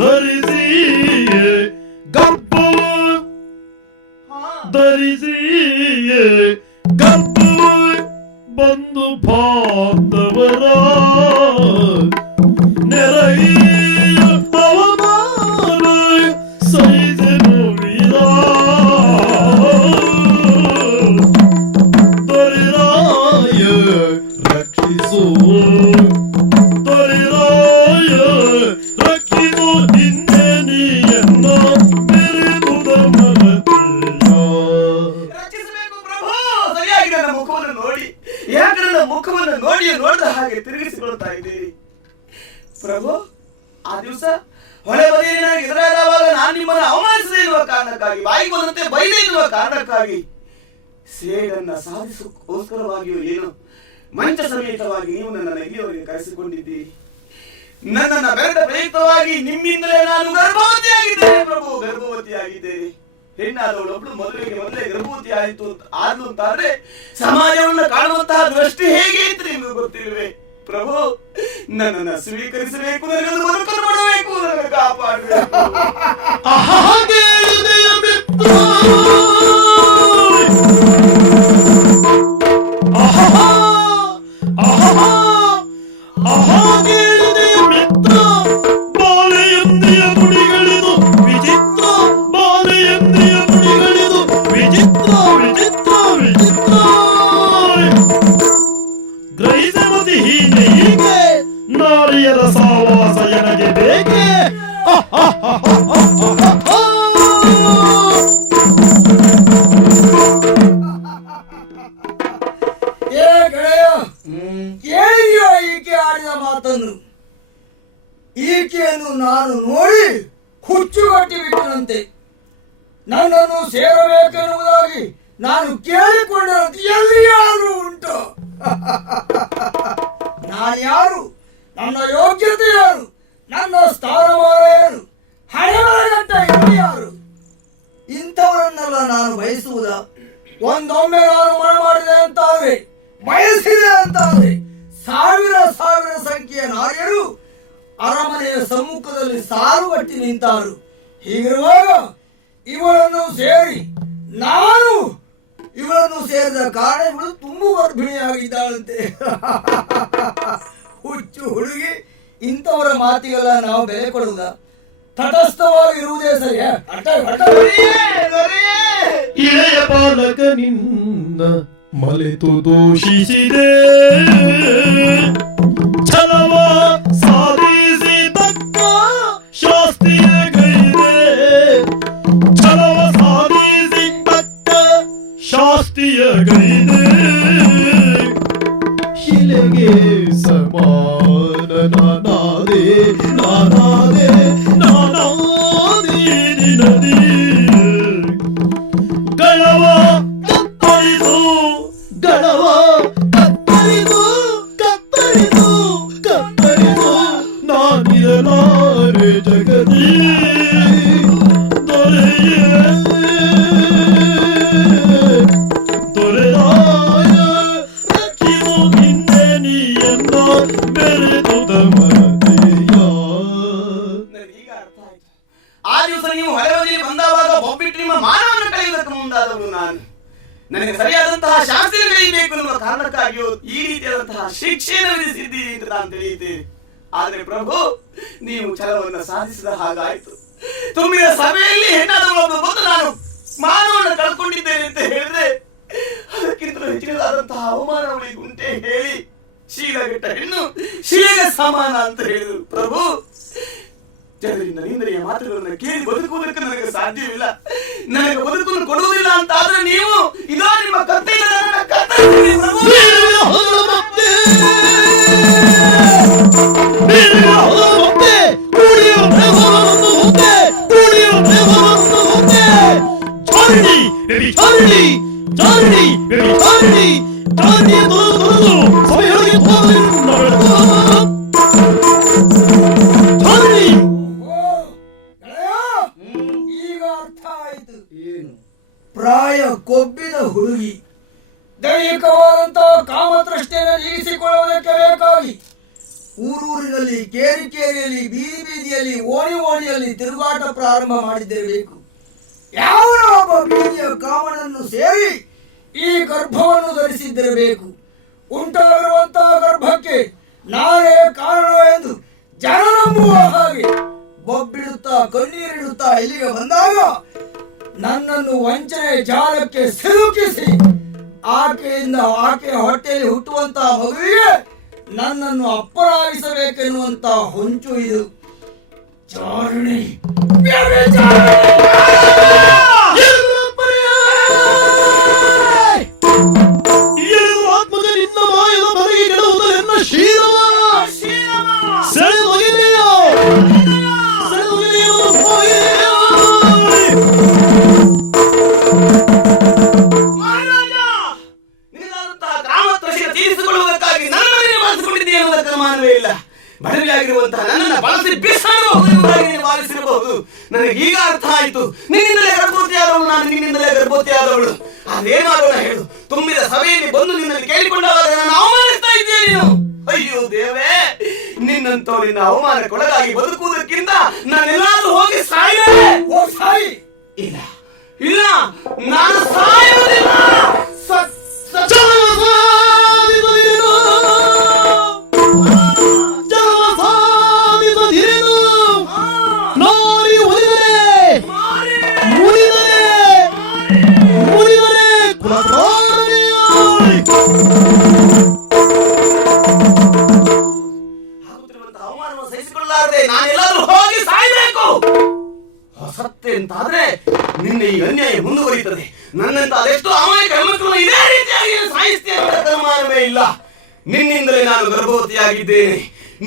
ಧರಿಸಿಯೇ ಗರ್ಭವ ಧರಿಸಿಯೇ ಗರ್ಭವ ಬಂಧು ಬಾಂಧವರ ನೆರಹಿಯ ಅವಮಾನ ಸಹಿಸೆನು ವೀರ. ದೊರೆರಾಯ ರಕ್ಷಿಸು, ದೊರೆರಾಯ ರಕ್ಷಿಸು ಹಿಂದೆ ನೀಯನ್ನ ಬೆರೆದುದ ಮನತೆಯ. ರಕ್ಷಿಸಬೇಕು ಪ್ರಭು. ಸರಿಯಾಗಿ ನನ್ನ ಮುಖವನ್ನು ನೋಡಿ, ಯಾಕೆ ನನ್ನ ಮುಖವನ್ನು ನೋಡಿದ ಹಾಗೆ ತಿರುಗಿಸಿಕೊಳ್ತಾ ಇದ್ದೀರಿ ಪ್ರಭು? ಆ ದಿವಸ ಹೊಳೆ ಬದಿಯಲ್ಲಿ ಎದುರಾದಾಗ ನಾನು ನಿಮ್ಮನ್ನು ಅವಮಾನಿಸದೆ ಎನ್ನುವ ಕಾರಣಕ್ಕಾಗಿ, ಬಾಯಿಗೆ ಬಂದಂತೆ ಬೈದೆ ಎನ್ನುವ ಕಾರಣಕ್ಕಾಗಿ, ಸೇಡನ್ನ ಸಾಧಿಸೋಸ್ಕರವಾಗಿಯೂ ಏನು ಮಂಚ ಸಮೇತವಾಗಿ ನೀವು ನನ್ನನ್ನು ಇಲ್ಲಿಯವರೆಗೆ ಕರೆಸಿಕೊಂಡಿದ್ದೀರಿ. ನನ್ನನ್ನು ಬೆರೆದ ಪ್ರಯುಕ್ತವಾಗಿ ನಿಮ್ಮಿಂದಲೇ ನಾನು ಗರ್ಭವತಿಯಾಗಿದ್ದೇನೆ ಪ್ರಭು, ಗರ್ಭವತಿಯಾಗಿದ್ದೇನೆ. ಹೆಣ್ಣಾದವಳೊಬ್ಳು ಮೊದಲೇ ಗರ್ಭವತಿ ಆದ್ಲು ಅಂತಾದ್ರೆ ಸಮಾಜವನ್ನು ಕಾಣುವಂತಹ ದೃಷ್ಟಿ ಹೇಗೆ ಅಂತ ನಿಮಗೆ ಗೊತ್ತಿಲ್ವೇ ಪ್ರಭು? ನನ್ನನ್ನು ಸ್ವೀಕರಿಸಬೇಕು, ನನಗೆ ಬದುಕನ್ನು ಮಾಡಬೇಕು, ನನಗೆ ಕಾಪಾಡಬೇಕು. ಮಿತ್ರ ಬಾಲೆಯಂದಿಯ ನುಡಿಗಳಿದು ವಿಚಿತ್ರ, ಬಾಲೆಯಂದಿಯ ನುಡಿಗಳಿದು ವಿಚಿತ್ರ ವಿಚಿತ್ರ ವಿಚಿತ್ರ. ಗ್ರಹಿಸಮತಿ ಹೀಗೆ ಹೀಗೆ ನಾರಿಯರ ಸಾವಾಸ ನನಗೆ ಬೇಕೆ. ಏ ಗೆಳೆಯ, ಕೇಳಿಯೋ ಈಕೆ ಆಡಿದ ಮಾತನ್ನು? ಈಕೆಯನ್ನು ನಾನು ನೋಡಿ ಹುಚ್ಚುಗಟ್ಟಿ ಬಿಟ್ಟನಂತೆ. ನನ್ನನ್ನು ಸೇರಬೇಕೆನ್ನುವುದಾಗಿ ನಾನು ಕೇಳಿಕೊಂಡಂತೆ ಎಲ್ಲಿ ಯಾರು ಉಂಟು? ನಾನು ಯಾರು? ನನ್ನ ಯೋಗ್ಯತೆ ಯಾರು? ನನ್ನ ಸ್ಥಾನಮಾನ ಏನು? ಹಣೆಬರಗಟ್ಟ ಇನ್ನು ಯಾರು? ಇಂಥವರನ್ನೆಲ್ಲ ನಾನು ಬಯಸುವುದ? ಒಂದೊಮ್ಮೆ ನಾನು ಮನ ಮಾಡಿದೆ ಅಂತಾದ್ರೆ, ಬಯಸಿದೆ ಅಂತಾದ್ರೆ, ಸಾವಿರ ಸಂಖ್ಯೆಯ ನಾರಿಯರು ಅರಮನೆಯ ಸಮ್ಮುಖದಲ್ಲಿ ಸಾಲುಗಟ್ಟಿ ನಿಂತಾರು. ಹೀಗಿರುವಾಗ ಇವಳನ್ನು ಸೇರಿ ನಾನು ಇವಳನ್ನು ಸೇರಿದ ಕಾರಣ ಇವಳು ತುಂಬು ಗರ್ಭಿಣಿಯಾಗಿದ್ದಾಳಂತೆ. ಹುಚ್ಚು ಹುಡುಗಿ, ಇಂಥವರ ಮಾತಿಗೆಲ್ಲ ನಾವು ಬೆಲೆ ಕೊಡುವುದ? ತಟಸ್ಥವಾಗಿರುವುದೇ ಸರಿಯ? ಇಳೆಯ ಬಾಲಕ ನಿನ್ನ ಮಲೆತು ದೂಷಿಸಿದೆ, ಛಲವ ಸಾಧಿಸಿ ತಕ್ಕ ಶಾಸ್ತ್ರೀಯ ಗೈದೆ, ಛಲವ ಸಾಧಿಸಿ ತಕ್ಕ ಶಾಸ್ತ್ರೀಯ ಗೈದೆ, ಶಿಲೆಗೆ ಸಮಾನ ನಾನಾದೆ ನಾನಾದೆ ನಾನಾದೆ ನಿನದಿ, ಗಳವ ಕತ್ತರಿದು ಗಳವ ಕತ್ತರಿದು ಕತ್ತರಿದು ಕತ್ತರಿದು ನಾನಿರಲಾರೆ ಜಗದಿ ದೊರೆಯೇ ದೊರೆಯಾಯ ರಕ್ಷಿಸು ನಿನ್ನೆ ನೀಯನ್ನ ಬೆರೆತುದ ಮರತೆಯ. ನನಗೀಗ ಅರ್ಥ ಆಯ್ತು. ಆ ದಿವಸ ನೀವು ಹೊರವಲ್ಲಿ ಬಂದವಾಗ ಒಬ್ಬಿಟ್ಟು ನಿಮ್ಮ ಮಾನವನ್ನು ಕಳೆಯುವುದಕ್ಕೆ ಮುಂದಾದವನು ನಾನು. ನನಗೆ ಸರಿಯಾದಂತಹ ಶಾಸ್ತ್ರೀಯ ಕಲಿಯಬೇಕು ಎನ್ನುವ ಕಾರಣಕ್ಕಾಗಿಯೂ ಈ ರೀತಿಯಾದಂತಹ ಶಿಕ್ಷೆಯನ್ನು ವಿಧಿಸಿದ್ದೀರಿ ಅಂತ ನಾನು ತಿಳಿಯುತ್ತೇನೆ. ಆದರೆ ಪ್ರಭು, ನೀವು ಛಲವನ್ನು ಸಾಧಿಸಿದ ಹಾಗಾಯ್ತು. ತುಂಬಿದ ಸಭೆಯಲ್ಲಿ ಹೆಣ್ಣಾದವಳೊಬ್ಬಳು ಬಂದು ನಾನು ಮಾನವನ್ನು ಕಳ್ಕೊಂಡಿದ್ದೇನೆ ಅಂತ ಹೇಳಿದ್ರೆ ಅದಕ್ಕಿಂತಲೂ ಹೆಚ್ಚಿನದಾದಂತಹ ಅವಮಾನ ಅವಳಿಗೆ ಉಂಟೆ ಹೇಳಿ, ಶೀಲಗೆಟ್ಟ ಹೆಣ್ಣು ಶಿಲೆಗೆ ಸಮಾನ ಅಂತ ಹೇಳಿದರು. ಪ್ರಭು, ಜನರಿಂದ ನಿಂದನೆಯ ಮಾತುಗಳನ್ನು ಕೇಳಿ ಬದುಕುವುದಕ್ಕೆ ನನಗೆ ಸಾಧ್ಯವಿಲ್ಲ. ನನಗೆ ಬದುಕನ್ನು ಕೊಡುವುದಿಲ್ಲ ಅಂತ ಆದ್ರೆ ನೀವು ಇದೋ ನಿಮ್ಮ ಕತ್ತೆಯಿಂದ ನನ್ನನ್ನ ಕತ್ತರಿಸಿರಿ ಪ್ರಭು. ಈಗ ಅರ್ಥ ಆಯ್ತು. ಏನು? ಪ್ರಾಯ ಕೊಬ್ಬಿದ ಹುಡುಗಿ ದೈಹಿಕವಾದಂತಹ ಕಾಮತೃಷ್ಟಿಯನ್ನು ನೀಗಿಸಿಕೊಳ್ಳುವುದಕ್ಕೆ ಬೇಕಾಗಿ ಊರೂರಿನಲ್ಲಿ, ಕೇರಿಯಲ್ಲಿ, ಬೀದಿ ಬೀದಿಯಲ್ಲಿ, ಓಣಿಯಲ್ಲಿ ತಿರುಗಾಟ ಪ್ರಾರಂಭ ಮಾಡಿದ್ದಿರಬೇಕು. ಯಾವನೋ ಒಬ್ಬ ಬೀದಿಯ ಕಾಮನನ್ನು ಸೇರಿ ಈ ಗರ್ಭವನ್ನು ಧರಿಸಿದ್ದಿರಬೇಕು. ಉಂಟಾಗಿರುವಂತಹ ಗರ್ಭಕ್ಕೆ ನಾನೇ ಕಾರಣ ಎಂದು ಜನ ನಂಬುವ ಹಾಗೆ ಬೊಬ್ಬಿಡುತ್ತಾ ಕಣ್ಣೀರಿಡುತ್ತಾ ಇಲ್ಲಿಗೆ ಬಂದಾಗ ನನ್ನನ್ನು ವಂಚನೆ ಜಾಲಕ್ಕೆ ಸಿಲುಕಿಸಿ ಆಕೆಯಿಂದ ಆಕೆಯ ಹೊಟ್ಟೆಯಲ್ಲಿ ಹುಟ್ಟುವಂತಹ ಮಗುವಿಗೆ ನನ್ನನ್ನು ಅಪ್ಪರಾಗಿಸಬೇಕೆನ್ನುವಂತಹ ಹೊಂಚು ಇದು. ಚಾರುಣಿ ಆತ್ಮದ ನಿನ್ನ ಮಾಯದ ಬರೆಗೆ ಕೆಡುವುದೆನ್ನ ಶೀಲವ ಸೆಳೆದೊಯ್ದೆಯೋ ಸೆಳೆದೊಯ್ದೆಯೋ ಮಹಾರಾಜ, ನಿನ್ನಂತಹ ಕಾಮತೃಷ್ಟಿಯ ತೀರಿಸಿಕೊಳ್ಳುವುದಕ್ಕಾಗಿ ನನ್ನನ್ನೇ ಬಳಸಿಕೊಂಡಿದ್ದೀಯ ಅನ್ನೋದಕ್ಕೆ ಅನುಮಾನವೇ ಇಲ್ಲ. ಬಡವಿಯಾಗಿರುವಂತಹ ನನ್ನನ್ನು ಬಳಸಿ ಬಿಸಾಡುವುದಾಗಿ ನೀನು ಭಾವಿಸಿರಬಹುದು. ನನಗೆ ಈಗ ಅರ್ಥ ಆಯಿತು. ನಿನ್ನಿಂದಲೇ ಗರ್ಭವತಿಯಾದವಳು ನಾನು, ನಿನ್ನಿಂದಲೇ ಗರ್ಭವತಿಯಾದವಳು. ಅದೇನಾಗೋಣ ಹೇಳು? ತುಂಬಿದ ಸಭೆಯಲ್ಲಿ ಬಂದು ನಿನ್ನಲ್ಲಿ ಕೇಳಿಕೊಂಡಾಗ ನನ್ನ ಅವಮಾನಿಸ್ತಾ ಇದ್ದೀಯ ನೀನು. ಅಯ್ಯೋ ದೇವೇ, ನಿನ್ನಂತವರಿನ ಅವಮಾನಕ್ಕೊಳಗಾಗಿ ಬದುಕುವುದಕ್ಕಿಂತ ನಾನೆಲ್ಲಾದ್ರೂ ಹೋಗಿ ಸಾಯಲೇ. ಸಾಯಿ ಇಲ್ಲ ಇಲ್ಲ, ನಾನು ಸಾಯುವುದಿಲ್ಲ. ಆಗುತ್ತಿರುವಂತಹ ಅವಮಾನವನ್ನು ಸಹಿಸಿಕೊಳ್ಳಲಾರದೆ ನಾನೆಲ್ಲಾದ್ರೂ ಹೋಗಿ ಸಾಯಬೇಕು. ಹೊಸತ್ತೆ ಅಂತಾದ್ರೆ ನಿನ್ನ ಈ ಅನ್ಯಾಯ ಮುಂದುವರಿಯುತ್ತದೆ. ನನ್ನಂತ ಅದೆಷ್ಟೋ ಅಮಾಯಕ ಹೆಣ್ಮಕ್ಳು ಇದೇ ರೀತಿಯಾಗಿ ಸಾಯಿಸ್ತೀಯ ಅನ್ನೋದಕ್ಕೆ ಅನುಮಾನವೇ ಇಲ್ಲ. ನಿನ್ನಿಂದಲೇ ನಾನು ಗರ್ಭವತಿಯಾಗಿದ್ದೇನೆ.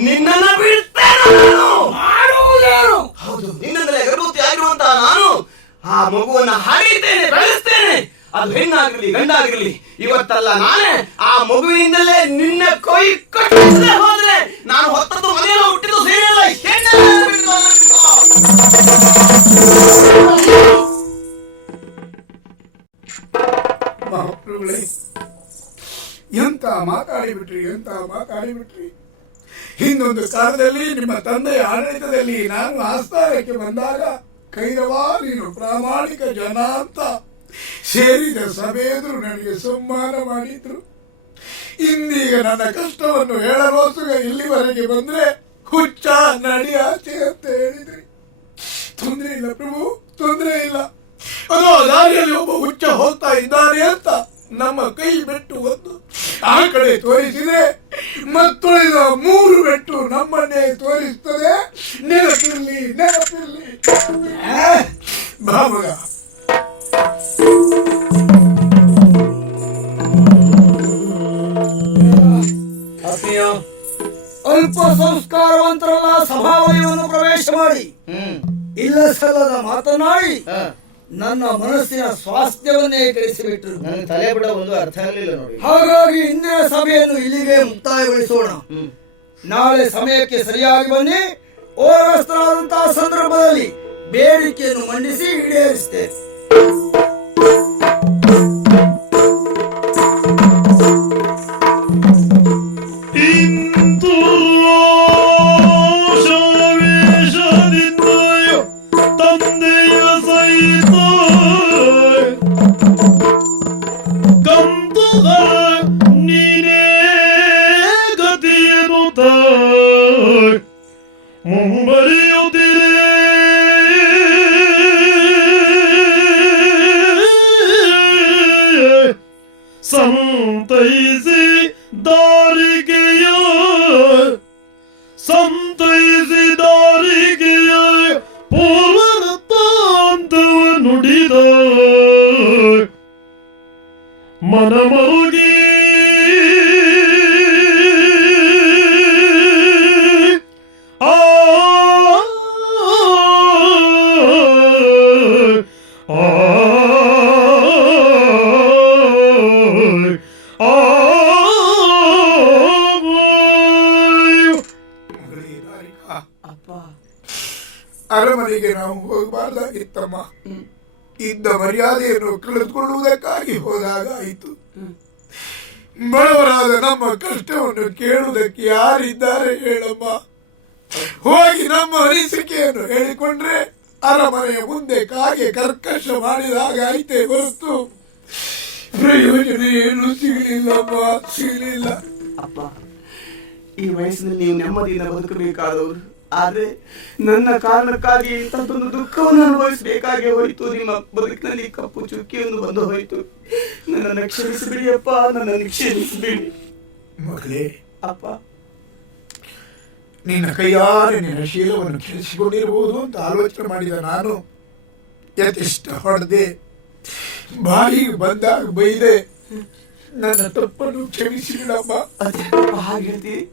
ನಿನ್ನನ್ನು ಬಿಡ್ತೇನೆ ನಾನು. ಮಾಡುವುದೇನು? ಹೌದು, ನಿನ್ನಿಂದಲೇ ಗರ್ಭವತಿ ಆಗಿರುವಂತಹ ನಾನು ಆ ಮಗುವನ್ನ ಹರಿತೇನೆ, ಬೆಳೆಸ್ತೇನೆ. ಅದು ಹೆಣ್ಣಾಗಿರ್ಲಿ ಗಂಡಾಗಿರ್ಲಿ, ಇವತ್ತಲ್ಲ ನಾನೇ ಆ ಮಗುವಿನಿಂದಲೇ ನಿನ್ನ ಕೈ ಕಟ್ಟಿಸದೆ ಹೋದ್ರೆ ನಾನು ಹೊತ್ತದ್ದು ಮನೆಯಲ್ಲ ಹುಟ್ಟಿದ್ದು ಸೇರಿಯಲ್ಲ ಮಹಾಪ್ರಭುಗಳೇ, ಎಂತ ಮಾತಾಡಿಬಿಟ್ರಿ. ಹಿಂದೊಂದು ಕಾಲದಲ್ಲಿ ನಿಮ್ಮ ತಂದೆಯ ಆಡಳಿತದಲ್ಲಿ ನಾನು ಆಸ್ಥಾನಕ್ಕೆ ಬಂದಾಗ ಕೈರವಾ ನೀನು ಪ್ರಾಮಾಣಿಕ ಜನ ಅಂತ ಸೇರಿದ ಸಭೆಯೆದುರು ನನಗೆ ಸಮ್ಮಾನ ಮಾಡಿದ್ರು. ಇಂದೀಗ ನನ್ನ ಕಷ್ಟವನ್ನು ಹೇಳಲೋಸುಗ ಇಲ್ಲಿವರೆಗೆ ಬಂದ್ರೆ ಹುಚ್ಚ ನಡಿ ಆಚೆ ಅಂತ ಹೇಳಿದ್ರಿ. ತೊಂದರೆ ಇಲ್ಲ ಪ್ರಭು, ತೊಂದರೆ ಇಲ್ಲ. ಅದು ದಾರಿಯಲ್ಲಿ ಒಬ್ಬ ಹುಚ್ಚ ಹೋಗ್ತಾ ಇದ್ದಾನೆ ಅಂತ ನಮ್ಮ ಕೈ ಬೆಟ್ಟು ಒಂದು ಆ ಕಡೆ ತೋರಿಸಿದೆ, ಮತ್ತುಳಿದ 3 ಬೆಟ್ಟು ನಮ್ಮನ್ನೇ ತೋರಿಸ್ತದೆ. ನೆನಪಿರ್ಲಿ ನೆನಪಿರ್ಲಿ ಬಾಮಗ. ಅಲ್ಪ ಸಂಸ್ಕಾರವಂತರಲ್ಲ ಸಭಾವಯವನ್ನು ಪ್ರವೇಶ ಮಾಡಿ ಇಲ್ಲ ಸಲ್ಲದ ಮಾತನಾಡಿ ನನ್ನ ಮನಸ್ಸಿನ ಸ್ವಾಸ್ಥ್ಯವನ್ನೇ ಕೆಡಿಸಿಬಿಟ್ರು. ತಲೆ ಬಿಡ ಒಂದು ಅರ್ಥ ಆಗಲಿಲ್ಲ ನೋಡಿ. ಹಾಗಾಗಿ ಇಂದಿನ ಸಭೆಯನ್ನು ಇಲ್ಲಿಗೆ ಮುಕ್ತಾಯಗೊಳಿಸೋಣ. ನಾಳೆ ಸಮಯಕ್ಕೆ ಸರಿಯಾಗಿ ಬನ್ನಿ. ಓರವಸ್ಥರಾದಂತಹ ಸಂದರ್ಭದಲ್ಲಿ ಬೇಡಿಕೆಯನ್ನು ಮಂಡಿಸಿ ಈಡೇರಿಸುತ್ತೇವೆ. ಸಂತೈಸಿ ದಾರಿಗೆಯ ಪೂರ್ವತಾಂತವ ನುಡಿದ ಮನಮರುಗಿ ಅರಮನೆಗೆ ನಾವು ಹೋಗಬಾರ್ದಾಗಿತ್ತಮ್ಮ. ಇದ್ದ ಮರ್ಯಾದೆಯನ್ನು ಕಳೆದುಕೊಳ್ಳುವುದಕ್ಕಾಗಿ ಹೋದಾಗ ಆಯಿತು. ಬಡವರಾದ ನಮ್ಮ ಕಷ್ಟವನ್ನು ಕೇಳುವುದಕ್ಕೆ ಯಾರಿದ್ದಾರೆ ಹೇಳಮ್ಮ? ಹೋಗಿ ನಮ್ಮ ಅನಿಸಿಕೆಯನ್ನು ಹೇಳಿಕೊಂಡ್ರೆ ಅರಮನೆಯ ಮುಂದೆ ಕಾಗೆ ಕರ್ಕಶ ಮಾಡಿದಾಗ ಆಯ್ತೇ ಹೊರತು ಪ್ರಯೋಜನ ಏನು ಸಿಗಲಿಲ್ಲಮ್ಮ, ಸಿಗಲಿಲ್ಲ. ಅಪ್ಪ, ಈ ವಯಸ್ಸಿನಲ್ಲಿ ನೀವು ನೆಮ್ಮದಿಯಿಂದ ಬದುಕಬೇಕಾದವರು. ಆದ್ರೆ ನನ್ನ ಕಾರಣಕ್ಕಾಗಿ ಇಂಥದ್ದೊಂದು ದುಃಖವನ್ನು ಅನುಭವಿಸಬೇಕಾಗಿ ಹೋಯಿತು. ನಿಮ್ಮ ಬದುಕಿನಲ್ಲಿ ಕಪ್ಪು ಚುಕ್ಕಿಯೊಂದು ಬಂದು ಹೋಯಿತು. ನನ್ನನ್ನು ಕ್ಷಮಿಸಿಬಿಡಿ ಅಪ್ಪ, ನನ್ನನ್ನು ಕ್ಷಮಿಸಿಬಿಡಿ. ಮಗಳೇ, ಅಪ್ಪ, ನಿನ್ನ ಕೈಯಾರೆ ನಿನ್ನ ಶೀಲವನ್ನು ಕೆಡಿಸಿಕೊಂಡಿರಬಹುದು ಅಂತ ಆಲೋಚನೆ ಮಾಡಿದ ನಾನು ಯಥೇಷ್ಟ ಹೊಡೆದೆ, ಬಾಯಿಗೆ ಬಂದಾಗ ಬೈದೆ. ನನ್ನ ತಪ್ಪನ್ನು ಕ್ಷಮಿಸಿಬಿಡಮ್ಮ. ಅದೇನಪ್ಪ ಹಾಗೆ ಹೇಳ್ತೀವಿ?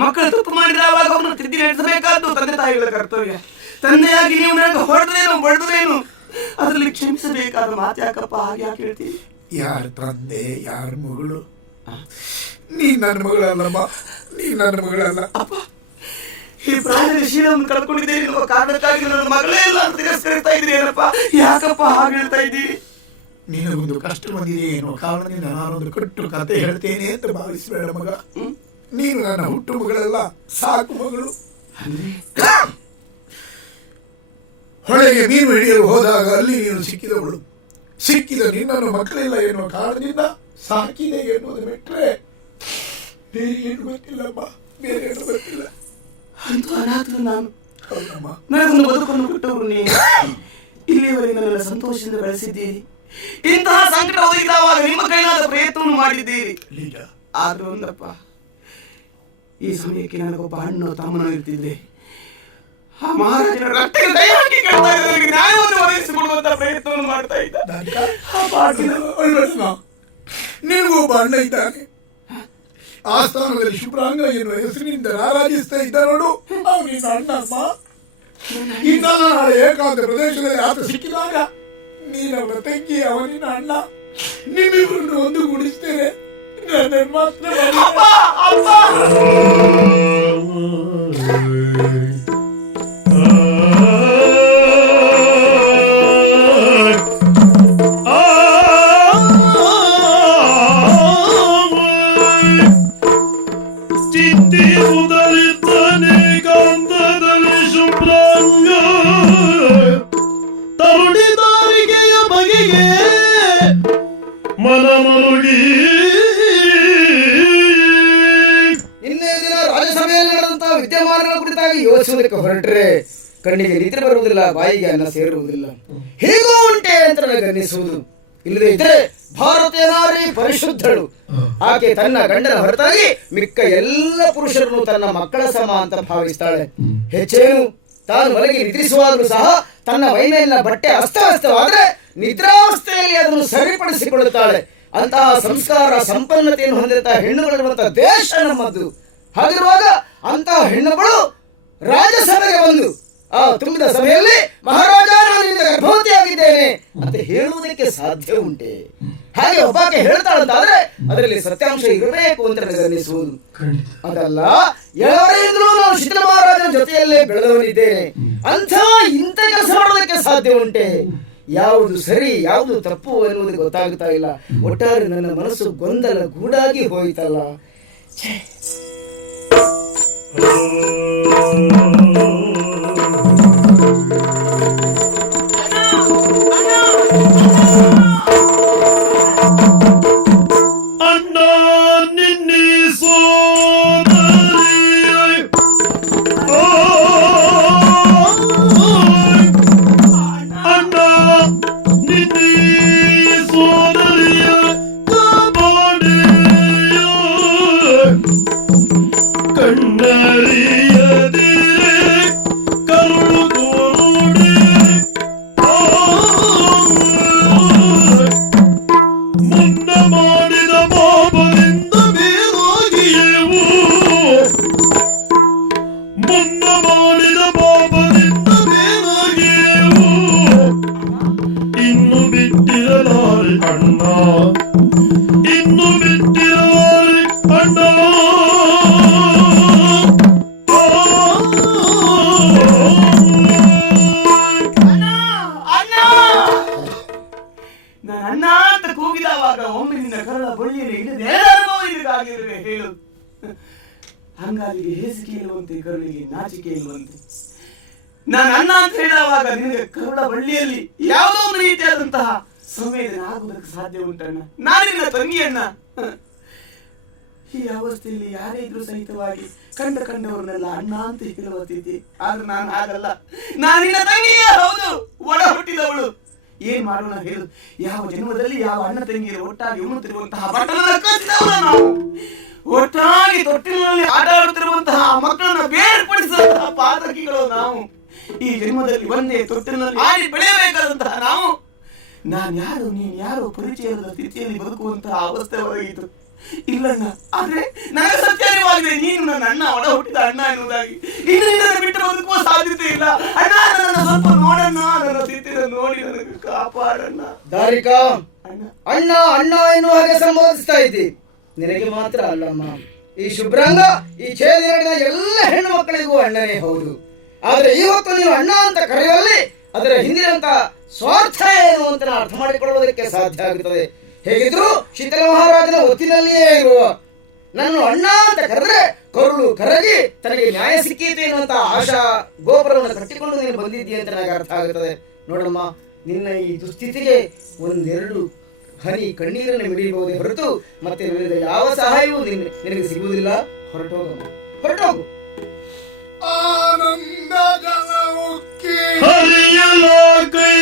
ಮಕ್ಕಳು ತಪ್ಪು ಮಾಡಿದಾಗ ಅವನು ತಿದ್ದಿ ನಡೆಸಬೇಕಾದ್ದು ತಂದೆ ತಾಯಿಗಳ ಕರ್ತವ್ಯ. ತಂದೆಯಾಗಿ ನೀವು ನನಗೆ ಹೊಡೆದ್ರೇನು ಬಡ್ದ್ರೇನು ಅದರಲ್ಲಿ ಕ್ಷಮಿಸಬೇಕಾದ ಮಾತು ಯಾಕಪ್ಪ ಹಾಗೆ ಯಾಕೆ ಹೇಳ್ತೀವಿ? ಯಾರ ತಂದೆ ಯಾರ ಮಗಳು? ನೀ ನನ್ನ ಮಗಳಲ್ಲಮ್ಮ, ನೀ ನನ್ನ ಮಗಳಲ್ಲ. ಅಪ್ಪ, ಈ ಪ್ರಾಯದ ಶೀಲವನ್ನು ಕಳ್ಕೊಂಡಿದ್ದೇನೆ ಎನ್ನುವ ಕಾರಣಕ್ಕಾಗಿ ನನ್ನ ಮಗಳೇ ಇಲ್ಲ ಅಂತ ತಿರಸ್ಕರಿಸ್ತಾ ಇದ್ರಿ ಏನಪ್ಪ? ಯಾಕಪ್ಪ ಹಾಗೆ ಹೇಳ್ತಾ ಇದ್ದೀರಿ? ನಿನಗೊಂದು ಕಷ್ಟ ಬಂದಿದೆ ಎನ್ನುವ ಕಾರಣದಿಂದ ನಾನೊಂದು ಕಟ್ಟು ಕತೆ ಹೇಳ್ತೇನೆ ಅಂತ ಭಾವಿಸಬೇಡ ಮಗ. ನೀನು ನನ್ನ ಹುಟ್ಟು ಮಗಳಲ್ಲ, ಸಾಕು ಮಗಳು. ಹೊಳೆಗೆ ಮೀನು ಹಿಡಿಯಲು ಹೋದಾಗ ಅಲ್ಲಿ ನೀನು ಸಿಕ್ಕಿದವಳು. ಸಿಕ್ಕಿದ ನಿನ್ನನ್ನು ಮಕ್ಕಳಿಲ್ಲ ಎನ್ನುವ ಕಾರಣದಿಂದ ಸಾಕಿದೆ ಎನ್ನುವುದು ಬಿಟ್ಟರೆ ಬೇರೆ ಏನು ಗೊತ್ತಿಲ್ಲಮ್ಮ, ಬೇರೆ ಏನು ಗೊತ್ತಿಲ್ಲ. ಅಂತೂ ಅನಾಥ ನಾನು. ಹೌದಮ್ಮ, ನನಗೊಂದು ಬದುಕನ್ನು ಕೊಟ್ಟವರು ನೀವು. ಇಲ್ಲಿಯವರೆಗೆ ನನ್ನೆಲ್ಲ ಸಂತೋಷದಿಂದ ಬೆಳೆಸಿದ್ದೀರಿ. ಇಂತಹ ಸಂಕಟ ಒದಗಿದಾಗ ನಿಮ್ಮ ಕೈಲಾದ ಪ್ರಯತ್ನವನ್ನು ಮಾಡಿದ್ದೀರಿ. ಆದ್ರೂ ಒಂದಪ್ಪ, ಈ ಸಮಯಕ್ಕೆ ನನಗೊಬ್ಬ ಅಣ್ಣು ತಮ್ಮನೂ ಇರ್ತಿದ್ದೆ. ಆ ಮಹಾರಾಜನ ರಕ್ತಕ್ಕೆ ಕೈ ಹಾಕಿ ಕೇಳ್ತಾ ಇದ್ದವರಿಗೆ ನ್ಯಾಯವನ್ನು ಒದಗಿಸಿಕೊಡುವಂತ ಪ್ರಯತ್ನವನ್ನು ಮಾಡ್ತಾ ಇದ್ದ. ನಿನಗೊಬ್ಬ ಅಣ್ಣ ಇದ್ದಾನೆ. ಆಸ್ಥಾನದಲ್ಲಿ ಶುಭ್ರಾಂಗ ಎನ್ನುವ ಹೆಸರಿನಿಂದ ರಾರಾಜಿಸ್ತಾ ಇದ್ದ ನೋಡು, ಅವನಿನ ಅಣ್ಣ ಅಮ್ಮ. ಇನ್ನಲ್ಲ ನಾಳೆ ಏಕಾಂತ ಪ್ರದೇಶದಲ್ಲಿ ಆತ ಸಿಕ್ಕಿದಾಗ ನೀನವರ ತಂಗಿ, ಅವನಿನ ಅಣ್ಣ. ನಿಮ್ಮಿಬ್ಬರನ್ನು ಒಂದುಗೂಡಿಸ್ತೇನೆ. ನನ್ನ ಮಾತ್ರ ಚಿತ್ತಿಸುತ್ತಲಿದ್ದಾನೆ ಕಾಂತದಲ್ಲಿ ಶುಭ್ರಾಂಗ ತರುಣಿದಾರಿಗೆಯ ಬಗೆಗೆ ಬೀಸುವುದಕ್ಕೆ ಹೊರಟ್ರೆ ಕಣ್ಣಿಗೆ ನಿದ್ರೆ ಬರುವುದಿಲ್ಲ, ಬಾಯಿಗೆ ಅನ್ನ ಸೇರುವುದಿಲ್ಲ. ಹೀಗೂ ಉಂಟೆ ಅಂತ ನನಗೆ ಅನ್ನಿಸುವುದು. ಇಲ್ಲದೆ ಇದ್ರೆ ಭಾರತೀಯ ನಾರಿ ಪರಿಶುದ್ಧಳು. ಆಕೆ ತನ್ನ ಗಂಡನ ಹೊರತಾಗಿ ಮಿಕ್ಕ ಎಲ್ಲ ಪುರುಷರನ್ನು ತನ್ನ ಮಕ್ಕಳ ಸಮ ಅಂತ ಭಾವಿಸ್ತಾಳೆ. ಹೆಚ್ಚೇನು, ತಾನು ಮಲಗಿ ನಿದ್ರಿಸುವಾಗಲೂ ಸಹ ತನ್ನ ಮೈಮೇಲಿನ ಬಟ್ಟೆ ಅಸ್ತವ್ಯಸ್ತವಾದರೆ ನಿದ್ರಾವಸ್ಥೆಯಲ್ಲಿ ಅದನ್ನು ಸರಿಪಡಿಸಿಕೊಳ್ಳುತ್ತಾಳೆ. ಅಂತಹ ಸಂಸ್ಕಾರ ಸಂಪನ್ನತೆಯನ್ನು ಹೊಂದಿರುವಂತಹ ಹೆಣ್ಣುಗಳಿರುವಂತಹ ದೇಶ ನಮ್ಮದು. ಹಾಗಿರುವಾಗ ಅಂತಹ ಹೆಣ್ಣುಗಳು ರಾಜಸಭೆಗೆ ಬಂದು ಆ ತುಂಬಿದ ಸಭೆಯಲ್ಲಿ ಮಹಾರಾಜ ನಾನು ಗರ್ಭವತಿಯಾಗಿದ್ದೇನೆ ಅಂತ ಹೇಳುವುದಕ್ಕೆ ಸಾಧ್ಯ ಉಂಟೆ? ಹಾಗೆ ಒಬ್ಬಾಕೆ ಹೇಳ್ತಾಳಂತಾದ್ರೆ ಅದರಲ್ಲಿ ಸತ್ಯಾಂಶ ಇರಬೇಕು ಅಂತ ನನಗೆ ಅನ್ನಿಸುವುದು. ಅದಲ್ಲ, ಯಾರಿಂದಲೂ ನಾನು ಶಿಥಿಲ ಮಹಾರಾಜನ ಜೊತೆಯಲ್ಲೇ ಬೆಳೆದವನಿದ್ದೇನೆ ಅಂಥ ಇಂಥ ಕೆಲಸ ಮಾಡೋದಕ್ಕೆ ಸಾಧ್ಯ ಉಂಟೆ? ಯಾವುದು ಸರಿ ಯಾವುದು ತಪ್ಪು ಎನ್ನುವುದು ಗೊತ್ತಾಗ್ತಾ ಇಲ್ಲ. ಒಟ್ಟಾರೆ ನನ್ನ ಮನಸ್ಸು ಗೊಂದಲ ಗೂಡಾಗಿ ಹೋಯಿತಲ್ಲ. ಅಣ್ಣ ನಿನ್ನಿಸೋ ಅಣ್ಣ ನಿನ್ನಿಸೋ ಕಣ್ಣರಿಯದಿರೆ ಕರುಳು ಕೋರುಡೆ ಮುನ್ನ ಮಾಡಿದ ಪಾಪದಿಂದ ಬೇರಾಗಿಯೇವು, ಮುನ್ನ ಮಾಡಿದ ಪಾಪದಿಂದ ಬೇರಾಗಿಯೇವು. ಇನ್ನು ಬಿಟ್ಟಿರಲಾರೆ ಅಣ್ಣ, ಇನ್ನು ಬಿಟ್ಟಿರಲಾರೆ ಅಣ್ಣ. ನಾನು ಅಣ್ಣ ಅಂತ ಕೂಗಿದವಾಗ ಒಮ್ಮೆ ನಿನ್ನ ಕರಳ ಬಳ್ಳಿಯಲ್ಲಿ ಇಳಿದೆ ಇದಕ್ಕಾಗಿರುವೆ ಹೇಳು. ಹಂಗಾಲಿಗೆ ಹೇಸಿಗೆ ಇಲ್ಲುವಂತೆ, ಕರುಳಿಗೆ ನಾಚಿಕೆ ಇಲ್ಲುವಂತೆ. ನಾನು ಅಣ್ಣ ಅಂತ ಹೇಳಿದವಾಗ ನಿನಗೆ ಕರುಳ ಬಳ್ಳಿಯಲ್ಲಿ ಯಾವುದೋ ಒಂದು ರೀತಿಯಾದಂತಹ ಸಂವೇದನೆ ಆಗುವುದಕ್ಕೆ ಸಾಧ್ಯ ಉಂಟಣ್ಣ. ನಾನು ನಿನ್ನ ತಂಗಿ ಅಣ್ಣ. ಈ ಅವಸ್ಥೆಯಲ್ಲಿ ಯಾರೇ ಇದ್ರು ಸಹಿತವಾಗಿ ಕಂಡವರನ್ನೆಲ್ಲ ಅಣ್ಣ ಅಂತ ಹೇಳುವ ಸ್ಥಿತಿ. ಆದ್ರೆ ನಾನು ಹಾಗಲ್ಲ, ನಾನು ನಿನ್ನ ತಂಗಿಯೇ ಹೌದು, ಒಡ ಹುಟ್ಟಿದವಳು. ಏನ್ ಮಾಡೋಣ ಹೇಳು? ಯಾವ ಜನ್ಮದಲ್ಲಿ ಯಾವ ಅಣ್ಣ ತಂಗಿಯರು ಒಟ್ಟಾಗಿ ಉಣ್ಣುತ್ತಿರುವಂತಹ ಬಟ್ಟಲನ್ನ ಕಟ್ಟಿದವರು ನಾವು, ಒಟ್ಟಾಗಿ ತೊಟ್ಟಿನಲ್ಲಿ ಆಟ ಆಡುತ್ತಿರುವಂತಹ ಮಕ್ಕಳನ್ನ ಬೇರ್ಪಡಿಸುವಂತಹ ಪಾತಕಿಗಳು ನಾವು. ಈ ಜನ್ಮದಲ್ಲಿ ಒಂದೇ ತೊಟ್ಟಿನಲ್ಲಿ ಆಡಿ ಬೆಳೆಯಬೇಕಾದಂತಹ ನಾವು, ನಾನು ಯಾರು ನೀನ್ ಯಾರು ಪರಿಚಯದ ಸ್ಥಿತಿಯಲ್ಲಿ ಬದುಕುವಂತಹ ಅವಸ್ಥೆ ಹೊರಗಿತು. ಇಲ್ಲಣ್ಣ, ಆದ್ರೆ ನನಗೆ ಸತ್ಯವಾಗಿದೆ, ನೀನು ನನ್ನ ಅಣ್ಣ, ಒಡ ಹುಟ್ಟಿದ ಅಣ್ಣ ಎನ್ನುವುದಾಗಿ. ಇನ್ನು ನಿನ್ನನ್ನು ಬಿಟ್ಟು ಬದುಕುವ ಸಾಧ್ಯತೆ ಇಲ್ಲ ಅಣ್ಣ. ನನ್ನ ಸ್ವಲ್ಪ ನೋಡಣ್ಣ, ನನ್ನ ಸ್ಥಿತಿಯನ್ನು ನೋಡಿ ನನಗೆ ಕಾಪಾಡಣ್ಣ. ದಾರಿಕಾ, ಅಣ್ಣ ಅಣ್ಣ ಎನ್ನುವ ಹಾಗೆ ಸಂಬೋಧಿಸ್ತಾ ಇದ್ದಿ. ನಿನಗೆ ಮಾತ್ರ ಅಲ್ಲಮ್ಮ, ಈ ಶುಭ್ರಾಂಗ ಈ ಛೇದಿನ ಎಲ್ಲ ಹೆಣ್ಣು ಮಕ್ಕಳಿಗೂ ಅಣ್ಣನೇ ಹೌದು. ಆದ್ರೆ ಇವತ್ತು ನೀನು ಅಣ್ಣ ಅಂತ ಕರೆಯುವಲ್ಲಿ ಅದರ ಹಿಂದಿನಂತ ಸ್ವಾರ್ಥ ಏನು ಅಂತ ನಾನು ಅರ್ಥ ಮಾಡಿಕೊಳ್ಳುವುದಕ್ಕೆ ಸಾಧ್ಯ ಆಗುತ್ತದೆ. ಹೇಗಿದ್ರು ಶಿಥಿಲ ಮಹಾರಾಜನ ಒತ್ತಿನಲ್ಲಿಯೇ ಇರುವ ನನ್ನ ಅಣ್ಣ ಅಂತ ಕರೆದ್ರೆ ಕರುಳು ಕರಗಿ ತನಗೆ ನ್ಯಾಯ ಸಿಕ್ಕೀತು ಎನ್ನುವಂತ ಆಶಾ ಗೋಪುರವನ್ನು ಕಟ್ಟಿಕೊಂಡು ನೀನು ಬಂದಿದ್ದೀಯ ಅಂತ ನನಗೆ ಅರ್ಥ ಆಗುತ್ತದೆ. ನೋಡಮ್ಮ, ನಿನ್ನ ಈ ದುಸ್ಥಿತಿಗೆ ಒಂದೆರಡು ಹನಿ ಕಣ್ಣೀರನ್ನು ಮಿಡಿಯಬಹುದೇ ಹೊರತು ಮತ್ತೆ ನಿನ್ನಿಂದ ಯಾವ ಸಹಾಯವೂ ನಿನಗೆ ಸಿಗುವುದಿಲ್ಲ. ಹೊರಟೋಗಮ್ಮ, ಹೊರಟೋಗು. ಆನಂದ ಜನ ಉಕ್ಕಿ ಹರಿಯಲ ಕೈ